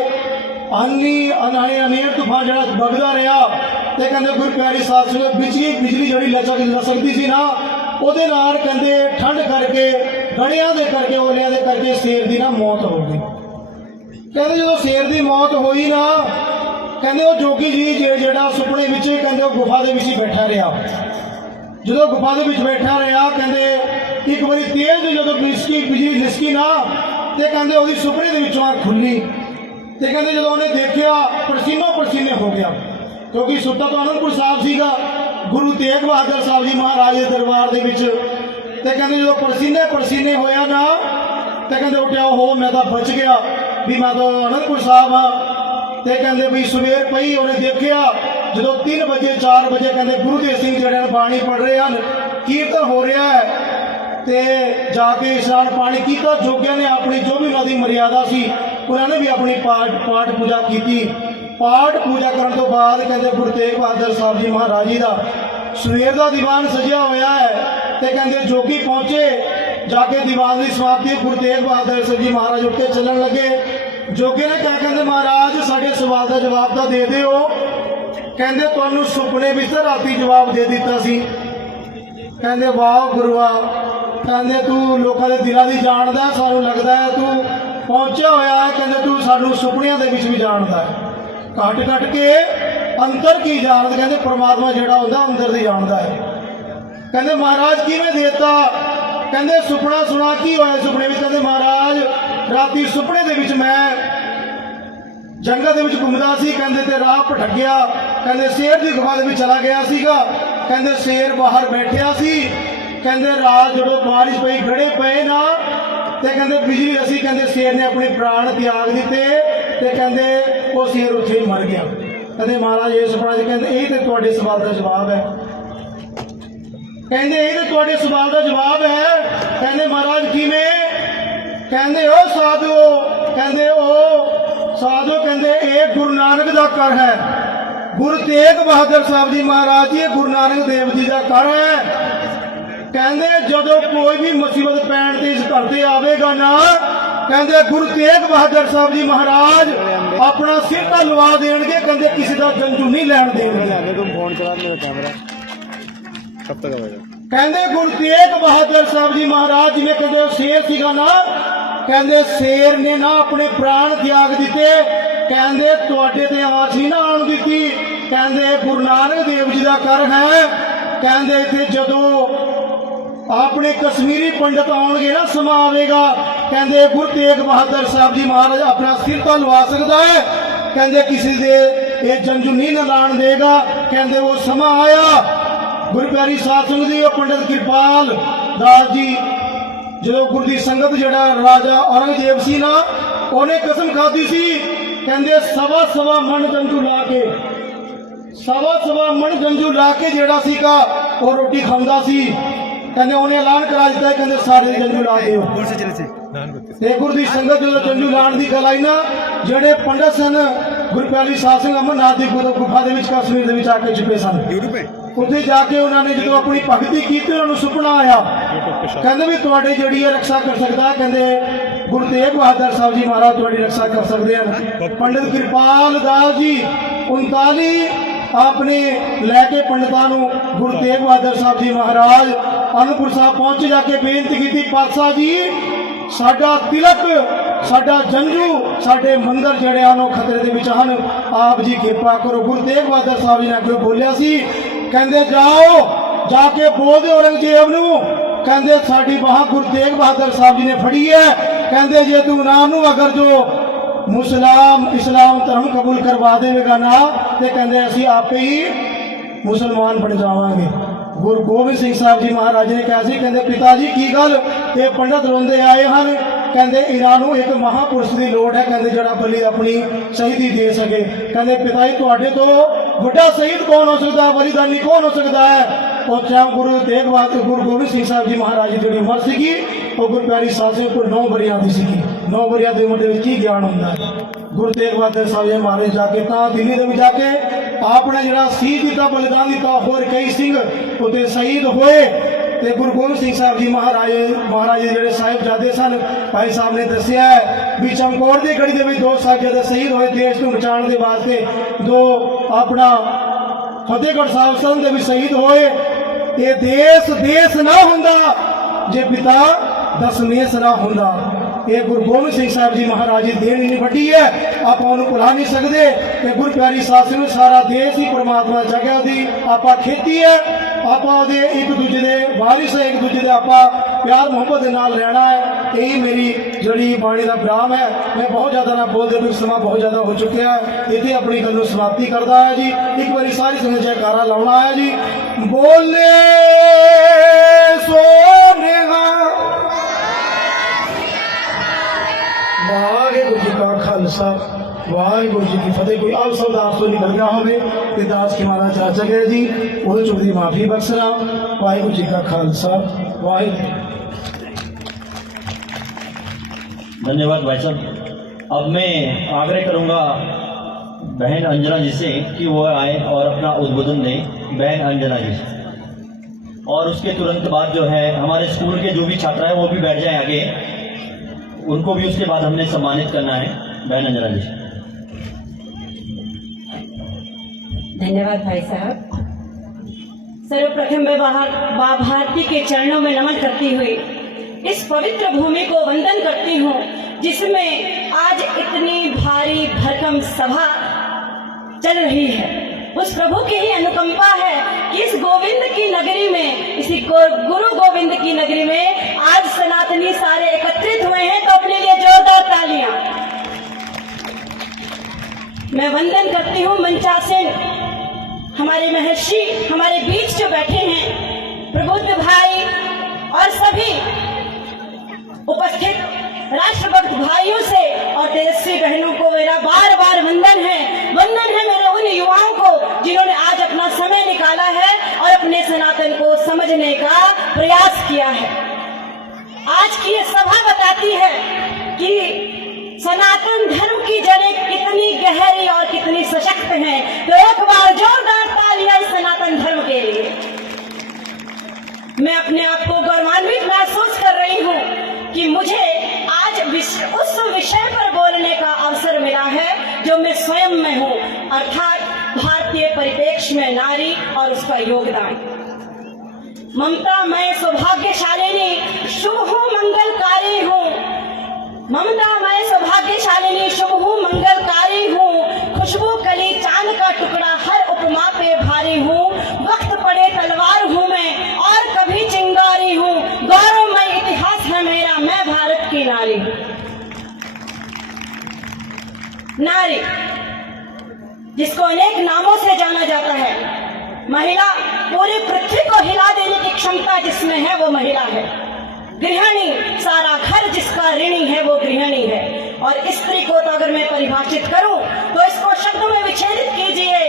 ਆਨੀ ਅਨੇਰ ਤੂਫਾਨ ਜਿਹੜਾ ਵਗਦਾ ਰਿਹਾ, ਤੇ ਕਹਿੰਦੇ ਗੁਰੂ ਪਿਆਰੀ ਸਾਧ ਸੰਗਤ ਬਿਜਲੀ ਜਿਹੜੀ ਲਸਕਦੀ ਸੀ ਨਾ, ਉਹਦੇ ਨਾਲ ਕਹਿੰਦੇ ਠੰਡ ਕਰਕੇ, ਗੜਿਆਂ ਦੇ ਕਰਕੇ, ਓਲਿਆਂ ਦੇ ਕਰਕੇ ਸ਼ੇਰ ਦੀ ਨਾ ਮੌਤ ਹੋ ਗਈ। ਕਹਿੰਦੇ ਜਦੋਂ ਸ਼ੇਰ ਦੀ ਮੌਤ ਹੋਈ ਨਾ, ਕਹਿੰਦੇ ਉਹ ਜੋਗੀ ਜੀ ਜਿਹੜਾ ਸੁਪਨੇ ਵਿੱਚ ਕਹਿੰਦੇ ਉਹ ਗੁਫਾ ਦੇ ਵਿੱਚ ਹੀ ਬੈਠਾ ਰਿਹਾ। ਜਦੋਂ ਗੁਫਾ ਦੇ ਵਿੱਚ ਬੈਠਾ ਰਿਹਾ, ਕਹਿੰਦੇ ਇੱਕ ਵਾਰੀ ਤੇਜ਼ ਜਦੋਂ ਬਿਜਲੀ ਲਿਸਕੀ ਨਾ, ਤੇ ਕਹਿੰਦੇ ਉਹਦੀ ਸੁਪਨੇ ਦੇ ਵਿੱਚੋਂ ਅੱਖ ਖੁੱਲੀ, ਤੇ ਕਹਿੰਦੇ ਜਦੋਂ ਉਹਨੇ ਦੇਖਿਆ ਪਸੀਨੋ ਪਸੀਨੇ ਹੋ ਗਿਆ, ਕਿਉਂਕਿ ਸੁੱਤਾ ਤਾਂ ਅਨੰਦਪੁਰ ਸਾਹਿਬ ਸੀਗਾ, ਗੁਰੂ ਤੇਗ ਬਹਾਦਰ ਸਾਹਿਬ ਜੀ ਮਹਾਰਾਜ ਦੇ ਦਰਬਾਰ ਦੇ ਵਿੱਚ। ਤੇ ਕਹਿੰਦੇ ਜਦੋਂ ਪਸੀਨੇ ਹੋਇਆ ਨਾ, ਤੇ ਕਹਿੰਦੇ ਉੱਠਿਆ, ਉਹ ਮੈਂ ਤਾਂ ਬਚ ਗਿਆ ਵੀ ਮੈਂ ਤਾਂ ਅਨੰਦਪੁਰ ਸਾਹਿਬ ਹਾਂ। ਤੇ ਕਹਿੰਦੇ ਵੀ ਸਵੇਰ ਪਈ, ਉਹਨੇ ਦੇਖਿਆ ਜਦੋਂ 3 ਵਜੇ 4 ਵਜੇ ਕਹਿੰਦੇ ਗੁਰੂਦੇਵ ਸਿੰਘ ਜਿਹੜੇ ਨੇ ਬਾਣੀ ਪੜ੍ਹ ਰਹੇ ਹਨ, ਕੀਰਤਨ ਹੋ ਰਿਹਾ ਹੈ, ਤੇ ਜਾ ਕੇ ਇਸ਼ਨਾਨ ਪਾਣੀ ਕੀਤਾ। ਜੋਗੀਆਂ ਨੇ ਆਪਣੀ ਜੋ ਵੀ ਉਹਨਾਂ ਦੀ ਮਰਿਆਦਾ ਸੀ ਉਹਨਾਂ ਨੇ ਵੀ ਆਪਣੀ ਪਾਠ ਪੂਜਾ ਕੀਤੀ। ਪਾਠ ਪੂਜਾ ਕਰਨ ਤੋਂ ਬਾਅਦ ਕਹਿੰਦੇ ਗੁਰੂ ਤੇਗ ਬਹਾਦਰ ਸਾਹਿਬ ਜੀ ਮਹਾਰਾਜ ਜੀ ਦਾ ਸਵੇਰ ਦਾ ਦੀਵਾਨ ਸਜਿਆ ਹੋਇਆ ਹੈ, ਤੇ ਕਹਿੰਦੇ ਜੋਗੀ ਪਹੁੰਚੇ, ਜਾ ਕੇ ਦੀਵਾਨ ਦੀ ਸਮਾਪਤੀ, ਗੁਰੂ ਤੇਗ ਬਹਾਦਰ ਸਾਹਿਬ ਜੀ ਮਹਾਰਾਜ ਉੱਠ ਕੇ ਚੱਲਣ ਲੱਗੇ। ਜੋਗੀ ਨੇ ਕਿਹਾ, ਕਹਿੰਦੇ ਮਹਾਰਾਜ ਸਾਡੇ ਸਵਾਲ ਦਾ ਜਵਾਬ ਤਾਂ ਦੇ ਦਿਓ। ਕਹਿੰਦੇ ਤੁਹਾਨੂੰ ਸੁਪਨੇ ਵਿੱਚ ਤਾਂ ਰਾਤੀ ਜਵਾਬ ਦੇ ਦਿੱਤਾ ਸੀ। ਕਹਿੰਦੇ ਵਾਹ ਗੁਰੂਆ, ਕਹਿੰਦੇ ਤੂੰ ਲੋਕਾਂ ਦੇ ਦਿਲਾਂ ਦੀ ਜਾਣਦਾ, ਸਾਨੂੰ ਲੱਗਦਾ ਹੈ ਤੂੰ ਪਹੁੰਚਿਆ ਹੋਇਆ ਹੈ, ਕਹਿੰਦੇ ਤੂੰ ਸਾਨੂੰ ਸੁਪਨਿਆਂ ਦੇ ਵਿੱਚ ਵੀ ਜਾਣਦਾ ਹੈ, ਘੱਟ ਕੇ ਅੰਦਰ ਕੀ ਜਾਣਦਾ, ਕਹਿੰਦੇ ਪ੍ਰਮਾਤਮਾ ਜਿਹੜਾ ਹੁੰਦਾ ਅੰਦਰ ਦੀ ਜਾਣਦਾ ਹੈ। ਕਹਿੰਦੇ ਮਹਾਰਾਜ ਕਿਵੇਂ ਦੇਤਾ, ਕਹਿੰਦੇ ਸੁਪਨਾ ਸੁਣਾ, ਕੀ ਹੋਇਆ ਸੁਪਨੇ ਵਿੱਚ। ਕਹਿੰਦੇ ਮਹਾਰਾਜ ਰਾਤੀ ਸੁਪਨੇ ਦੇ ਵਿੱਚ ਮੈਂ ਜੰਗਲ ਦੇ ਵਿੱਚ ਘੁੰਮਦਾ ਸੀ, ਕਹਿੰਦੇ ਤੇ ਰਾਹ ਭਟਕ ਗਿਆ, ਕਹਿੰਦੇ ਸ਼ੇਰ ਦੀ ਗੁਫਾ ਦੇ ਵਿੱਚ ਚਲਾ ਗਿਆ ਸੀਗਾ, ਕਹਿੰਦੇ ਸ਼ੇਰ ਬਾਹਰ ਬੈਠਿਆ ਸੀ, ਕਹਿੰਦੇ ਰਾਤ ਜਦੋਂ ਬਾਰਿਸ਼ ਪਈ, ਗੜੇ ਪਏ ਨਾ, ਤੇ ਕਹਿੰਦੇ ਬਿਜਲੀ ਅਸੀਂ, ਕਹਿੰਦੇ ਸ਼ੇਰ ਨੇ ਆਪਣੇ ਪ੍ਰਾਣ ਤਿਆਗ ਦਿੱਤੇ, ਤੇ ਕਹਿੰਦੇ ਉਹ ਸ਼ੇਰ ਉੱਥੇ ਹੀ ਮਰ ਗਿਆ। ਕਹਿੰਦੇ ਮਹਾਰਾਜ ਇਹ ਸੁਪਨਾ ਜੀ, ਕਹਿੰਦੇ ਇਹ ਤੇ ਤੁਹਾਡੇ ਸਵਾਲ ਦਾ ਜਵਾਬ ਹੈ, ਕਹਿੰਦੇ ਇਹ ਤੇ ਤੁਹਾਡੇ ਸਵਾਲ ਦਾ ਜਵਾਬ ਹੈ। ਕਹਿੰਦੇ ਮਹਾਰਾਜ ਕਿਵੇਂ, ਕਹਿੰਦੇ ਉਹ ਸਾਧੂ, ਕਹਿੰਦੇ ਉਹ ਸਾਧੂ, ਕਹਿੰਦੇ ਇਹ ਗੁਰੂ ਨਾਨਕ ਦਾ ਘਰ ਹੈ, ਗੁਰੂ ਤੇਗ ਬਹਾਦਰ ਸਾਹਿਬ ਜੀ ਮਹਾਰਾਜ ਜੀ, ਗੁਰੂ ਨਾਨਕ ਦੇਵ ਜੀ ਦਾ ਘਰ ਹੈ। ਕਹਿੰਦੇ ਜਦੋਂ ਕੋਈ ਵੀ ਮੁਸੀਬਤ ਪੈਣ ਤੇ ਇਸ ਘਰ ਤੇ ਆਵੇਗਾ ਨਾ, ਕਹਿੰਦੇ ਗੁਰੂ ਤੇਗ ਬਹਾਦਰ ਸਾਹਿਬ ਜੀ ਮਹਾਰਾਜ ਆਪਣਾ ਸਿਰ ਤਾਂ ਲਵਾ ਦੇਣਗੇ, ਕਹਿੰਦੇ ਕਿਸੇ ਦਾ ਜੰਜੂ ਨਹੀਂ ਲੈਣ ਦੇਣਗੇ। ਕਹਿੰਦੇ ਗੁਰੂ ਤੇਗ ਬਹਾਦਰ ਸਾਹਿਬ ਜੀ ਮਹਾਰਾਜ ਜਿਵੇਂ ਕਹਿੰਦੇ ਸ਼ੇਰ ਸੀਗਾ ਨਾ, ਕਹਿੰਦੇ ਸ਼ੇਰ ਨੇ ਨਾ ਆਪਣੇ ਪ੍ਰਾਣ ਤਿਆਗ ਦਿੱਤੇ, ਕਹਿੰਦੇ ਤੁਹਾਡੇ ਤੇ ਆਸ ਹੀ ਨਾ ਆਉਣ ਦਿੱਤੀ। ਕਹਿੰਦੇ ਗੁਰੂ ਨਾਨਕ ਦੇਵ ਜੀ ਦਾ ਘਰ ਹੈ, ਕਹਿੰਦੇ ਇੱਥੇ ਜਦੋਂ ਆਪਣੇ ਕਸ਼ਮੀਰੀ ਪੰਡਤ ਆਉਣਗੇ ਨਾ, ਸਮਾਂ ਆਵੇਗਾ, ਕਹਿੰਦੇ ਗੁਰੂ ਤੇਗ ਬਹਾਦਰ ਸਾਹਿਬ ਜੀ ਮਹਾਰਾਜ ਆਪਣਾ ਸਿਰ ਤਾਂ ਲਵਾ ਸਕਦਾ ਹੈ, ਕਹਿੰਦੇ ਕਿਸੇ ਦੇ ਇਹ ਜੰਜੂ ਨਹੀਂ ਲਾਣ ਦੇਗਾ। ਕਹਿੰਦੇ ਉਹ ਸਮਾਂ ਆਇਆ, ਗੁਰੂ ਪਿਆਰੀ ਸਾਧ ਸੰਗਤ ਜੀ, ਉਹ ਪੰਡਤ ਕਿਰਪਾਲ ਦਾਸ ਜੀ, ਜਦੋਂ ਗੁਰੂ ਦੀ ਸੰਗਤ ਜਿਹੜਾ ਰਾਜਾ ਔਰੰਗਜ਼ੇਬ ਸੀ ਨਾ, ਉਹਨੇ ਕਸਮ ਖਾਧੀ ਸੀ, ਕਹਿੰਦੇ ਸਵਾ ਮਣ ਜੰਜੂ ਲਾ ਕੇ, ਸਵਾ ਮਣ ਜੰਜੂ ਲਾ ਕੇ ਜਿਹੜਾ ਸੀਗਾ ਉਹ ਰੋਟੀ ਖਾਂਦਾ ਸੀ। ਕਹਿੰਦੇ ਉਹਨੇ ਐਲਾਨ ਕਰਾ ਦਿੱਤਾ, ਕਹਿੰਦੇ ਸਾਰੇ ਜੰਜੂ ਲਾ ਦਿਓ। ਤੇ ਗੁਰੂ ਦੀ ਸੰਗਤ ਜਦੋਂ ਜੰਜੂ ਲਾਣ ਦੀ ਗੱਲ ਆਈ ਨਾ, ਜਿਹੜੇ ਪੰਡਤ ਸਨ ਗੁਰੂ ਪਿਆਰੀ ਸਾਧ ਸੰਗਤ ਅਮਰਨਾਥ ਦੀ ਗੁਫਾ ਦੇ ਵਿੱਚ ਕਸ਼ਮੀਰ ਦੇ ਵਿੱਚ ਆ ਕੇ ਛੁਪੇ ਸਨ। ਉੱਥੇ ਜਾ ਕੇ ਉਹਨਾਂ ਨੇ ਜਦੋਂ ਆਪਣੀ ਭਗਤੀ ਕੀਤੀ, ਉਹਨਾਂ ਨੂੰ ਸੁਪਨਾ ਆਇਆ, ਕਹਿੰਦੇ ਵੀ ਤੁਹਾਡੀ ਜਿਹੜੀ ਹੈ ਰੱਖਿਆ ਕਰ ਸਕਦਾ, ਕਹਿੰਦੇ ਗੁਰੂ ਤੇਗ ਬਹਾਦਰ ਸਾਹਿਬ ਜੀ ਮਹਾਰਾਜ ਤੁਹਾਡੀ ਰੱਖਿਆ ਕਰ ਸਕਦੇ ਹਨ। ਪੰਡਿਤ ਕਿਰਪਾਲ ਦਾਸ ਜੀ 39 ਆਪਣੇ ਲੈ ਕੇ ਪੰਡਤਾਂ ਨੂੰ ਗੁਰੂ ਤੇਗ ਬਹਾਦਰ ਸਾਹਿਬ ਜੀ ਮਹਾਰਾਜ ਅਨੰਦਪੁਰ ਸਾਹਿਬ ਪਹੁੰਚ ਜਾ ਕੇ ਬੇਨਤੀ ਕੀਤੀ, ਪਾਤਸ਼ਾਹ ਜੀ ਸਾਡਾ ਤਿਲਕ, ਸਾਡਾ ਜੰਜੂ, ਸਾਡੇ ਮੰਦਰ ਜਿਹੜੇ ਹਨ ਉਹ ਖਤਰੇ ਦੇ ਵਿੱਚ ਹਨ, ਆਪ ਜੀ ਕਿਰਪਾ ਕਰੋ। ਗੁਰੂ ਤੇਗ ਬਹਾਦਰ ਸਾਹਿਬ ਜੀ ਨੇ ਅੱਗੇ ਬੋਲਿਆ ਸੀ, ਕਹਿੰਦੇ ਜਾਓ ਜਾ ਕੇ ਬੋਲਦੇ ਔਰੰਗਜ਼ੇਬ ਨੂੰ, ਕਹਿੰਦੇ ਸਾਡੀ ਬਾਹ ਗੁਰੂ ਤੇਗ ਬਹਾਦਰ ਸਾਹਿਬ ਜੀ ਨੇ ਫੜੀ ਹੈ, ਕਹਿੰਦੇ ਜੇ ਤੂੰ ਨਾ ਨੂੰ ਅਗਰ ਜੋ ਇਸਲਾਮ ਧਰਮ ਕਬੂਲ ਕਰਵਾ ਦੇਵੇਗਾ ਨਾ, ਤੇ ਕਹਿੰਦੇ ਅਸੀਂ ਆਪੇ ਹੀ ਮੁਸਲਮਾਨ ਬਣ ਜਾਵਾਂਗੇ। ਗੁਰੂ ਗੋਬਿੰਦ ਸਿੰਘ ਸਾਹਿਬ ਜੀ ਮਹਾਰਾਜ ਨੇ ਕਿਹਾ ਸੀ, ਕਹਿੰਦੇ ਪਿਤਾ ਜੀ ਕੀ ਗੱਲ, ਇਹ ਪੰਡਤ ਰੋਂਦੇ ਆਏ ਹਨ, ਕਹਿੰਦੇ ਇਹਨਾਂ ਨੂੰ ਇੱਕ ਮਹਾਪੁਰਸ਼ ਦੀ ਲੋੜ ਹੈ, ਕਹਿੰਦੇ ਜਿਹੜਾ ਬਲੀ ਆਪਣੀ ਸ਼ਹੀਦੀ ਦੇ ਸਕੇ। ਕਹਿੰਦੇ ਪਿਤਾ ਜੀ ਤੁਹਾਡੇ ਤੋਂ ਵੱਡਾ ਸ਼ਹੀਦ ਕੌਣ ਹੋ ਸਕਦਾ, ਬਲੀਦਾਨੀ ਕੌਣ ਹੋ ਸਕਦਾ ਹੈ? ਉਹ ਚਾਹ ਗੁਰੂ ਤੇਗ ਬਹਾਦਰ ਗੁਰੂ ਗੋਬਿੰਦ ਸਿੰਘ ਸਾਹਿਬ ਜੀ ਮਹਾਰਾਜ ਦੀ ਜਿਹੜੀ ਉਮਰ ਸੀਗੀ ਉਹ ਗੁਰੂ ਪਿਆਰੀ ਸਾਹਿਬ ਜੀ ਕੋਲ 9 ਵਰਿਆਂ ਦੀ ਸੀਗੀ। 9 ਵਰਿਆਂ ਦੀ ਉਮਰ ਦੇ ਵਿੱਚ ਕੀ ਗਿਆਨ ਹੁੰਦਾ ਹੈ? ਗੁਰੂ ਤੇਗ ਬਹਾਦਰ ਸਾਹਿਬ ਜੀ ਮਹਾਰਾਜ ਜਾ ਕੇ ਤਾਂ ਦਿੱਲੀ ਦੇ ਵਿੱਚ ਜਾ ਕੇ ਆਪਣਾ ਜਿਹੜਾ ਸ਼ਹੀਦ ਦਿੱਤਾ, ਬਲੀਦਾਨ ਦਿੱਤਾ, ਹੋਰ ਕਈ ਸਿੰਘ ਉੱਥੇ ਸ਼ਹੀਦ ਹੋਏ। ਤੇ ਗੁਰੂ ਗੋਬਿੰਦ ਸਿੰਘ ਸਾਹਿਬ ਜੀ ਮਹਾਰਾਜ ਜਿਹੜੇ ਸਾਹਿਬਜ਼ਾਦੇ ਸਨ, ਭਾਈ ਸਾਹਿਬ ਨੇ ਦੱਸਿਆ ਵੀ ਚਮਕੌਰ ਦੀ ਗੜੀ ਦੇ ਵਿੱਚ 2 ਸਾਹਿਬਜ਼ਾਦੇ ਸ਼ਹੀਦ ਹੋਏ ਦੇਸ਼ ਨੂੰ ਬਚਾਉਣ ਦੇ ਵਾਸਤੇ। 2 ਆਪਣਾ ਫਤਿਹਗੜ੍ਹ ਸਾਹਿਬ ਸਨ ਦੇ ਵੀ ਸ਼ਹੀਦ ਹੋਏ। ਇਹ ਦੇਸ਼ ਨਾ ਹੁੰਦਾ ਜੇ ਪਿਤਾ ਦਸ਼ਮੇਸ਼ ਨਾ ਹੁੰਦਾ। ਇਹ ਗੁਰੂ ਗੋਬਿੰਦ ਸਿੰਘ ਸਾਹਿਬ ਜੀ ਮਹਾਰਾਜ ਦੀ ਦੇਣ ਇੰਨੀ ਵੱਡੀ ਹੈ, ਆਪਾਂ ਉਹਨੂੰ ਭੁਲਾ ਨਹੀਂ ਸਕਦੇ। ਕਿ ਗੁਰੂ ਪਿਆਰੀ ਸਾਹਿਬ ਨੂੰ ਸਾਰਾ ਦੇਸ਼ ਹੀ ਪਰਮਾਤਮਾ ਜਗ੍ਹਾ ਦੀ ਆਪਾਂ ਖੇਤੀ ਹੈ, ਆਪਾਂ ਉਹਦੇ ਇੱਕ ਦੂਜੇ ਦੇ ਵਾਰਿਸ ਹੈ, ਇੱਕ ਦੂਜੇ ਦੇ ਆਪਾਂ ਪਿਆਰ ਮੁਹੱਬਤ ਦੇ ਨਾਲ ਰਹਿਣਾ ਹੈ। ਇਹੀ ਮੇਰੀ ਜਿਹੜੀ ਬਾਣੀ ਦਾ ਵਿਰਾਮ ਹੈ। ਮੈਂ ਬਹੁਤ ਜ਼ਿਆਦਾ ਨਾ ਬੋਲਦੇ ਵੀ ਸਮਾਂ ਬਹੁਤ ਜ਼ਿਆਦਾ ਹੋ ਚੁੱਕਿਆ ਹੈ। ਇੱਥੇ ਆਪਣੀ ਗੱਲ ਨੂੰ ਸਮਾਪਤੀ ਕਰਦਾ ਹੈ ਜੀ। ਇੱਕ ਵਾਰੀ ਸਾਰੀ ਸੰਗਤ ਜੈਕਾਰਾ ਲਾਉਣਾ ਹੈ ਜੀ। ਬੋਲੇ ਸੋਨੇਹਾ ਵਾਹਿਗੁਰੂ ਜੀ ਕਾ ਖਾਲਸਾ ਵਾਹਿਗੁਰੂ ਜੀ ਕੀ ਫਤਿਹ। ਕੋਈ ਆਪ ਸਭ ਦਾਸ ਤੋਂ ਨਿਕਲ ਗਿਆ ਹੋਵੇ ਤੇ ਦਾਸ ਕੀ ਮਾਰਾ ਜਾ ਸਕੇ ਜੀ, ਉਹਦੇ ਚੁੱਕ ਦੀ ਮਾਫੀ ਬਖਸ਼ਣਾ। ਵਾਹਿਗੁਰੂ ਜੀ का खालसा वाहिगुरू। धन्यवाद भाई साहब। अब मैं आग्रह करूंगा बहन अंजना जी से कि वो आए और अपना उद्बोधन दें। बहन अंजना जी, और उसके तुरंत बाद जो है हमारे स्कूल के जो भी छात्र हैं वो भी बैठ जाएं आगे, उनको भी उसके बाद हमने सम्मानित करना है। बहन अंजना जी। धन्यवाद भाई साहब। सर्वप्रथम मैं माँ भारती के चरणों में नमन करती हुई इस पवित्र भूमि को वंदन करती हूँ, जिसमें आज इतनी भारी भरकम सभा चल रही है। उस प्रभु की ही अनुकंपा है कि इस गोविंद की नगरी में, इसी गुरु गोविंद की नगरी में आज सनातनी सारे एकत्रित हुए हैं। तो अपने लिए जोरदार तालियां। मैं वंदन करती हूँ मंचासीन हमारे महर्षि हमारे बीच जो बैठे हैं, प्रबुद्ध भाई और सभी उपस्थित राष्ट्रभक्त भाइयों से और तेजस्वी बहनों को मेरा बार बार वंदन है। वंदन है मेरे उन युवाओं को जिन्होंने आज अपना समय निकाला है और अपने सनातन को समझने का प्रयास किया है। आज की ये सभा बताती है कि सनातन धर्म की जड़ें कितनी गहरी और कितनी सशक्त हैं। तो एक बार जोरदार तालियां इस सनातन धर्म के लिए। मैं अपने आप को गौरवान्वित महसूस कर रही हूँ कि मुझे आज उस विषय पर बोलने का अवसर मिला है जो मैं स्वयं में हूँ, अर्थात भारतीय परिप्रेक्ष्य में नारी और उसका योगदान। ममता मैं सौभाग्यशालिनी शुभ हूँ मंगलकारी हूँ। ममता मैं सौभाग्यशालिनी शुभ हूँ मंगलकारी हूँ। खुशबू कली चांद का टुकड़ा हर उपमा पे भारी हूँ। वक्त पड़े तलवार हूँ मैं और कभी चिंगारी हूँ। गौरवमय इतिहास है मेरा, मैं भारत की नारी हूँ। नारी जिसको अनेक नामों से जाना जाता है, महिला पूरी पृथ्वी को हिला देने की क्षमता जिसमें है वो महिला है। गृहिणी सारा घर जिसका ऋणी है वो गृहिणी है। और स्त्री को तो अगर मैं परिभाषित करूं तो इसको शब्दों में विच्छेदित कीजिए,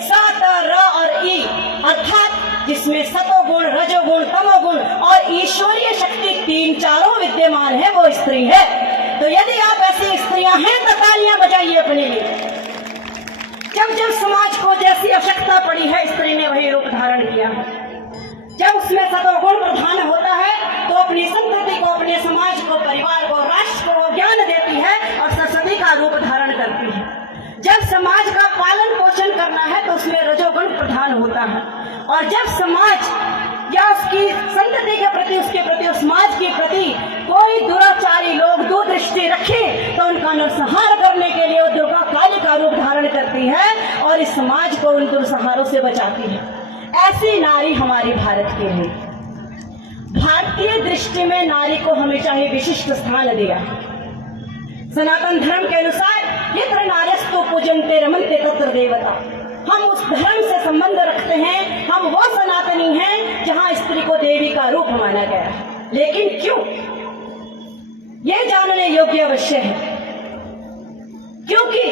स त र और ई, अर्थात जिसमें सतोगुण रजोगुण तमोगुण और ईश्वरीय शक्ति तीन चारों विद्यमान है वो स्त्री है। तो यदि आप ऐसी स्त्रियां हैं तो तालियां बजाइए अपने लिए। जब जब समाज को जैसी आवश्यकता पड़ी है स्त्री ने वही रूप धारण किया है। जब उसमें सतोगुण प्रधान होता है तो अपनी संतति को, अपने समाज को, परिवार को, राष्ट्र को वो ज्ञान देती है और सरस्वती का रूप धारण करती है। जब समाज का पालन पोषण करना है तो उसमें रजोगुण प्रधान होता है। और जब समाज या उसकी संतति के प्रति, उसके प्रति, उस समाज के प्रति कोई दुराचारी लोग दूरदृष्टि रखे तो उनका नरसंहार करने के लिए वो दुर्गा काली का रूप धारण करती है और इस समाज को उन दुर्संहारों से बचाती है। ऐसी नारी हमारी भारत की है। भारतीय दृष्टि में नारी को हमेशा ही विशिष्ट स्थान दिया। सनातन धर्म के अनुसार यत्र नार्यस्तु पूजन्ते रमन्ते तत्र देवता। हम उस धर्म से संबंध रखते हैं, हम वो सनातनी हैं जहां स्त्री को देवी का रूप माना गया है। लेकिन क्यों? ये जानने योग्य अवश्य है, क्योंकि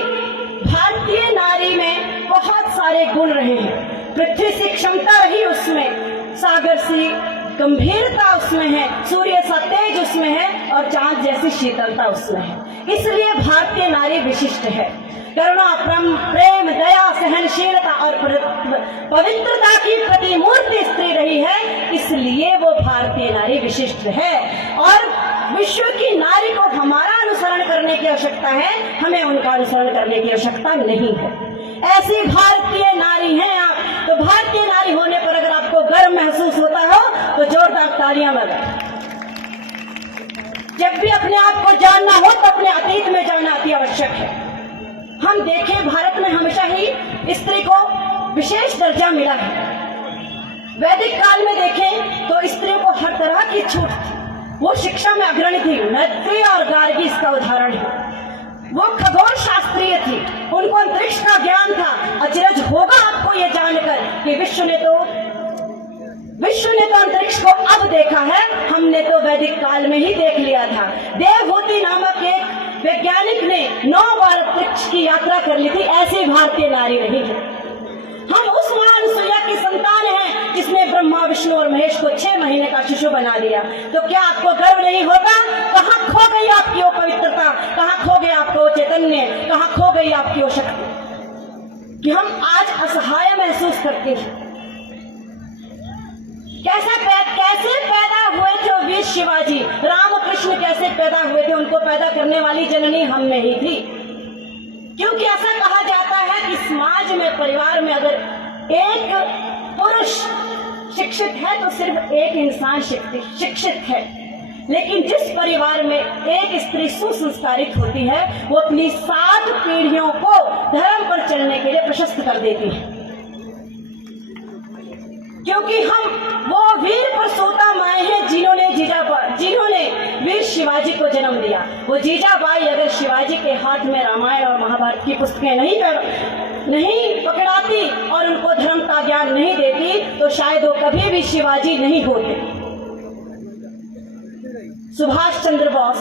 भारतीय नारी में बहुत सारे गुण रहे हैं। पृथ्वी सी क्षमता रही उसमें, सागर सी गंभीरता उसमें है, सूर्य सा तेज उसमें है और चांद जैसी शीतलता उसमें है। इसलिए भारतीय नारी विशिष्ट है। करुणा, प्रेम, दया, सहनशीलता और पवित्रता की प्रतिमूर्ति स्त्री रही है, इसलिए वो भारतीय नारी विशिष्ट है। और विश्व की नारी को हमारा अनुसरण करने की आवश्यकता है, हमें उनका अनुसरण करने की आवश्यकता नहीं है। ऐसी भारतीय नारी हैं आप। तो भारतीय नारी होने पर अगर आपको गर्व महसूस होता हो तो जोरदार तालियां बजाएं। जब भी अपने आप को जानना हो तो अपने अतीत में जानना अति आवश्यक है। हम देखें, भारत में हमेशा ही स्त्री को विशेष दर्जा मिला है। वैदिक काल में देखें तो स्त्रियों को हर तरह की छूट थी। वो शिक्षा में अग्रणी थी। मैत्री और गार्गी इसका उदाहरण है। वो खगोल शास्त्रीय थी, उनको अंतरिक्ष का ज्ञान था। अचरज होगा आपको ये जानकर कि विश्व ने तो अंतरिक्ष को अब देखा है, हमने तो वैदिक काल में ही देख लिया था। देवहूति नामक एक वैज्ञानिक ने 9 बार अंतरिक्ष की यात्रा कर ली थी। ऐसी भारतीय नारी नहीं है। हम उस महान सूर्य की संतान हैं जिसने ब्रह्मा, विष्णु और महेश को 6 महीने का शिशु बना दिया। तो क्या आपको गर्व नहीं होगा? कहाँ खो गई आपकी वो पवित्रता, कहाँ खो गया आपका वो चैतन्य, कहाँ खो गई आपकी वो शक्ति कि हम आज असहाय महसूस करते हैं। कैसे पैदा हुए थे वो वीर शिवाजी, रामकृष्ण कैसे पैदा हुए थे? उनको पैदा करने वाली जननी हम में ही थी। क्योंकि ऐसा कहा जाता है कि समाज में, परिवार में अगर एक पुरुष शिक्षित है तो सिर्फ एक इंसान शिक्षित है। लेकिन जिस परिवार में एक स्त्री सुसंस्कारित होती है वो अपनी 7 पीढ़ियों को धर्म पर चलने के लिए प्रशस्त कर देती है। क्योंकि हम वो वीर प्रसूता माए हैं जिन्होंने वीर शिवाजी को जन्म दिया। वो जीजाबाई अगर शिवाजी के हाथ में रामायण और महाभारत की पुस्तकें नहीं पकड़ाती और उनको धर्म का ज्ञान नहीं देती तो शायद वो कभी भी शिवाजी नहीं होते। सुभाष चंद्र बोस,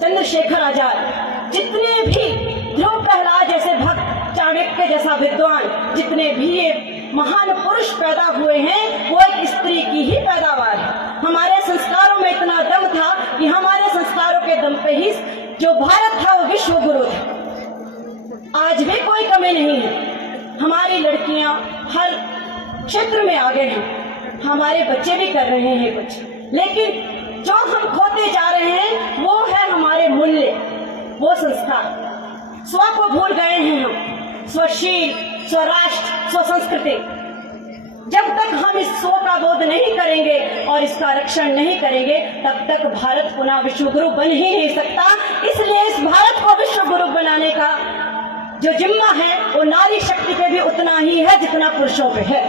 चंद्रशेखर आजाद, जितने भी ध्रुव प्रहलाद जैसे भक्त, चाणक्य जैसा विद्वान, जितने भी ये महान पुरुष पैदा हुए हैं वो एक स्त्री की ही पैदावार है। हमारे संस्कारों में इतना दम था कि हमारे संस्कारों के दम पे ही जो भारत था वो विश्व गुरु था। आज भी कोई कमी नहीं है। हमारी लड़कियां हर क्षेत्र में आगे हैं, हमारे बच्चे भी कर रहे हैं कुछ, लेकिन जो हम खोते जा रहे हैं वो है हमारे मूल्य, वो संस्कार। स्व को भूल गए हैं हम, स्वशील, स्वराष्ट्र, स्वसंस्कृति। जब तक हम इस स्व का बोध नहीं करेंगे और इसका रक्षण नहीं करेंगे तब तक भारत पुनः विश्व गुरु बन ही नहीं सकता। इसलिए इस भारत को विश्व गुरु बनाने का जो जिम्मा है वो नारी शक्ति पे भी उतना ही है जितना पुरुषों पे है।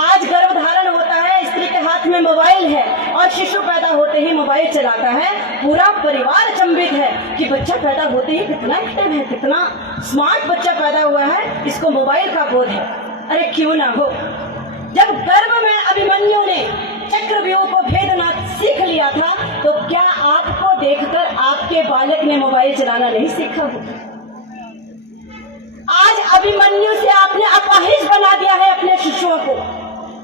आज गर्भधारण होता है, स्त्री के हाथ में मोबाइल है और शिशु पैदा होते ही मोबाइल चलाता है। पूरा परिवार अचंभित है कि बच्चा पैदा होते ही कितना एक्टिव है, कितना स्मार्ट बच्चा पैदा हुआ है, इसको मोबाइल का बोध है। अरे क्यों ना हो। जब गर्भ में अभिमन्यु ने चक्रव्यूह को भेदना सीख लिया था तो क्या आपको देखकर आपके बालक ने मोबाइल चलाना नहीं सीखा होगा? आज अभिमन्यु से आपने अपाहिज बना दिया है अपने शिशुओं को,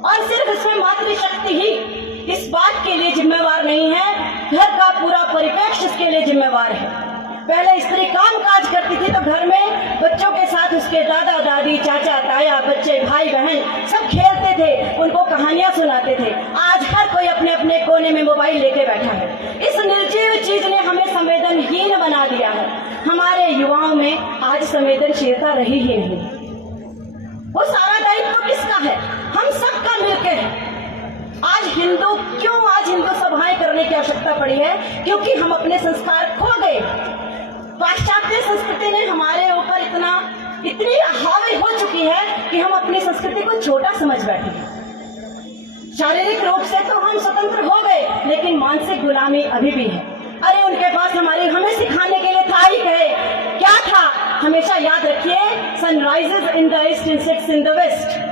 और सिर्फ इसमें मातृशक्ति ही इस बात के लिए जिम्मेवार नहीं है, घर का पूरा परिप्रेक्ष्य इसके लिए जिम्मेवार है। पहले स्त्री काम काज करती थी तो घर में बच्चों के साथ उसके दादा दादी, चाचा ताया, बच्चे, भाई बहन सब खेलते थे, उनको कहानियां सुनाते थे। आज हर कोई अपने अपने कोने में मोबाइल लेके बैठा है। इस निर्जीव चीज ने हमें संवेदनहीन बना दिया है। हमारे युवाओं में आज संवेदनशीलता रही ही नहीं। वो सारा दायित्व किसका है? हम सबका मिलकर है। आज हिंदू सभाएं करने की आवश्यकता पड़ी है क्योंकि हम अपने संस्कार खो गए। पाश्चात्य संस्कृति ने हमारे ऊपर इतनी हावी हो चुकी है कि हम अपनी संस्कृति को छोटा समझ बैठे हैं। शारीरिक रूप से तो हम स्वतंत्र हो गए लेकिन मानसिक गुलामी अभी भी है। अरे उनके पास हमें सिखाने के लिए था ही क्या था? हमेशा याद रखिए, sun rises in the east and sets in the west.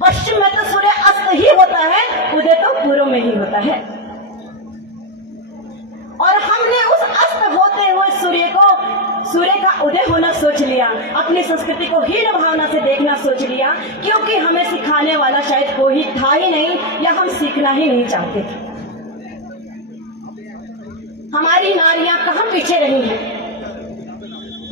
पश्चिम में तो सूर्य अस्त ही होता है, उदय तो पूर्व में ही होता है। और हमने उस अस्त होते हुए सूर्य का उदय होना सोच लिया, अपनी संस्कृति को हीन भावना से देखना सोच लिया, क्योंकि हमें सिखाने वाला शायद कोई था ही नहीं, या हम सीखना ही नहीं चाहते थे। हमारी नारियां कहां पीछे रही हैं?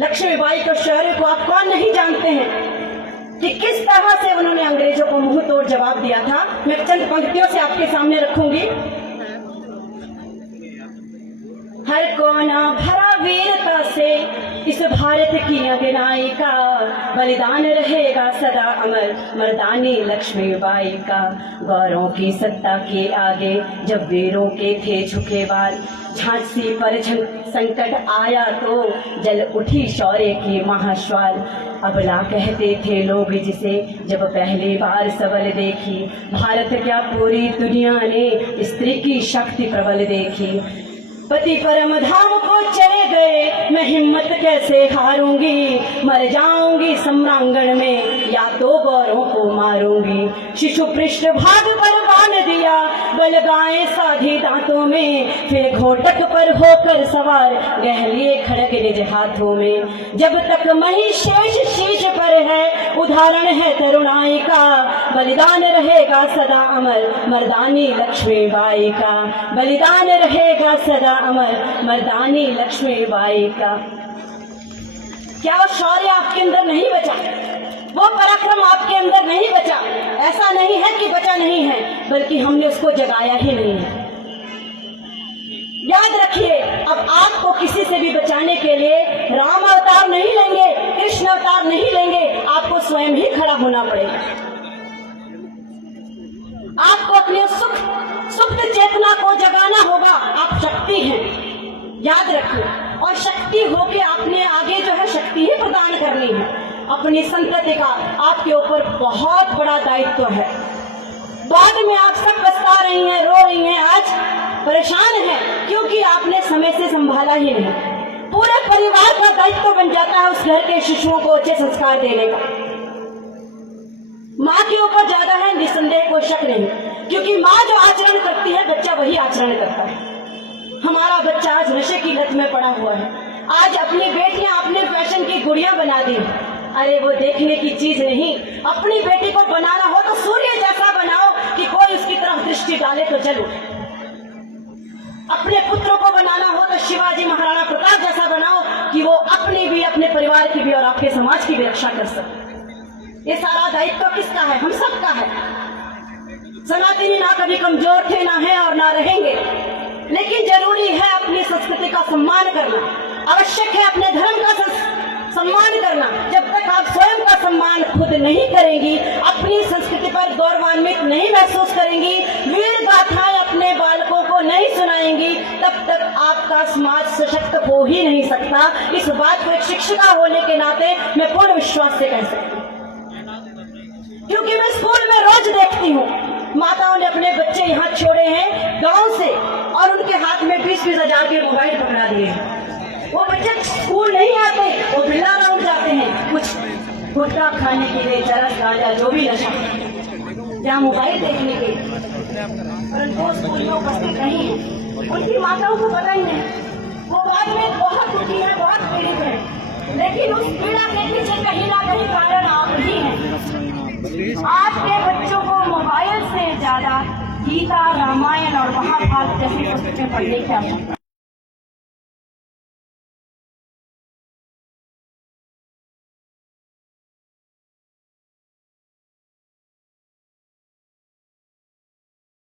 लक्ष्मीबाई के शौर्य को आप कौन नहीं जानते हैं कि किस तरह से उन्होंने अंग्रेजों को मुंह तोड़ जवाब दिया था। मैं चंद पंक्तियों से आपके सामने रखूंगी। हर कोना भरा वीरता से इस भारत की अगनाई का, बलिदान रहेगा सदा अमर मर्दानी लक्ष्मीबाई का। गौरों की सत्ता के आगे जब वीरों के थे झुके बाल, झांसी पर संकट आया तो जल उठी शौर्य की महाश्वाल। अबला कहते थे लोग जिसे जब पहली बार सबल देखी, भारत क्या पूरी दुनिया ने स्त्री की शक्ति प्रबल देखी। पति परम धाम को चले गए, मैं हिम्मत कैसे हारूंगी, मर जाऊंगी सम्रांगण में या तो गौरों को मारूंगी। शिशु पृष्ठ भाग पर बांध दिया, बल गाय साधी दांतों में, फिर घोटक पर होकर सवार रह लिए खड़ग निज हाथों में। जब तक मही शेष शीश पर है, उदाहरण है तरुणाई का, बलिदान रहेगा सदा अमर मर्दानी लक्ष्मीबाई का। बलिदान रहेगा सदा अमर मर्दानी लक्ष्मीबाई का। क्या वो शौर्य आपके अंदर नहीं बचा? वो पराक्रम आपके अंदर नहीं बचा? ऐसा नहीं है कि बचा नहीं है, बल्कि हमने उसको जगाया ही नहीं है। याद रखिए, अब आपको किसी से भी बचाने के लिए राम अवतार नहीं लेंगे, कृष्ण अवतार नहीं लेंगे, आपको स्वयं ही खड़ा होना पड़ेगा। आपको अपने सुप्त चेतना को जगाना होगा। आप शक्ति हैं, याद रखिए, और शक्ति होके आपने आगे जो है शक्ति ही प्रदान करनी है। अपनी संतति का आपके ऊपर बहुत बड़ा दायित्व है। बाद में आप सब पछता रही हैं, रो रही हैं, आज परेशान हैं, क्योंकि आपने समय से संभाला ही नहीं। पूरे परिवार का दायित्व बन जाता है उस घर के शिशुओं को अच्छे संस्कार देने का। माँ के ऊपर ज्यादा है, निसंदेह कोई शक नहीं, क्योंकि माँ जो आचरण करती है बच्चा वही आचरण करता है। हमारा बच्चा आज नशे की लत में पड़ा हुआ है। आज अपनी बेटियां अपने फैशन की गुड़ियां बना दी। अरे वो देखने की चीज नहीं। अपनी बेटी को बनाना हो तो सूर्य जैसा बनाओ कि कोई उसकी तरफ दृष्टि डाले तो जल उठे। अपने पुत्रों को बनाना हो तो शिवाजी महाराणा प्रताप जैसा बनाओ कि वो अपनी भी, अपने परिवार की भी और आपके समाज की भी रक्षा कर सके। ये सारा दायित्व किसका है? हम सबका है। सनातनी ना कभी कमजोर थे, ना है और ना रहेंगे, लेकिन जरूरी है अपनी संस्कृति का सम्मान करना। आवश्यक है अपने धर्म का सम्मान करना। जब तक आप स्वयं का सम्मान खुद नहीं करेंगी, अपनी संस्कृति पर गौरवान्वित नहीं महसूस करेंगी, वीर गाथाएं अपने बालकों को नहीं सुनाएंगी, तब तक आपका समाज सशक्त हो ही नहीं सकता। इस बात को एक शिक्षिका होने के नाते मैं पूर्ण विश्वास से कह सकती हूँ, क्योंकि मैं स्कूल में रोज देखती हूँ माताओं ने अपने बच्चे यहाँ छोड़े हैं गांव से और उनके हाथ में 20-20 हजार के मोबाइल पकड़ा दिए हैं। वो बच्चे स्कूल नहीं आते, वो बिल्ला राउंड जाते हैं, कुछ गुटखा खाने के लिए, चरस गांजा जो भी नशा, जहाँ मोबाइल देखने के, परंतु वो स्कूल में उपस्थित नहीं है। उनकी माताओं को पता ही नहीं। वो बाद में बहुत दुखी है, बहुत पीड़ित है, लेकिन उस पीड़ा के पीछे कहीं ना कहीं कारण आप ही हैं। आपके बच्चों को मोबाइल से ज्यादा गीता, रामायण और महाभारत जैसी पुस्तकें पढ़ने की आवश्यकता